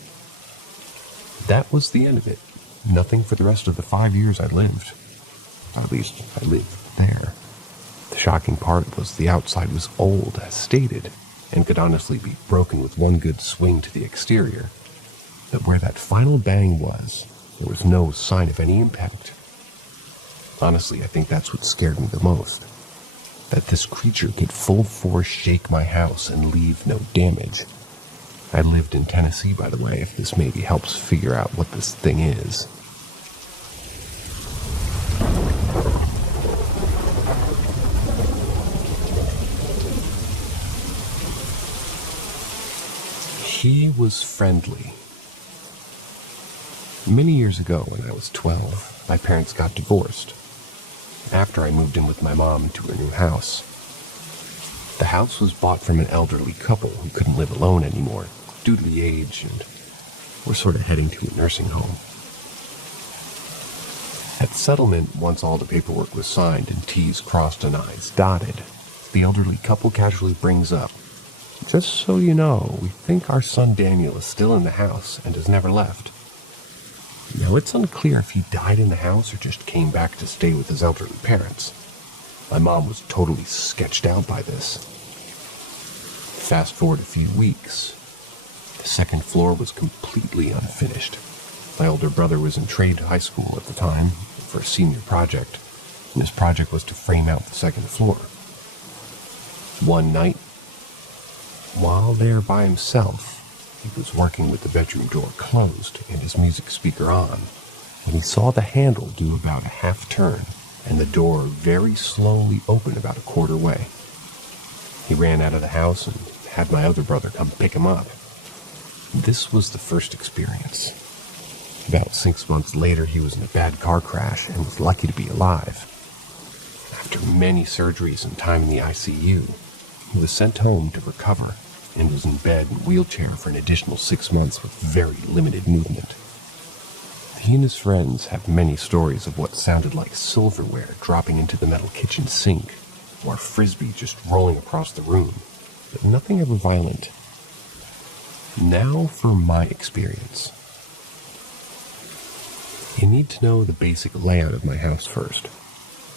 That was the end of it. Nothing for the rest of the 5 years I lived. Or at least, I lived there. The shocking part was the outside was old, as stated, and could honestly be broken with one good swing to the exterior. But where that final bang was There was no sign of any impact. Honestly, I think that's what scared me the most. That this creature could full force shake my house and leave no damage. I lived in Tennessee, by the way, if this maybe helps figure out what this thing is. He was friendly. Many years ago, when I was 12, my parents got divorced. After I moved in with my mom to a new house. The house was bought from an elderly couple who couldn't live alone anymore due to the age and were sort of heading to a nursing home. At settlement, once all the paperwork was signed and T's crossed and I's dotted, the elderly couple casually brings up, "Just so you know, we think our son Daniel is still in the house and has never left." Now, it's unclear if he died in the house or just came back to stay with his elderly parents. My mom was totally sketched out by this. Fast forward a few weeks. The second floor was completely unfinished. My older brother was in trade high school at the time for a senior project, and his project was to frame out the second floor. One night, while there by himself, he was working with the bedroom door closed and his music speaker on, when he saw the handle do about a half turn and the door very slowly open about a quarter way. He ran out of the house and had my other brother come pick him up. This was the first experience. About 6 months later, he was in a bad car crash and was lucky to be alive. After many surgeries and time in the ICU, he was sent home to recover and was in bed and wheelchair for an additional 6 months with very limited movement. He and his friends have many stories of what sounded like silverware dropping into the metal kitchen sink, or a frisbee just rolling across the room, but nothing ever violent. Now for my experience. You need to know the basic layout of my house first.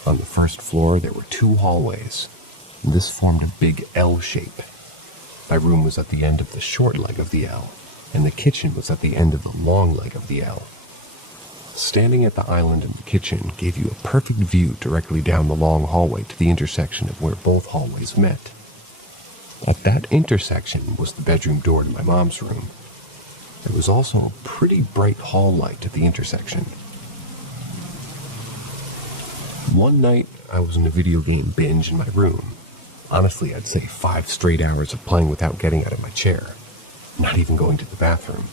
On the first floor, there were 2 hallways, and this formed a big L shape. My room was at the end of the short leg of the L, and the kitchen was at the end of the long leg of the L. Standing at the island in the kitchen gave you a perfect view directly down the long hallway to the intersection of where both hallways met. At that intersection was the bedroom door to my mom's room. There was also a pretty bright hall light at the intersection. One night, I was in a video game binge in my room. Honestly, I'd say 5 straight hours of playing without getting out of my chair, not even going to the bathroom.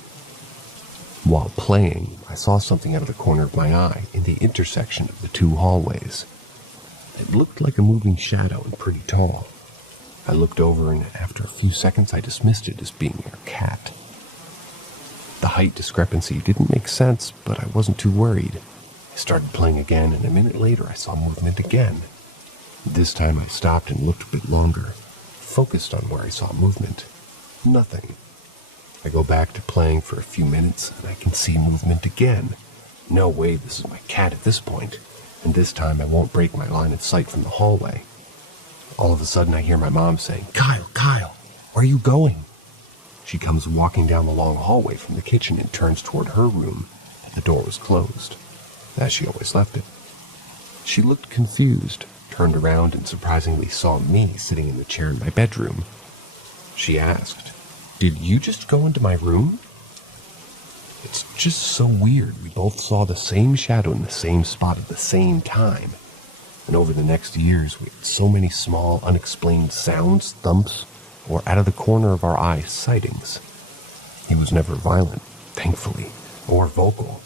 While playing, I saw something out of the corner of my eye in the intersection of the 2 hallways. It looked like a moving shadow and pretty tall. I looked over and after a few seconds I dismissed it as being a cat. The height discrepancy didn't make sense, but I wasn't too worried. I started playing again, and a minute later I saw movement again. This time I stopped and looked a bit longer, focused on where I saw movement. Nothing. I go back to playing for a few minutes, and I can see movement again. No way, this is my cat at this point, and this time I won't break my line of sight from the hallway. All of a sudden I hear my mom saying, Kyle, where are you going?" She comes walking down the long hallway from the kitchen and turns toward her room, but the door was closed, as she always left it. She looked confused, turned around and surprisingly saw me sitting in the chair in my bedroom. She asked, "Did you just go into my room?" It's just so weird. We both saw the same shadow in the same spot at the same time. And over the next years, we had so many small, unexplained sounds, thumps, or out of the corner of our eye, sightings. He was never violent, thankfully, or vocal,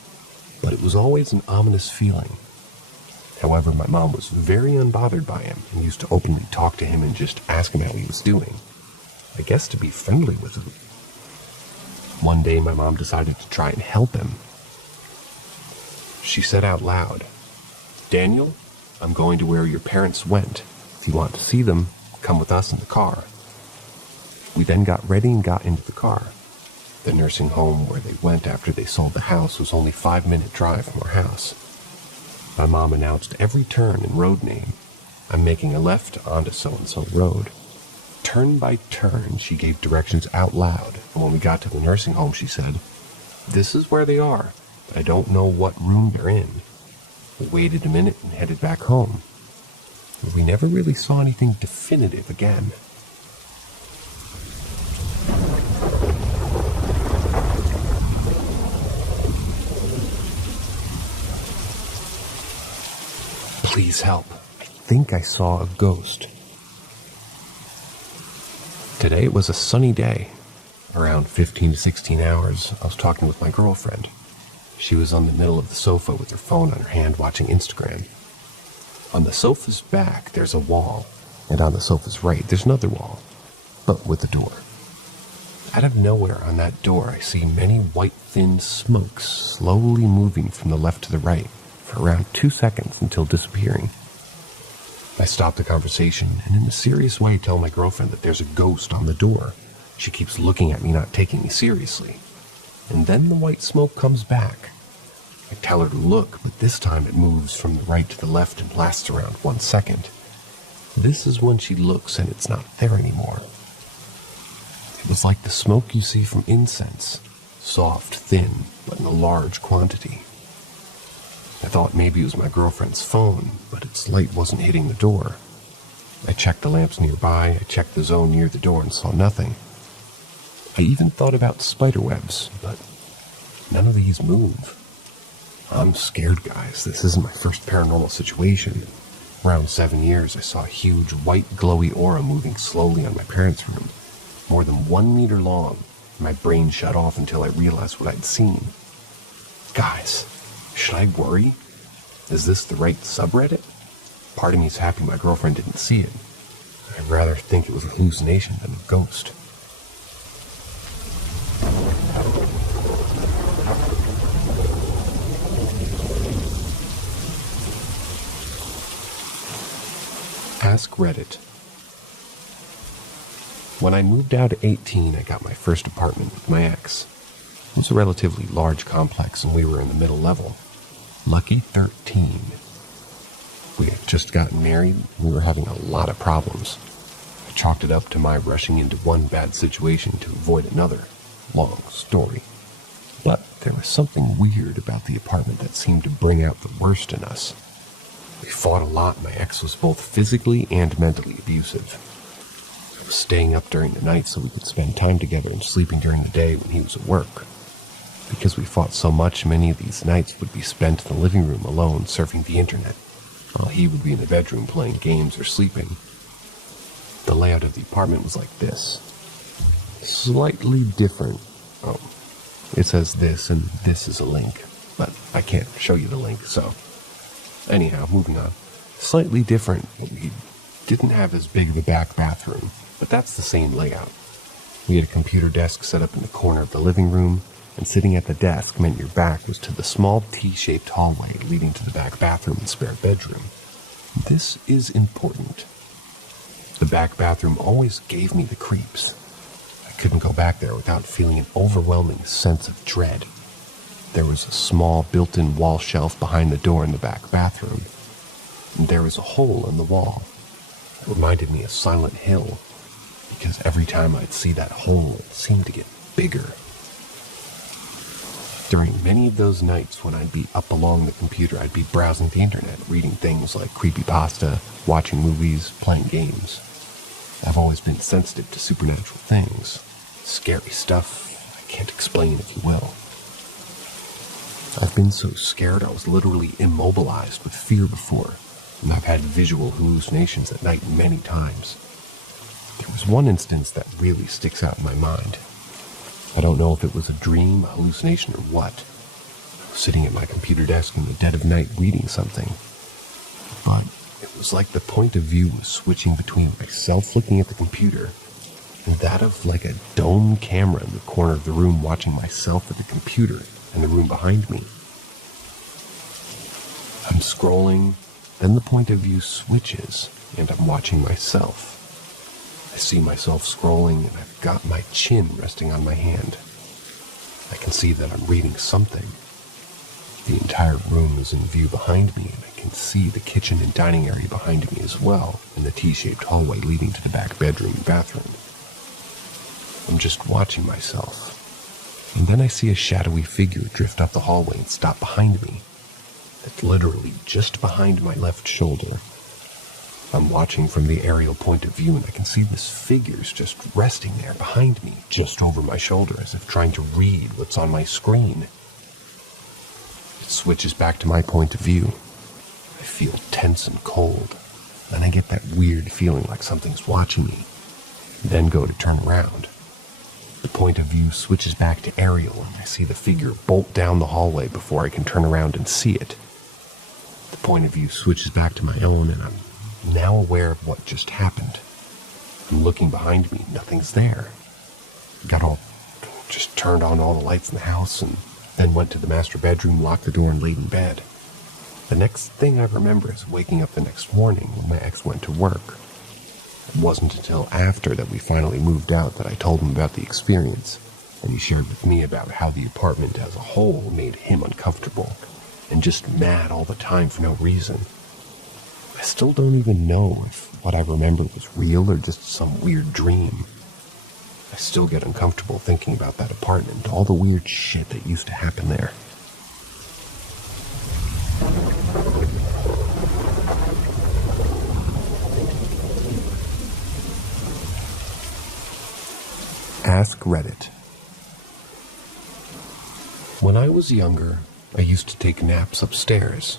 but it was always an ominous feeling. However, my mom was very unbothered by him and used to openly talk to him and just ask him how he was doing. I guess to be friendly with him. One day, my mom decided to try and help him. She said out loud, "Daniel, I'm going to where your parents went. If you want to see them, come with us in the car." We then got ready and got into the car. The nursing home where they went after they sold the house was only a 5-minute drive from our house. My mom announced every turn and road name. "I'm making a left onto so-and-so road." Turn by turn, she gave directions out loud, and when we got to the nursing home, she said, "This is where they are. but I don't know what room they're in. We waited a minute and headed back home. We never really saw anything definitive again. Please help. I think I saw a ghost. Today it was a sunny day. Around 15 to 16 hours, I was talking with my girlfriend. She was on the middle of the sofa with her phone on her hand watching Instagram. On the sofa's back, there's a wall, and on the sofa's right, there's another wall, but with a door. Out of nowhere on that door, I see many white thin smokes slowly moving from the left to the right for around 2 seconds until disappearing. I stop the conversation and in a serious way tell my girlfriend that there's a ghost on the door. She keeps looking at me, not taking me seriously. And then the white smoke comes back. I tell her to look, but this time it moves from the right to the left and lasts around 1 second. This is when she looks and it's not there anymore. It was like the smoke you see from incense, soft, thin, but in a large quantity. I thought maybe it was my girlfriend's phone, but its light wasn't hitting the door. I checked the lamps nearby, I checked the zone near the door and saw nothing. I even thought about spiderwebs, but none of these move. I'm scared, guys. This isn't my first paranormal situation. Around 7 years, I saw a huge white glowy aura moving slowly on my parents' room, more than 1 meter long. My brain shut off until I realized what I'd seen. Guys, should I worry? Is this the right subreddit? Part of me is happy my girlfriend didn't see it. I'd rather think it was a hallucination than a ghost. Ask Reddit. When I moved out at 18, I got my first apartment with my ex. It was a relatively large complex and we were in the middle level. Lucky 13. We had just gotten married and we were having a lot of problems. I chalked it up to my rushing into one bad situation to avoid another. Long story. But there was something weird about the apartment that seemed to bring out the worst in us. We fought a lot and my ex was both physically and mentally abusive. I was staying up during the night so we could spend time together and sleeping during the day when he was at work. Because we fought so much, many of these nights would be spent in the living room alone surfing the internet, while he would be in the bedroom playing games or sleeping. The layout of the apartment was like this. Slightly different. Oh, it says this and this is a link, but I can't show you the link, so... Anyhow, moving on. Slightly different. We didn't have as big of a back bathroom, but that's the same layout. We had a computer desk set up in the corner of the living room, and sitting at the desk meant your back was to the small T-shaped hallway leading to the back bathroom and spare bedroom. This is important. The back bathroom always gave me the creeps. I couldn't go back there without feeling an overwhelming sense of dread. There was a small built-in wall shelf behind the door in the back bathroom, and there was a hole in the wall. It reminded me of Silent Hill, because every time I'd see that hole, it seemed to get bigger. During many of those nights when I'd be up along the computer, I'd be browsing the internet, reading things like creepypasta, watching movies, playing games. I've always been sensitive to supernatural things. Scary stuff I can't explain, if you will. I've been so scared I was literally immobilized with fear before, and I've had visual hallucinations at night many times. There was one instance that really sticks out in my mind. I don't know if it was a dream, a hallucination, or what. I was sitting at my computer desk in the dead of night reading something, but it was like the point of view was switching between myself looking at the computer and that of like a dome camera in the corner of the room watching myself at the computer in the room behind me. I'm scrolling, then the point of view switches, and I'm watching myself. I see myself scrolling, and I've got my chin resting on my hand. I can see that I'm reading something. The entire room is in view behind me, and I can see the kitchen and dining area behind me as well, and the T-shaped hallway leading to the back bedroom and bathroom. I'm just watching myself. And then I see a shadowy figure drift up the hallway and stop behind me. It's literally just behind my left shoulder. I'm watching from the aerial point of view, and I can see this figure's just resting there behind me, just over my shoulder, as if trying to read what's on my screen. It switches back to my point of view. I feel tense and cold, and I get that weird feeling like something's watching me. Then go to turn around. The point of view switches back to aerial, and I see the figure bolt down the hallway before I can turn around and see it. The point of view switches back to my own, and I'm now aware of what just happened. I'm looking behind me, nothing's there. Just turned on all the lights in the house, and then went to the master bedroom, locked the door, and laid in bed. The next thing I remember is waking up the next morning when my ex went to work. It wasn't until after that we finally moved out that I told him about the experience, and he shared with me about how the apartment as a whole made him uncomfortable, and just mad all the time for no reason. I still don't even know if what I remember was real or just some weird dream. I still get uncomfortable thinking about that apartment, all the weird shit that used to happen there. Ask Reddit. When I was younger, I used to take naps upstairs.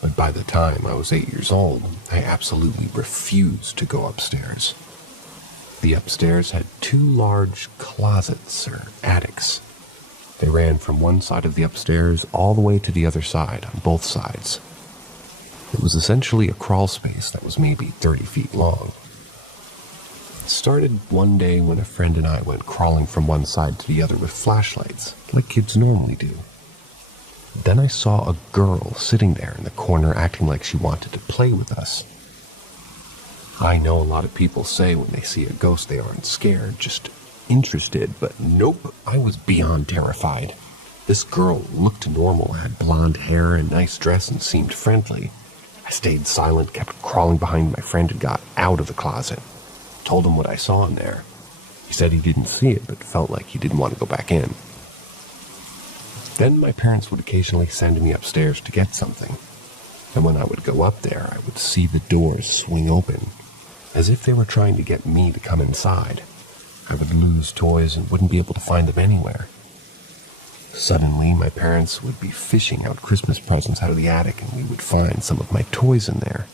But by the time I was 8 years old, I absolutely refused to go upstairs. The upstairs had 2 large closets, or attics. They ran from one side of the upstairs all the way to the other side, on both sides. It was essentially a crawl space that was maybe 30 feet long. It started one day when a friend and I went crawling from one side to the other with flashlights, like kids normally do. Then I saw a girl sitting there in the corner acting like she wanted to play with us. I know a lot of people say when they see a ghost they aren't scared, just interested, but nope, I was beyond terrified. This girl looked normal, had blonde hair and nice dress, and seemed friendly. I stayed silent, kept crawling behind my friend, and got out of the closet. Told him what I saw in there. He said he didn't see it, but felt like he didn't want to go back in. Then my parents would occasionally send me upstairs to get something, and when I would go up there, I would see the doors swing open, as if they were trying to get me to come inside. I would lose toys and wouldn't be able to find them anywhere. Suddenly, my parents would be fishing out Christmas presents out of the attic, and we would find some of my toys in there.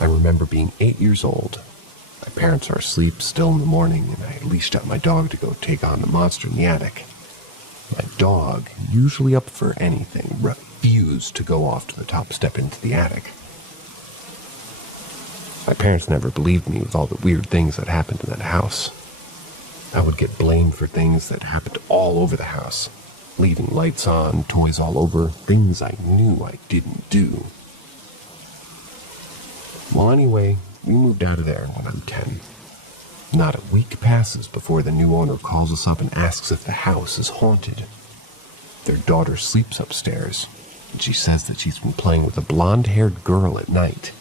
I remember being 8 years old. My parents are asleep still in the morning, and I leashed out my dog to go take on the monster in the attic. My dog, usually up for anything, refused to go off to the top step into the attic. My parents never believed me with all the weird things that happened in that house. I would get blamed for things that happened all over the house, leaving lights on, toys all over, things I knew I didn't do. Well, anyway, we moved out of there when I'm 10. Not a week passes before the new owner calls us up and asks if the house is haunted. Their daughter sleeps upstairs, and she says that she's been playing with a blonde-haired girl at night.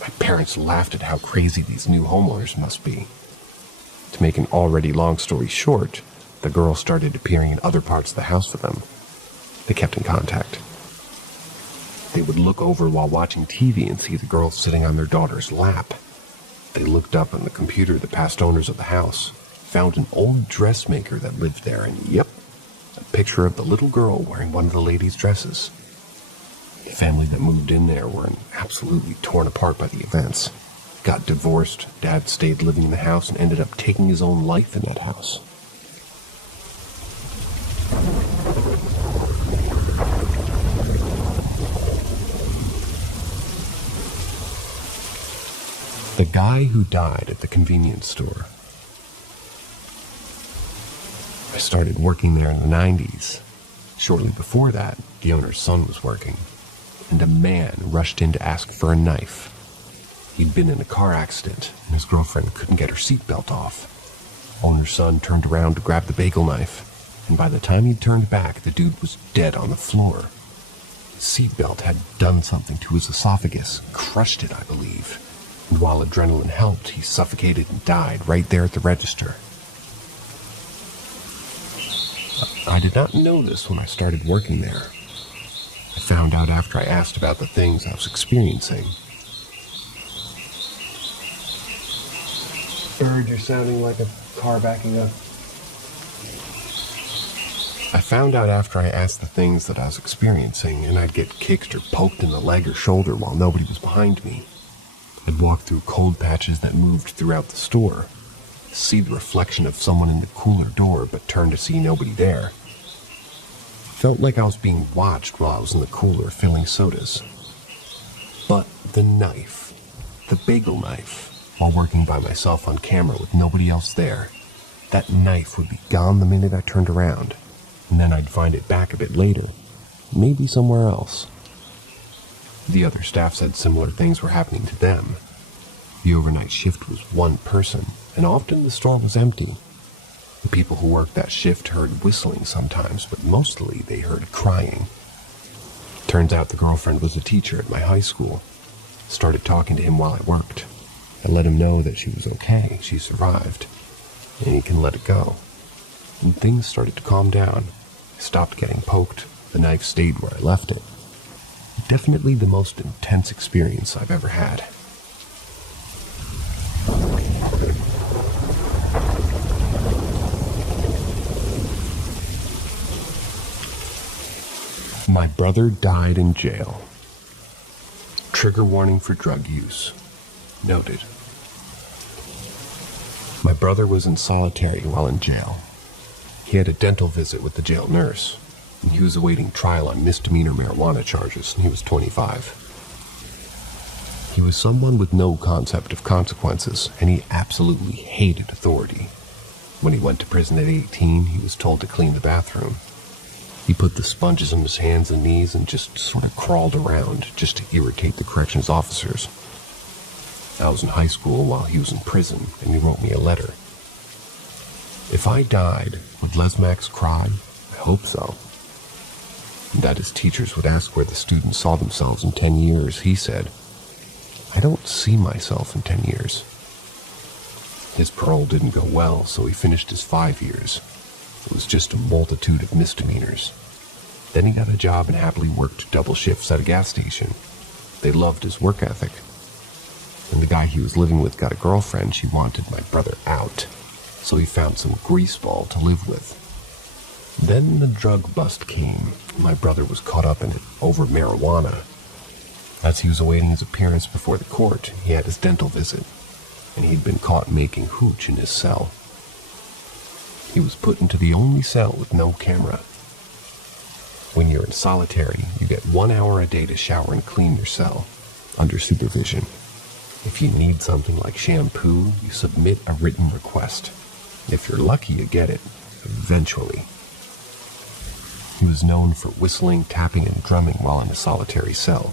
My parents laughed at how crazy these new homeowners must be. To make an already long story short, the girl started appearing in other parts of the house for them. They kept in contact. They would look over while watching TV and see the girl sitting on their daughter's lap. They looked up on the computer the past owners of the house, found an old dressmaker that lived there, and yep, a picture of the little girl wearing one of the ladies' dresses. The family that moved in there were absolutely torn apart by the events. Got divorced, Dad stayed living in the house and ended up taking his own life in that house. The guy who died at the convenience store. I started working there in the 90s. Shortly before that, the owner's son was working, and a man rushed in to ask for a knife. He'd been in a car accident, and his girlfriend couldn't get her seatbelt off. Owner's son turned around to grab the bagel knife, and by the time he turned back, the dude was dead on the floor. His seatbelt had done something to his esophagus, crushed it, I believe. And while adrenaline helped, he suffocated and died right there at the register. I did not know this when I started working there. I found out after I asked about the things I was experiencing. Bird, you're sounding like a car backing up. I found out after I asked the things that I was experiencing, and I'd get kicked or poked in the leg or shoulder while nobody was behind me. I'd walk through cold patches that moved throughout the store, see the reflection of someone in the cooler door, but turn to see nobody there. Felt like I was being watched while I was in the cooler filling sodas. But the knife, the bagel knife, while working by myself on camera with nobody else there, that knife would be gone the minute I turned around, and then I'd find it back a bit later, maybe somewhere else. The other staff said similar things were happening to them. The overnight shift was one person, and often the store was empty. The people who worked that shift heard whistling sometimes, but mostly they heard crying. Turns out the girlfriend was a teacher at my high school. Started talking to him while I worked. I let him know that she was okay, she survived, and he can let it go. And things started to calm down. I stopped getting poked. The knife stayed where I left it. Definitely the most intense experience I've ever had. My brother died in jail. Trigger warning for drug use. Noted. My brother was in solitary while in jail. He had a dental visit with the jail nurse, and he was awaiting trial on misdemeanor marijuana charges, and he was 25. He was someone with no concept of consequences, and he absolutely hated authority. When he went to prison at 18, he was told to clean the bathroom. He put the sponges on his hands and knees and just sort of crawled around just to irritate the corrections officers. I was in high school while he was in prison, and he wrote me a letter. If I died, would Les Max cry? I hope so. And that his teachers would ask where the students saw themselves in 10 years, he said, I don't see myself in 10 years. His parole didn't go well, so he finished his 5 years. It was just a multitude of misdemeanors. Then he got a job and happily worked double shifts at a gas station. They loved his work ethic. When the guy he was living with got a girlfriend, she wanted my brother out, so he found some greaseball to live with. Then the drug bust came. My brother was caught up in it over marijuana. As he was awaiting his appearance before the court, he had his dental visit, and he'd been caught making hooch in his cell. He was put into the only cell with no camera. When you're in solitary, you get 1 hour a day to shower and clean your cell, under supervision. If you need something like shampoo, you submit a written request. If you're lucky, you get it, eventually. He was known for whistling, tapping, and drumming while in a solitary cell.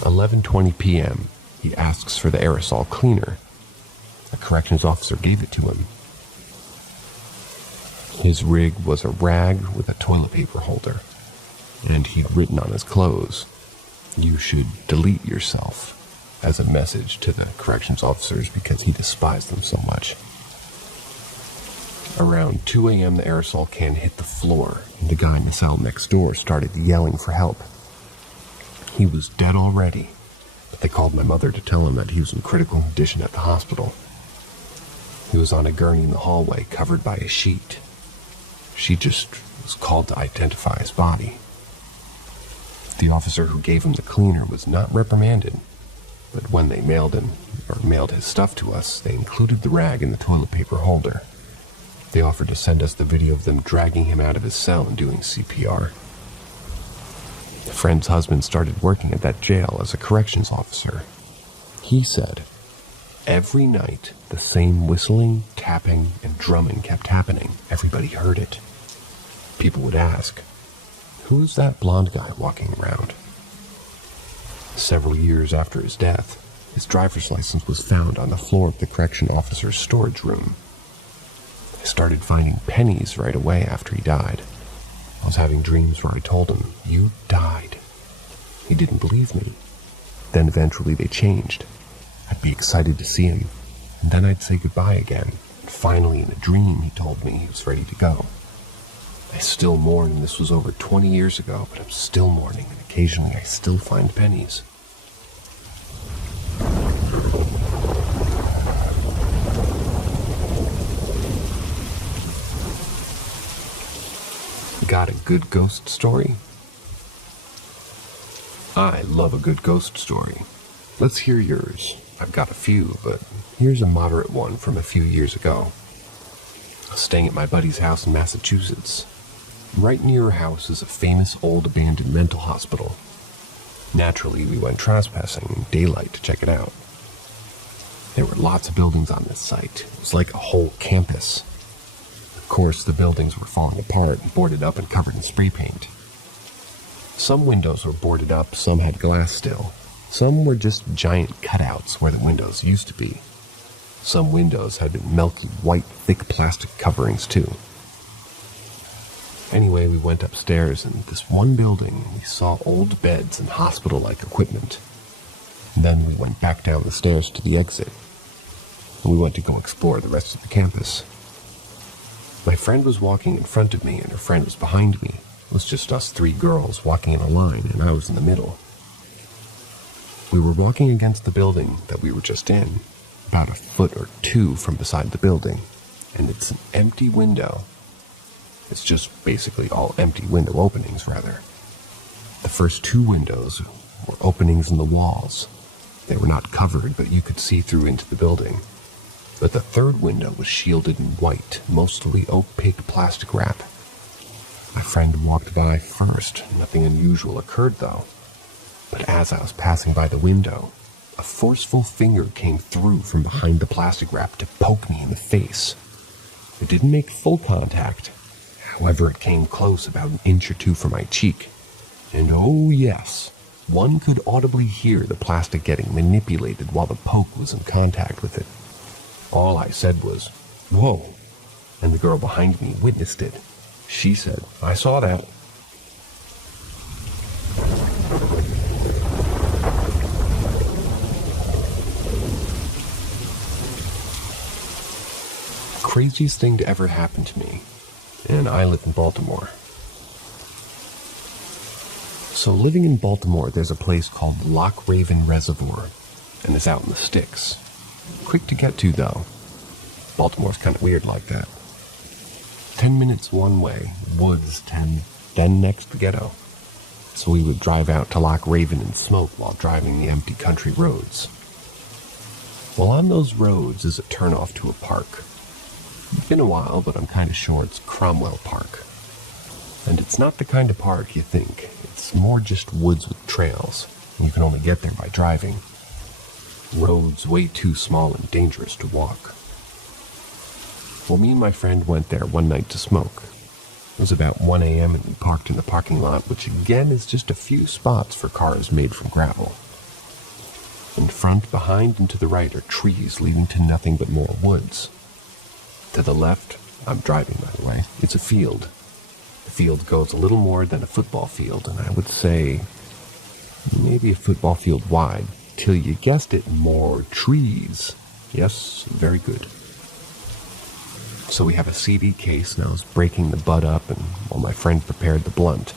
11:20 p.m., he asks for the aerosol cleaner. A corrections officer gave it to him. His rig was a rag with a toilet paper holder, and he'd written on his clothes, "You should delete yourself," as a message to the corrections officers because he despised them so much. Around 2 a.m., the aerosol can hit the floor, and the guy in the cell next door started yelling for help. He was dead already, but they called my mother to tell him that he was in critical condition at the hospital. He was on a gurney in the hallway, covered by a sheet. She just was called to identify his body. The officer who gave him the cleaner was not reprimanded, but when they mailed his stuff to us, they included the rag in the toilet paper holder. They offered to send us the video of them dragging him out of his cell and doing CPR. A friend's husband started working at that jail as a corrections officer. He said, every night, the same whistling, tapping, and drumming kept happening. Everybody heard it. People would ask, who's that blonde guy walking around? Several years after his death, his driver's license was found on the floor of the correction officer's storage room. I started finding pennies right away after he died. I was having dreams where I told him, you died. He didn't believe me. Then eventually they changed. I'd be excited to see him, and then I'd say goodbye again and finally, in a dream, he told me he was ready to go. I still mourn, and this was over 20 years ago, but I'm still mourning, and occasionally I still find pennies. Got a good ghost story? I love a good ghost story. Let's hear yours. I've got a few, but here's a moderate one from a few years ago. I was staying at my buddy's house in Massachusetts. Right near her house is a famous old abandoned mental hospital. Naturally, we went trespassing in daylight to check it out. There were lots of buildings on this site. It was like a whole campus. Of course, the buildings were falling apart, boarded up and covered in spray paint. Some windows were boarded up, some had glass still. Some were just giant cutouts where the windows used to be. Some windows had been milky white, thick plastic coverings too. Anyway, we went upstairs, and this one building, we saw old beds and hospital-like equipment. Then we went back down the stairs to the exit, and we went to go explore the rest of the campus. My friend was walking in front of me, and her friend was behind me. It was just us three girls walking in a line, and I was in the middle. We were walking against the building that we were just in, about a foot or two from beside the building, and it's an empty window. It's just basically all empty window openings, rather. The first two windows were openings in the walls. They were not covered, but you could see through into the building. But the third window was shielded in white, mostly opaque plastic wrap. My friend walked by first. Nothing unusual occurred, though. But as I was passing by the window, a forceful finger came through from behind the plastic wrap to poke me in the face. It didn't make full contact. However, it came close, about an inch or two from my cheek. And oh yes, one could audibly hear the plastic getting manipulated while the poke was in contact with it. All I said was, "Whoa," and the girl behind me witnessed it. She said, "I saw that." Craziest thing to ever happen to me. And I live in Baltimore. So living in Baltimore, there's a place called Loch Raven Reservoir, and it's out in the sticks. Quick to get to, though. Baltimore's kind of weird like that. 10 minutes one way, woods 10, then next the ghetto. So we would drive out to Loch Raven and smoke while driving the empty country roads. Well, on those roads is a turnoff to a park. It's been a while, but I'm kind of sure it's Cromwell Park. And it's not the kind of park you think. It's more just woods with trails, and you can only get there by driving. Roads way too small and dangerous to walk. Well, me and my friend went there one night to smoke. It was about 1 a.m. and we parked in the parking lot, which again is just a few spots for cars made from gravel. In front, behind, and to the right are trees leading to nothing but more woods. To the left, I'm driving by the way, it's a field. The field goes a little more than a football field, and I would say maybe a football field wide, till you guessed it, more trees. Yes, very good. So we have a CD case, and I was breaking the bud up, and while my friend prepared the blunt.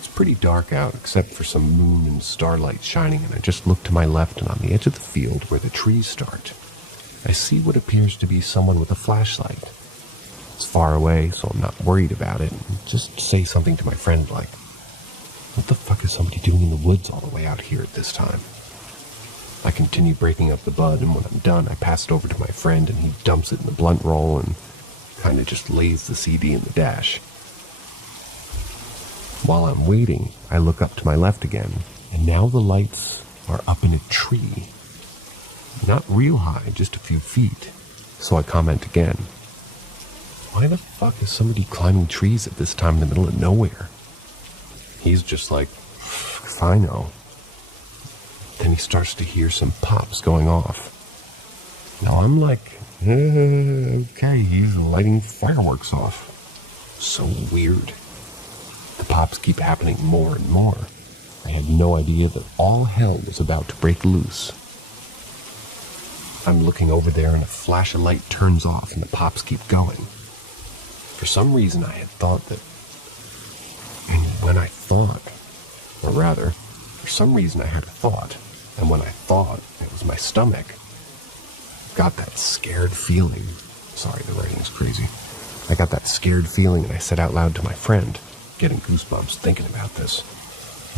It's pretty dark out, except for some moon and starlight shining, and I just look to my left, and on the edge of the field where the trees start, I see what appears to be someone with a flashlight. It's far away, so I'm not worried about it, and just say something to my friend like, "What the fuck is somebody doing in the woods all the way out here at this time?" I continue breaking up the bud, and when I'm done, I pass it over to my friend, and he dumps it in the blunt roll and kind of just lays the CD in the dash. While I'm waiting, I look up to my left again, and now the lights are up in a tree. Not real high, just a few feet. So I comment again. Why the fuck is somebody climbing trees at this time in the middle of nowhere? He's just like, if I know. Then he starts to hear some pops going off. Now I'm like, okay, he's lighting fireworks off. So weird. The pops keep happening more and more. I had no idea that all hell was about to break loose. I'm looking over there and a flash of light turns off and the pops keep going. For some reason I had thought that... And when I thought... Or rather, for some reason I had a thought. And when I thought, it was my stomach. Got that scared feeling. Sorry, the writing is crazy. I got that scared feeling and I said out loud to my friend, getting goosebumps thinking about this.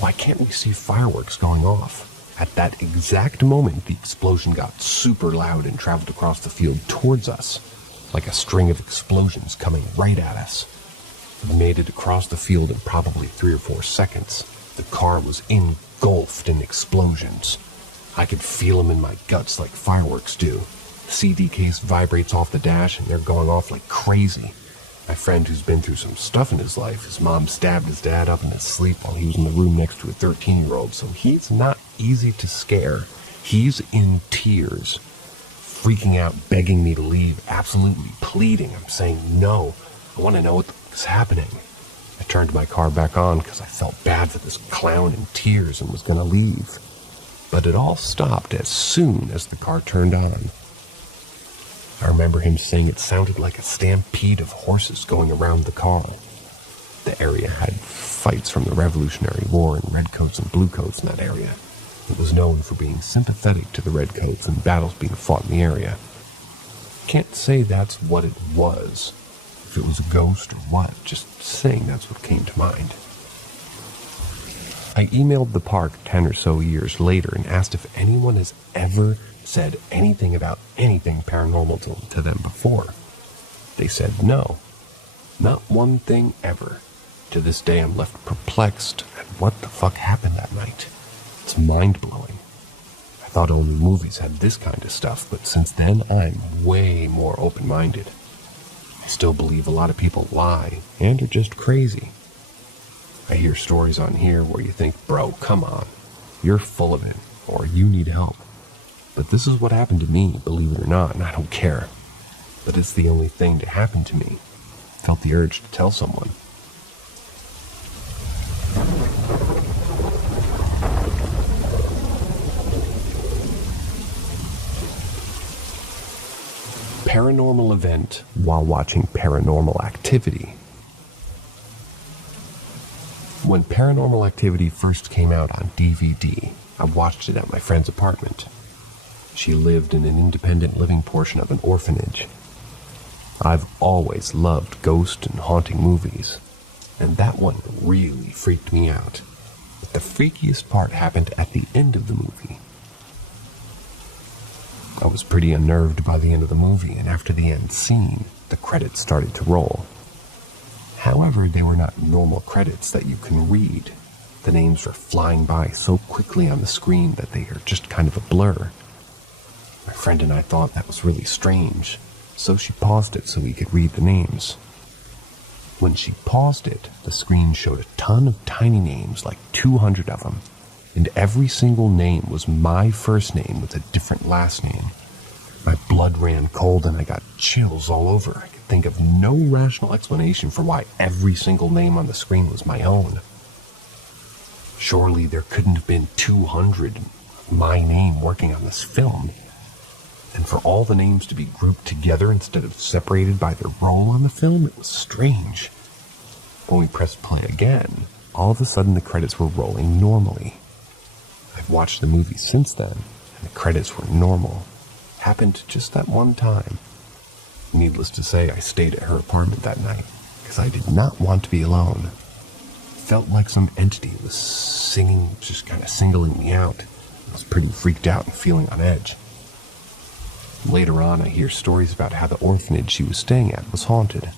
Why can't we see fireworks going off? At that exact moment, the explosion got super loud and traveled across the field towards us, like a string of explosions coming right at us. We made it across the field in probably 3 or 4 seconds. The car was engulfed in explosions. I could feel them in my guts like fireworks do. The CD case vibrates off the dash and they're going off like crazy. My friend who's been through some stuff in his life, his mom stabbed his dad up in his sleep while he was in the room next to a 13-year-old, so he's not easy to scare. He's in tears, freaking out, begging me to leave, absolutely pleading. I'm saying, no, I want to know what the fuck is happening. I turned my car back on because I felt bad for this clown in tears and was going to leave. But it all stopped as soon as the car turned on. I remember him saying it sounded like a stampede of horses going around the car. The area had fights from the Revolutionary War and redcoats and bluecoats in that area. It was known for being sympathetic to the redcoats and battles being fought in the area. Can't say that's what it was, if it was a ghost or what, just saying that's what came to mind. I emailed the park 10 or so years later and asked if anyone has ever said anything about anything paranormal to them before. They said no. Not one thing ever. To this day I'm left perplexed at what the fuck happened that night. It's mind-blowing. I thought only movies had this kind of stuff, but since then I'm way more open-minded. I still believe a lot of people lie and are just crazy. I hear stories on here where you think, bro, come on, you're full of it, or you need help. But this is what happened to me, believe it or not, and I don't care. But it's the only thing to happen to me. Felt the urge to tell someone. Paranormal event while watching Paranormal Activity. When Paranormal Activity first came out on DVD, I watched it at my friend's apartment. She lived in an independent living portion of an orphanage. I've always loved ghost and haunting movies, and that one really freaked me out. But the freakiest part happened at the end of the movie. I was pretty unnerved by the end of the movie, and after the end scene, the credits started to roll. However, they were not normal credits that you can read. The names were flying by so quickly on the screen that they are just kind of a blur. My friend and I thought that was really strange, so she paused it so we could read the names. When she paused it, the screen showed a ton of tiny names, like 200 of them, and every single name was my first name with a different last name. My blood ran cold and I got chills all over. I could think of no rational explanation for why every single name on the screen was my own. Surely there couldn't have been 200 of my name working on this film. And for all the names to be grouped together instead of separated by their role on the film, it was strange. When we pressed play again, all of a sudden the credits were rolling normally. I've watched the movie since then, and the credits were normal. Happened just that one time. Needless to say, I stayed at her apartment that night, because I did not want to be alone. Felt like some entity was singing, just kind of singling me out. I was pretty freaked out and feeling on edge. Later on, I hear stories about how the orphanage she was staying at was haunted.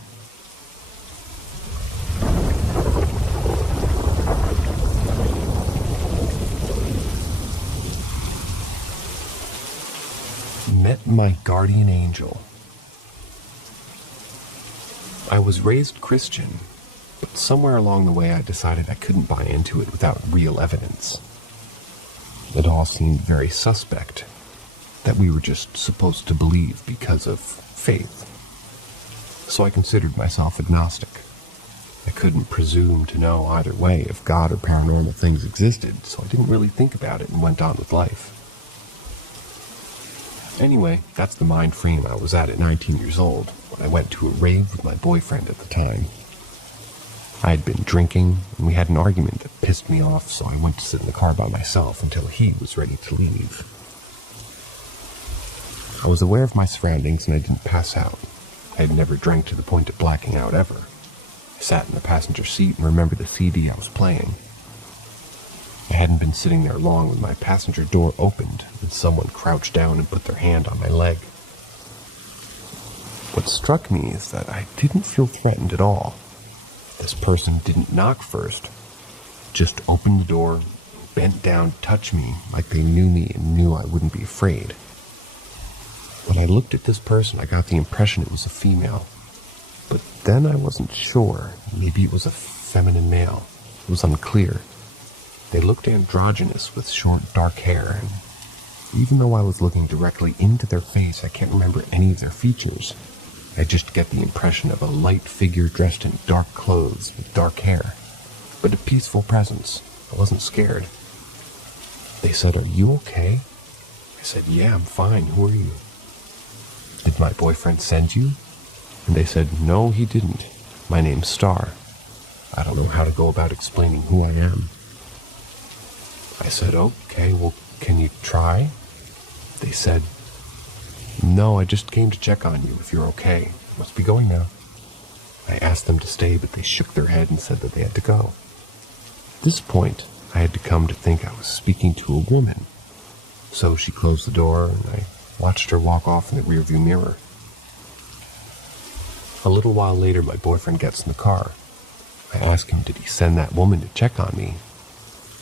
Met my guardian angel. I was raised Christian, but somewhere along the way I decided I couldn't buy into it without real evidence. It all seemed very suspect. That we were just supposed to believe because of faith. So I considered myself agnostic. I couldn't presume to know either way if God or paranormal things existed, so I didn't really think about it and went on with life. Anyway, that's the mind frame I was at 19 years old when I went to a rave with my boyfriend at the time. I had been drinking, and we had an argument that pissed me off, so I went to sit in the car by myself until he was ready to leave. I was aware of my surroundings and I didn't pass out. I had never drank to the point of blacking out ever. I sat in the passenger seat and remembered the CD I was playing. I hadn't been sitting there long when my passenger door opened and someone crouched down and put their hand on my leg. What struck me is that I didn't feel threatened at all. This person didn't knock first, just opened the door, bent down to touch me like they knew me and knew I wouldn't be afraid. When I looked at this person, I got the impression it was a female. But then I wasn't sure. Maybe it was a feminine male. It was unclear. They looked androgynous with short, dark hair, and even though I was looking directly into their face, I can't remember any of their features. I just get the impression of a light figure dressed in dark clothes with dark hair, but a peaceful presence. I wasn't scared. They said, "Are you okay?" I said, "Yeah, I'm fine. Who are you?" "Did my boyfriend send you?" And they said, "No, he didn't. My name's Star. I don't know how to go about explaining who I am." I said, "Okay, well, can you try?" They said, "No, I just came to check on you. If you're okay, must be going now." I asked them to stay, but they shook their head and said that they had to go. At this point, I had to come to think I was speaking to a woman. So she closed the door, and I watched her walk off in the rearview mirror. A little while later, my boyfriend gets in the car. I asked him, did he send that woman to check on me?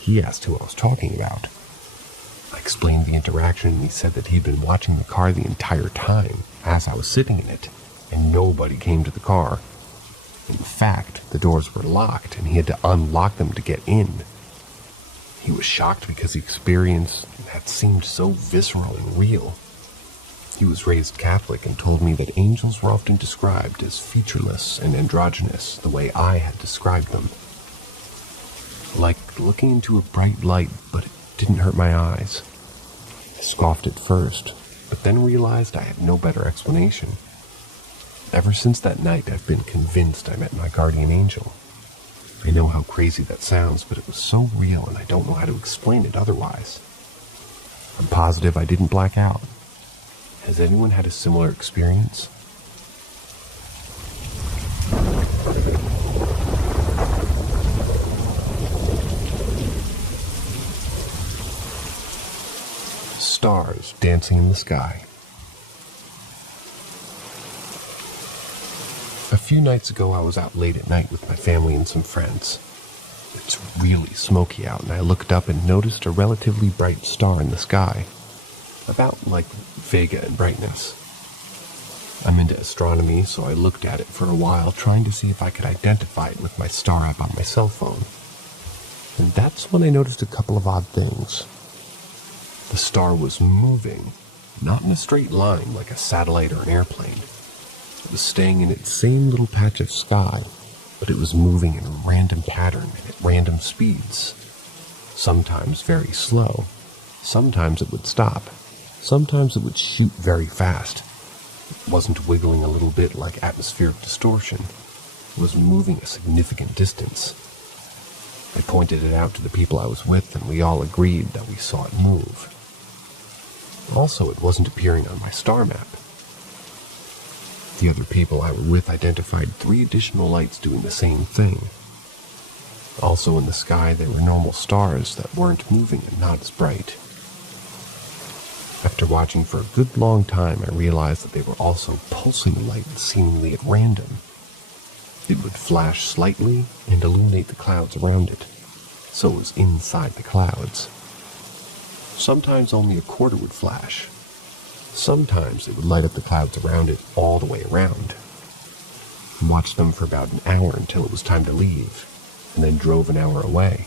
He asked who I was talking about. I explained the interaction, and he said that he'd been watching the car the entire time as I was sitting in it, and nobody came to the car. In fact, the doors were locked, and he had to unlock them to get in. He was shocked because the experience had seemed so visceral and real. He was raised Catholic and told me that angels were often described as featureless and androgynous, the way I had described them. Like looking into a bright light, but it didn't hurt my eyes. I scoffed at first, but then realized I had no better explanation. Ever since that night, I've been convinced I met my guardian angel. I know how crazy that sounds, but it was so real and I don't know how to explain it otherwise. I'm positive I didn't black out. Has anyone had a similar experience? Stars dancing in the sky. A few nights ago, I was out late at night with my family and some friends. It's really smoky out, and I looked up and noticed a relatively bright star in the sky. About like Vega in brightness. I'm into astronomy, so I looked at it for a while, trying to see if I could identify it with my star app on my cell phone. And that's when I noticed a couple of odd things. The star was moving, not in a straight line like a satellite or an airplane. It was staying in its same little patch of sky, but it was moving in a random pattern and at random speeds. Sometimes very slow. Sometimes it would stop. Sometimes it would shoot very fast. It wasn't wiggling a little bit like atmospheric distortion. It was moving a significant distance. I pointed it out to the people I was with, and we all agreed that we saw it move. Also, it wasn't appearing on my star map. The other people I were with identified 3 additional lights doing the same thing. Also in the sky, there were normal stars that weren't moving and not as bright. After watching for a good long time, I realized that they were also pulsing light seemingly at random. It would flash slightly and illuminate the clouds around it, so it was inside the clouds. Sometimes only a quarter would flash. Sometimes it would light up the clouds around it all the way around. I watched them for about an hour until it was time to leave, and then drove an hour away.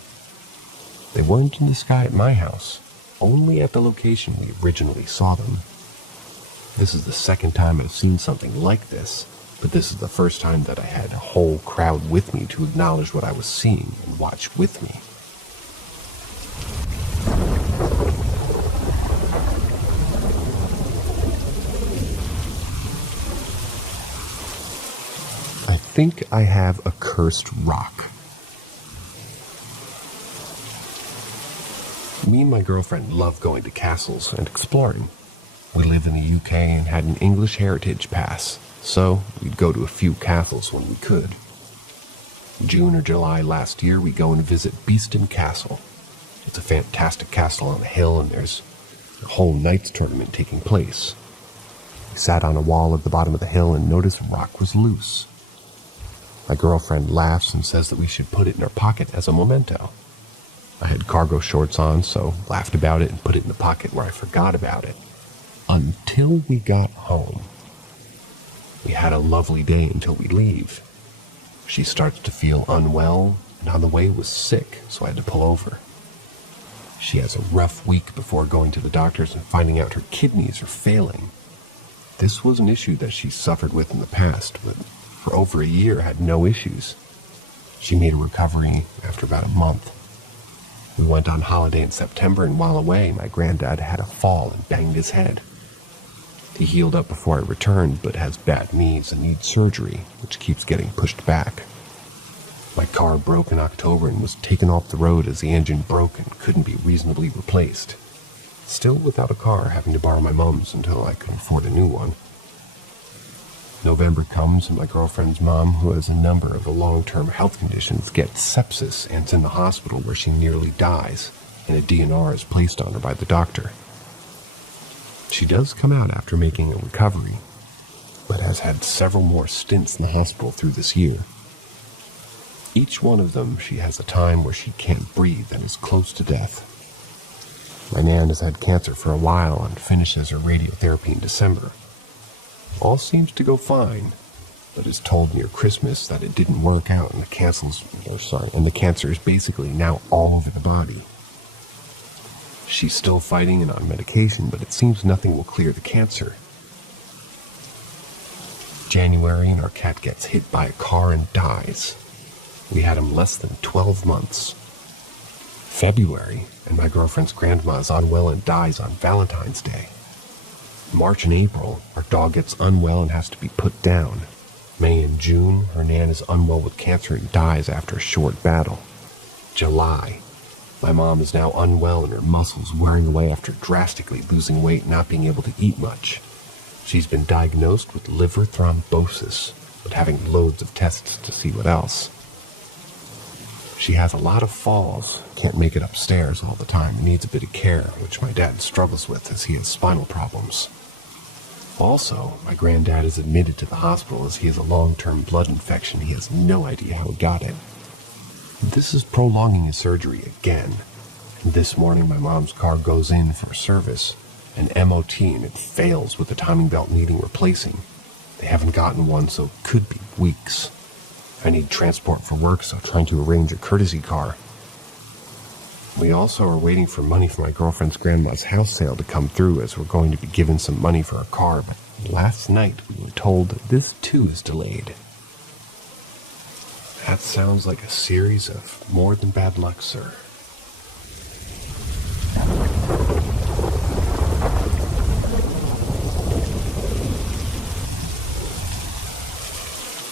They weren't in the sky at my house, only at the location we originally saw them. This is the second time I've seen something like this, but this is the first time that I had a whole crowd with me to acknowledge what I was seeing and watch with me. think I have a cursed rock. Me and my girlfriend love going to castles and exploring. We live in the UK and had an English heritage pass, so we'd go to a few castles when we could. June or July last year, we go and visit Beeston Castle. It's a fantastic castle on a hill, and there's a whole knights tournament taking place. We sat on a wall at the bottom of the hill and noticed a rock was loose. My girlfriend laughs and says that we should put it in our pocket as a memento. I had cargo shorts on, so laughed about it and put it in the pocket where I forgot about it. Until we got home. We had a lovely day until we leave. She starts to feel unwell, and on the way was sick, so I had to pull over. She has a rough week before going to the doctors and finding out her kidneys are failing. This was an issue that she suffered with in the past, but for over a year had no issues. She made a recovery after about a month. We went on holiday in September, and while away, my granddad had a fall and banged his head. He healed up before I returned, but has bad knees and needs surgery, which keeps getting pushed back. My car broke in October and was taken off the road as the engine broke and couldn't be reasonably replaced. Still without a car, having to borrow my mom's until I could afford a new one. November comes and my girlfriend's mom, who has a number of long-term health conditions, gets sepsis and is in the hospital where she nearly dies, and a DNR is placed on her by the doctor. She does come out after making a recovery, but has had several more stints in the hospital through this year. Each one of them, she has a time where she can't breathe and is close to death. My nan has had cancer for a while and finishes her radiotherapy in December. All seems to go fine, but is told near Christmas that it didn't work out and the cancer is basically now all over the body. She's still fighting and on medication, but it seems nothing will clear the cancer. January, and our cat gets hit by a car and dies. We had him less than 12 months. February, and my girlfriend's grandma is unwell and dies on Valentine's Day. March and April, our dog gets unwell and has to be put down. May and June, her nan is unwell with cancer and dies after a short battle. July, my mom is now unwell and her muscles wearing away after drastically losing weight and not being able to eat much. She's been diagnosed with liver thrombosis, but having loads of tests to see what else. She has a lot of falls, can't make it upstairs all the time, and needs a bit of care, which my dad struggles with as he has spinal problems. Also, my granddad is admitted to the hospital as he has a long-term blood infection. He has no idea how he got it. This is prolonging his surgery again. And this morning my mom's car goes in for service, an MOT, and it fails with the timing belt needing replacing. They haven't gotten one, so it could be weeks. I need transport for work, so trying to arrange a courtesy car. We also are waiting for money for my girlfriend's grandma's house sale to come through, as we're going to be given some money for a car, but last night we were told this too is delayed. That sounds like a series of more than bad luck, sir.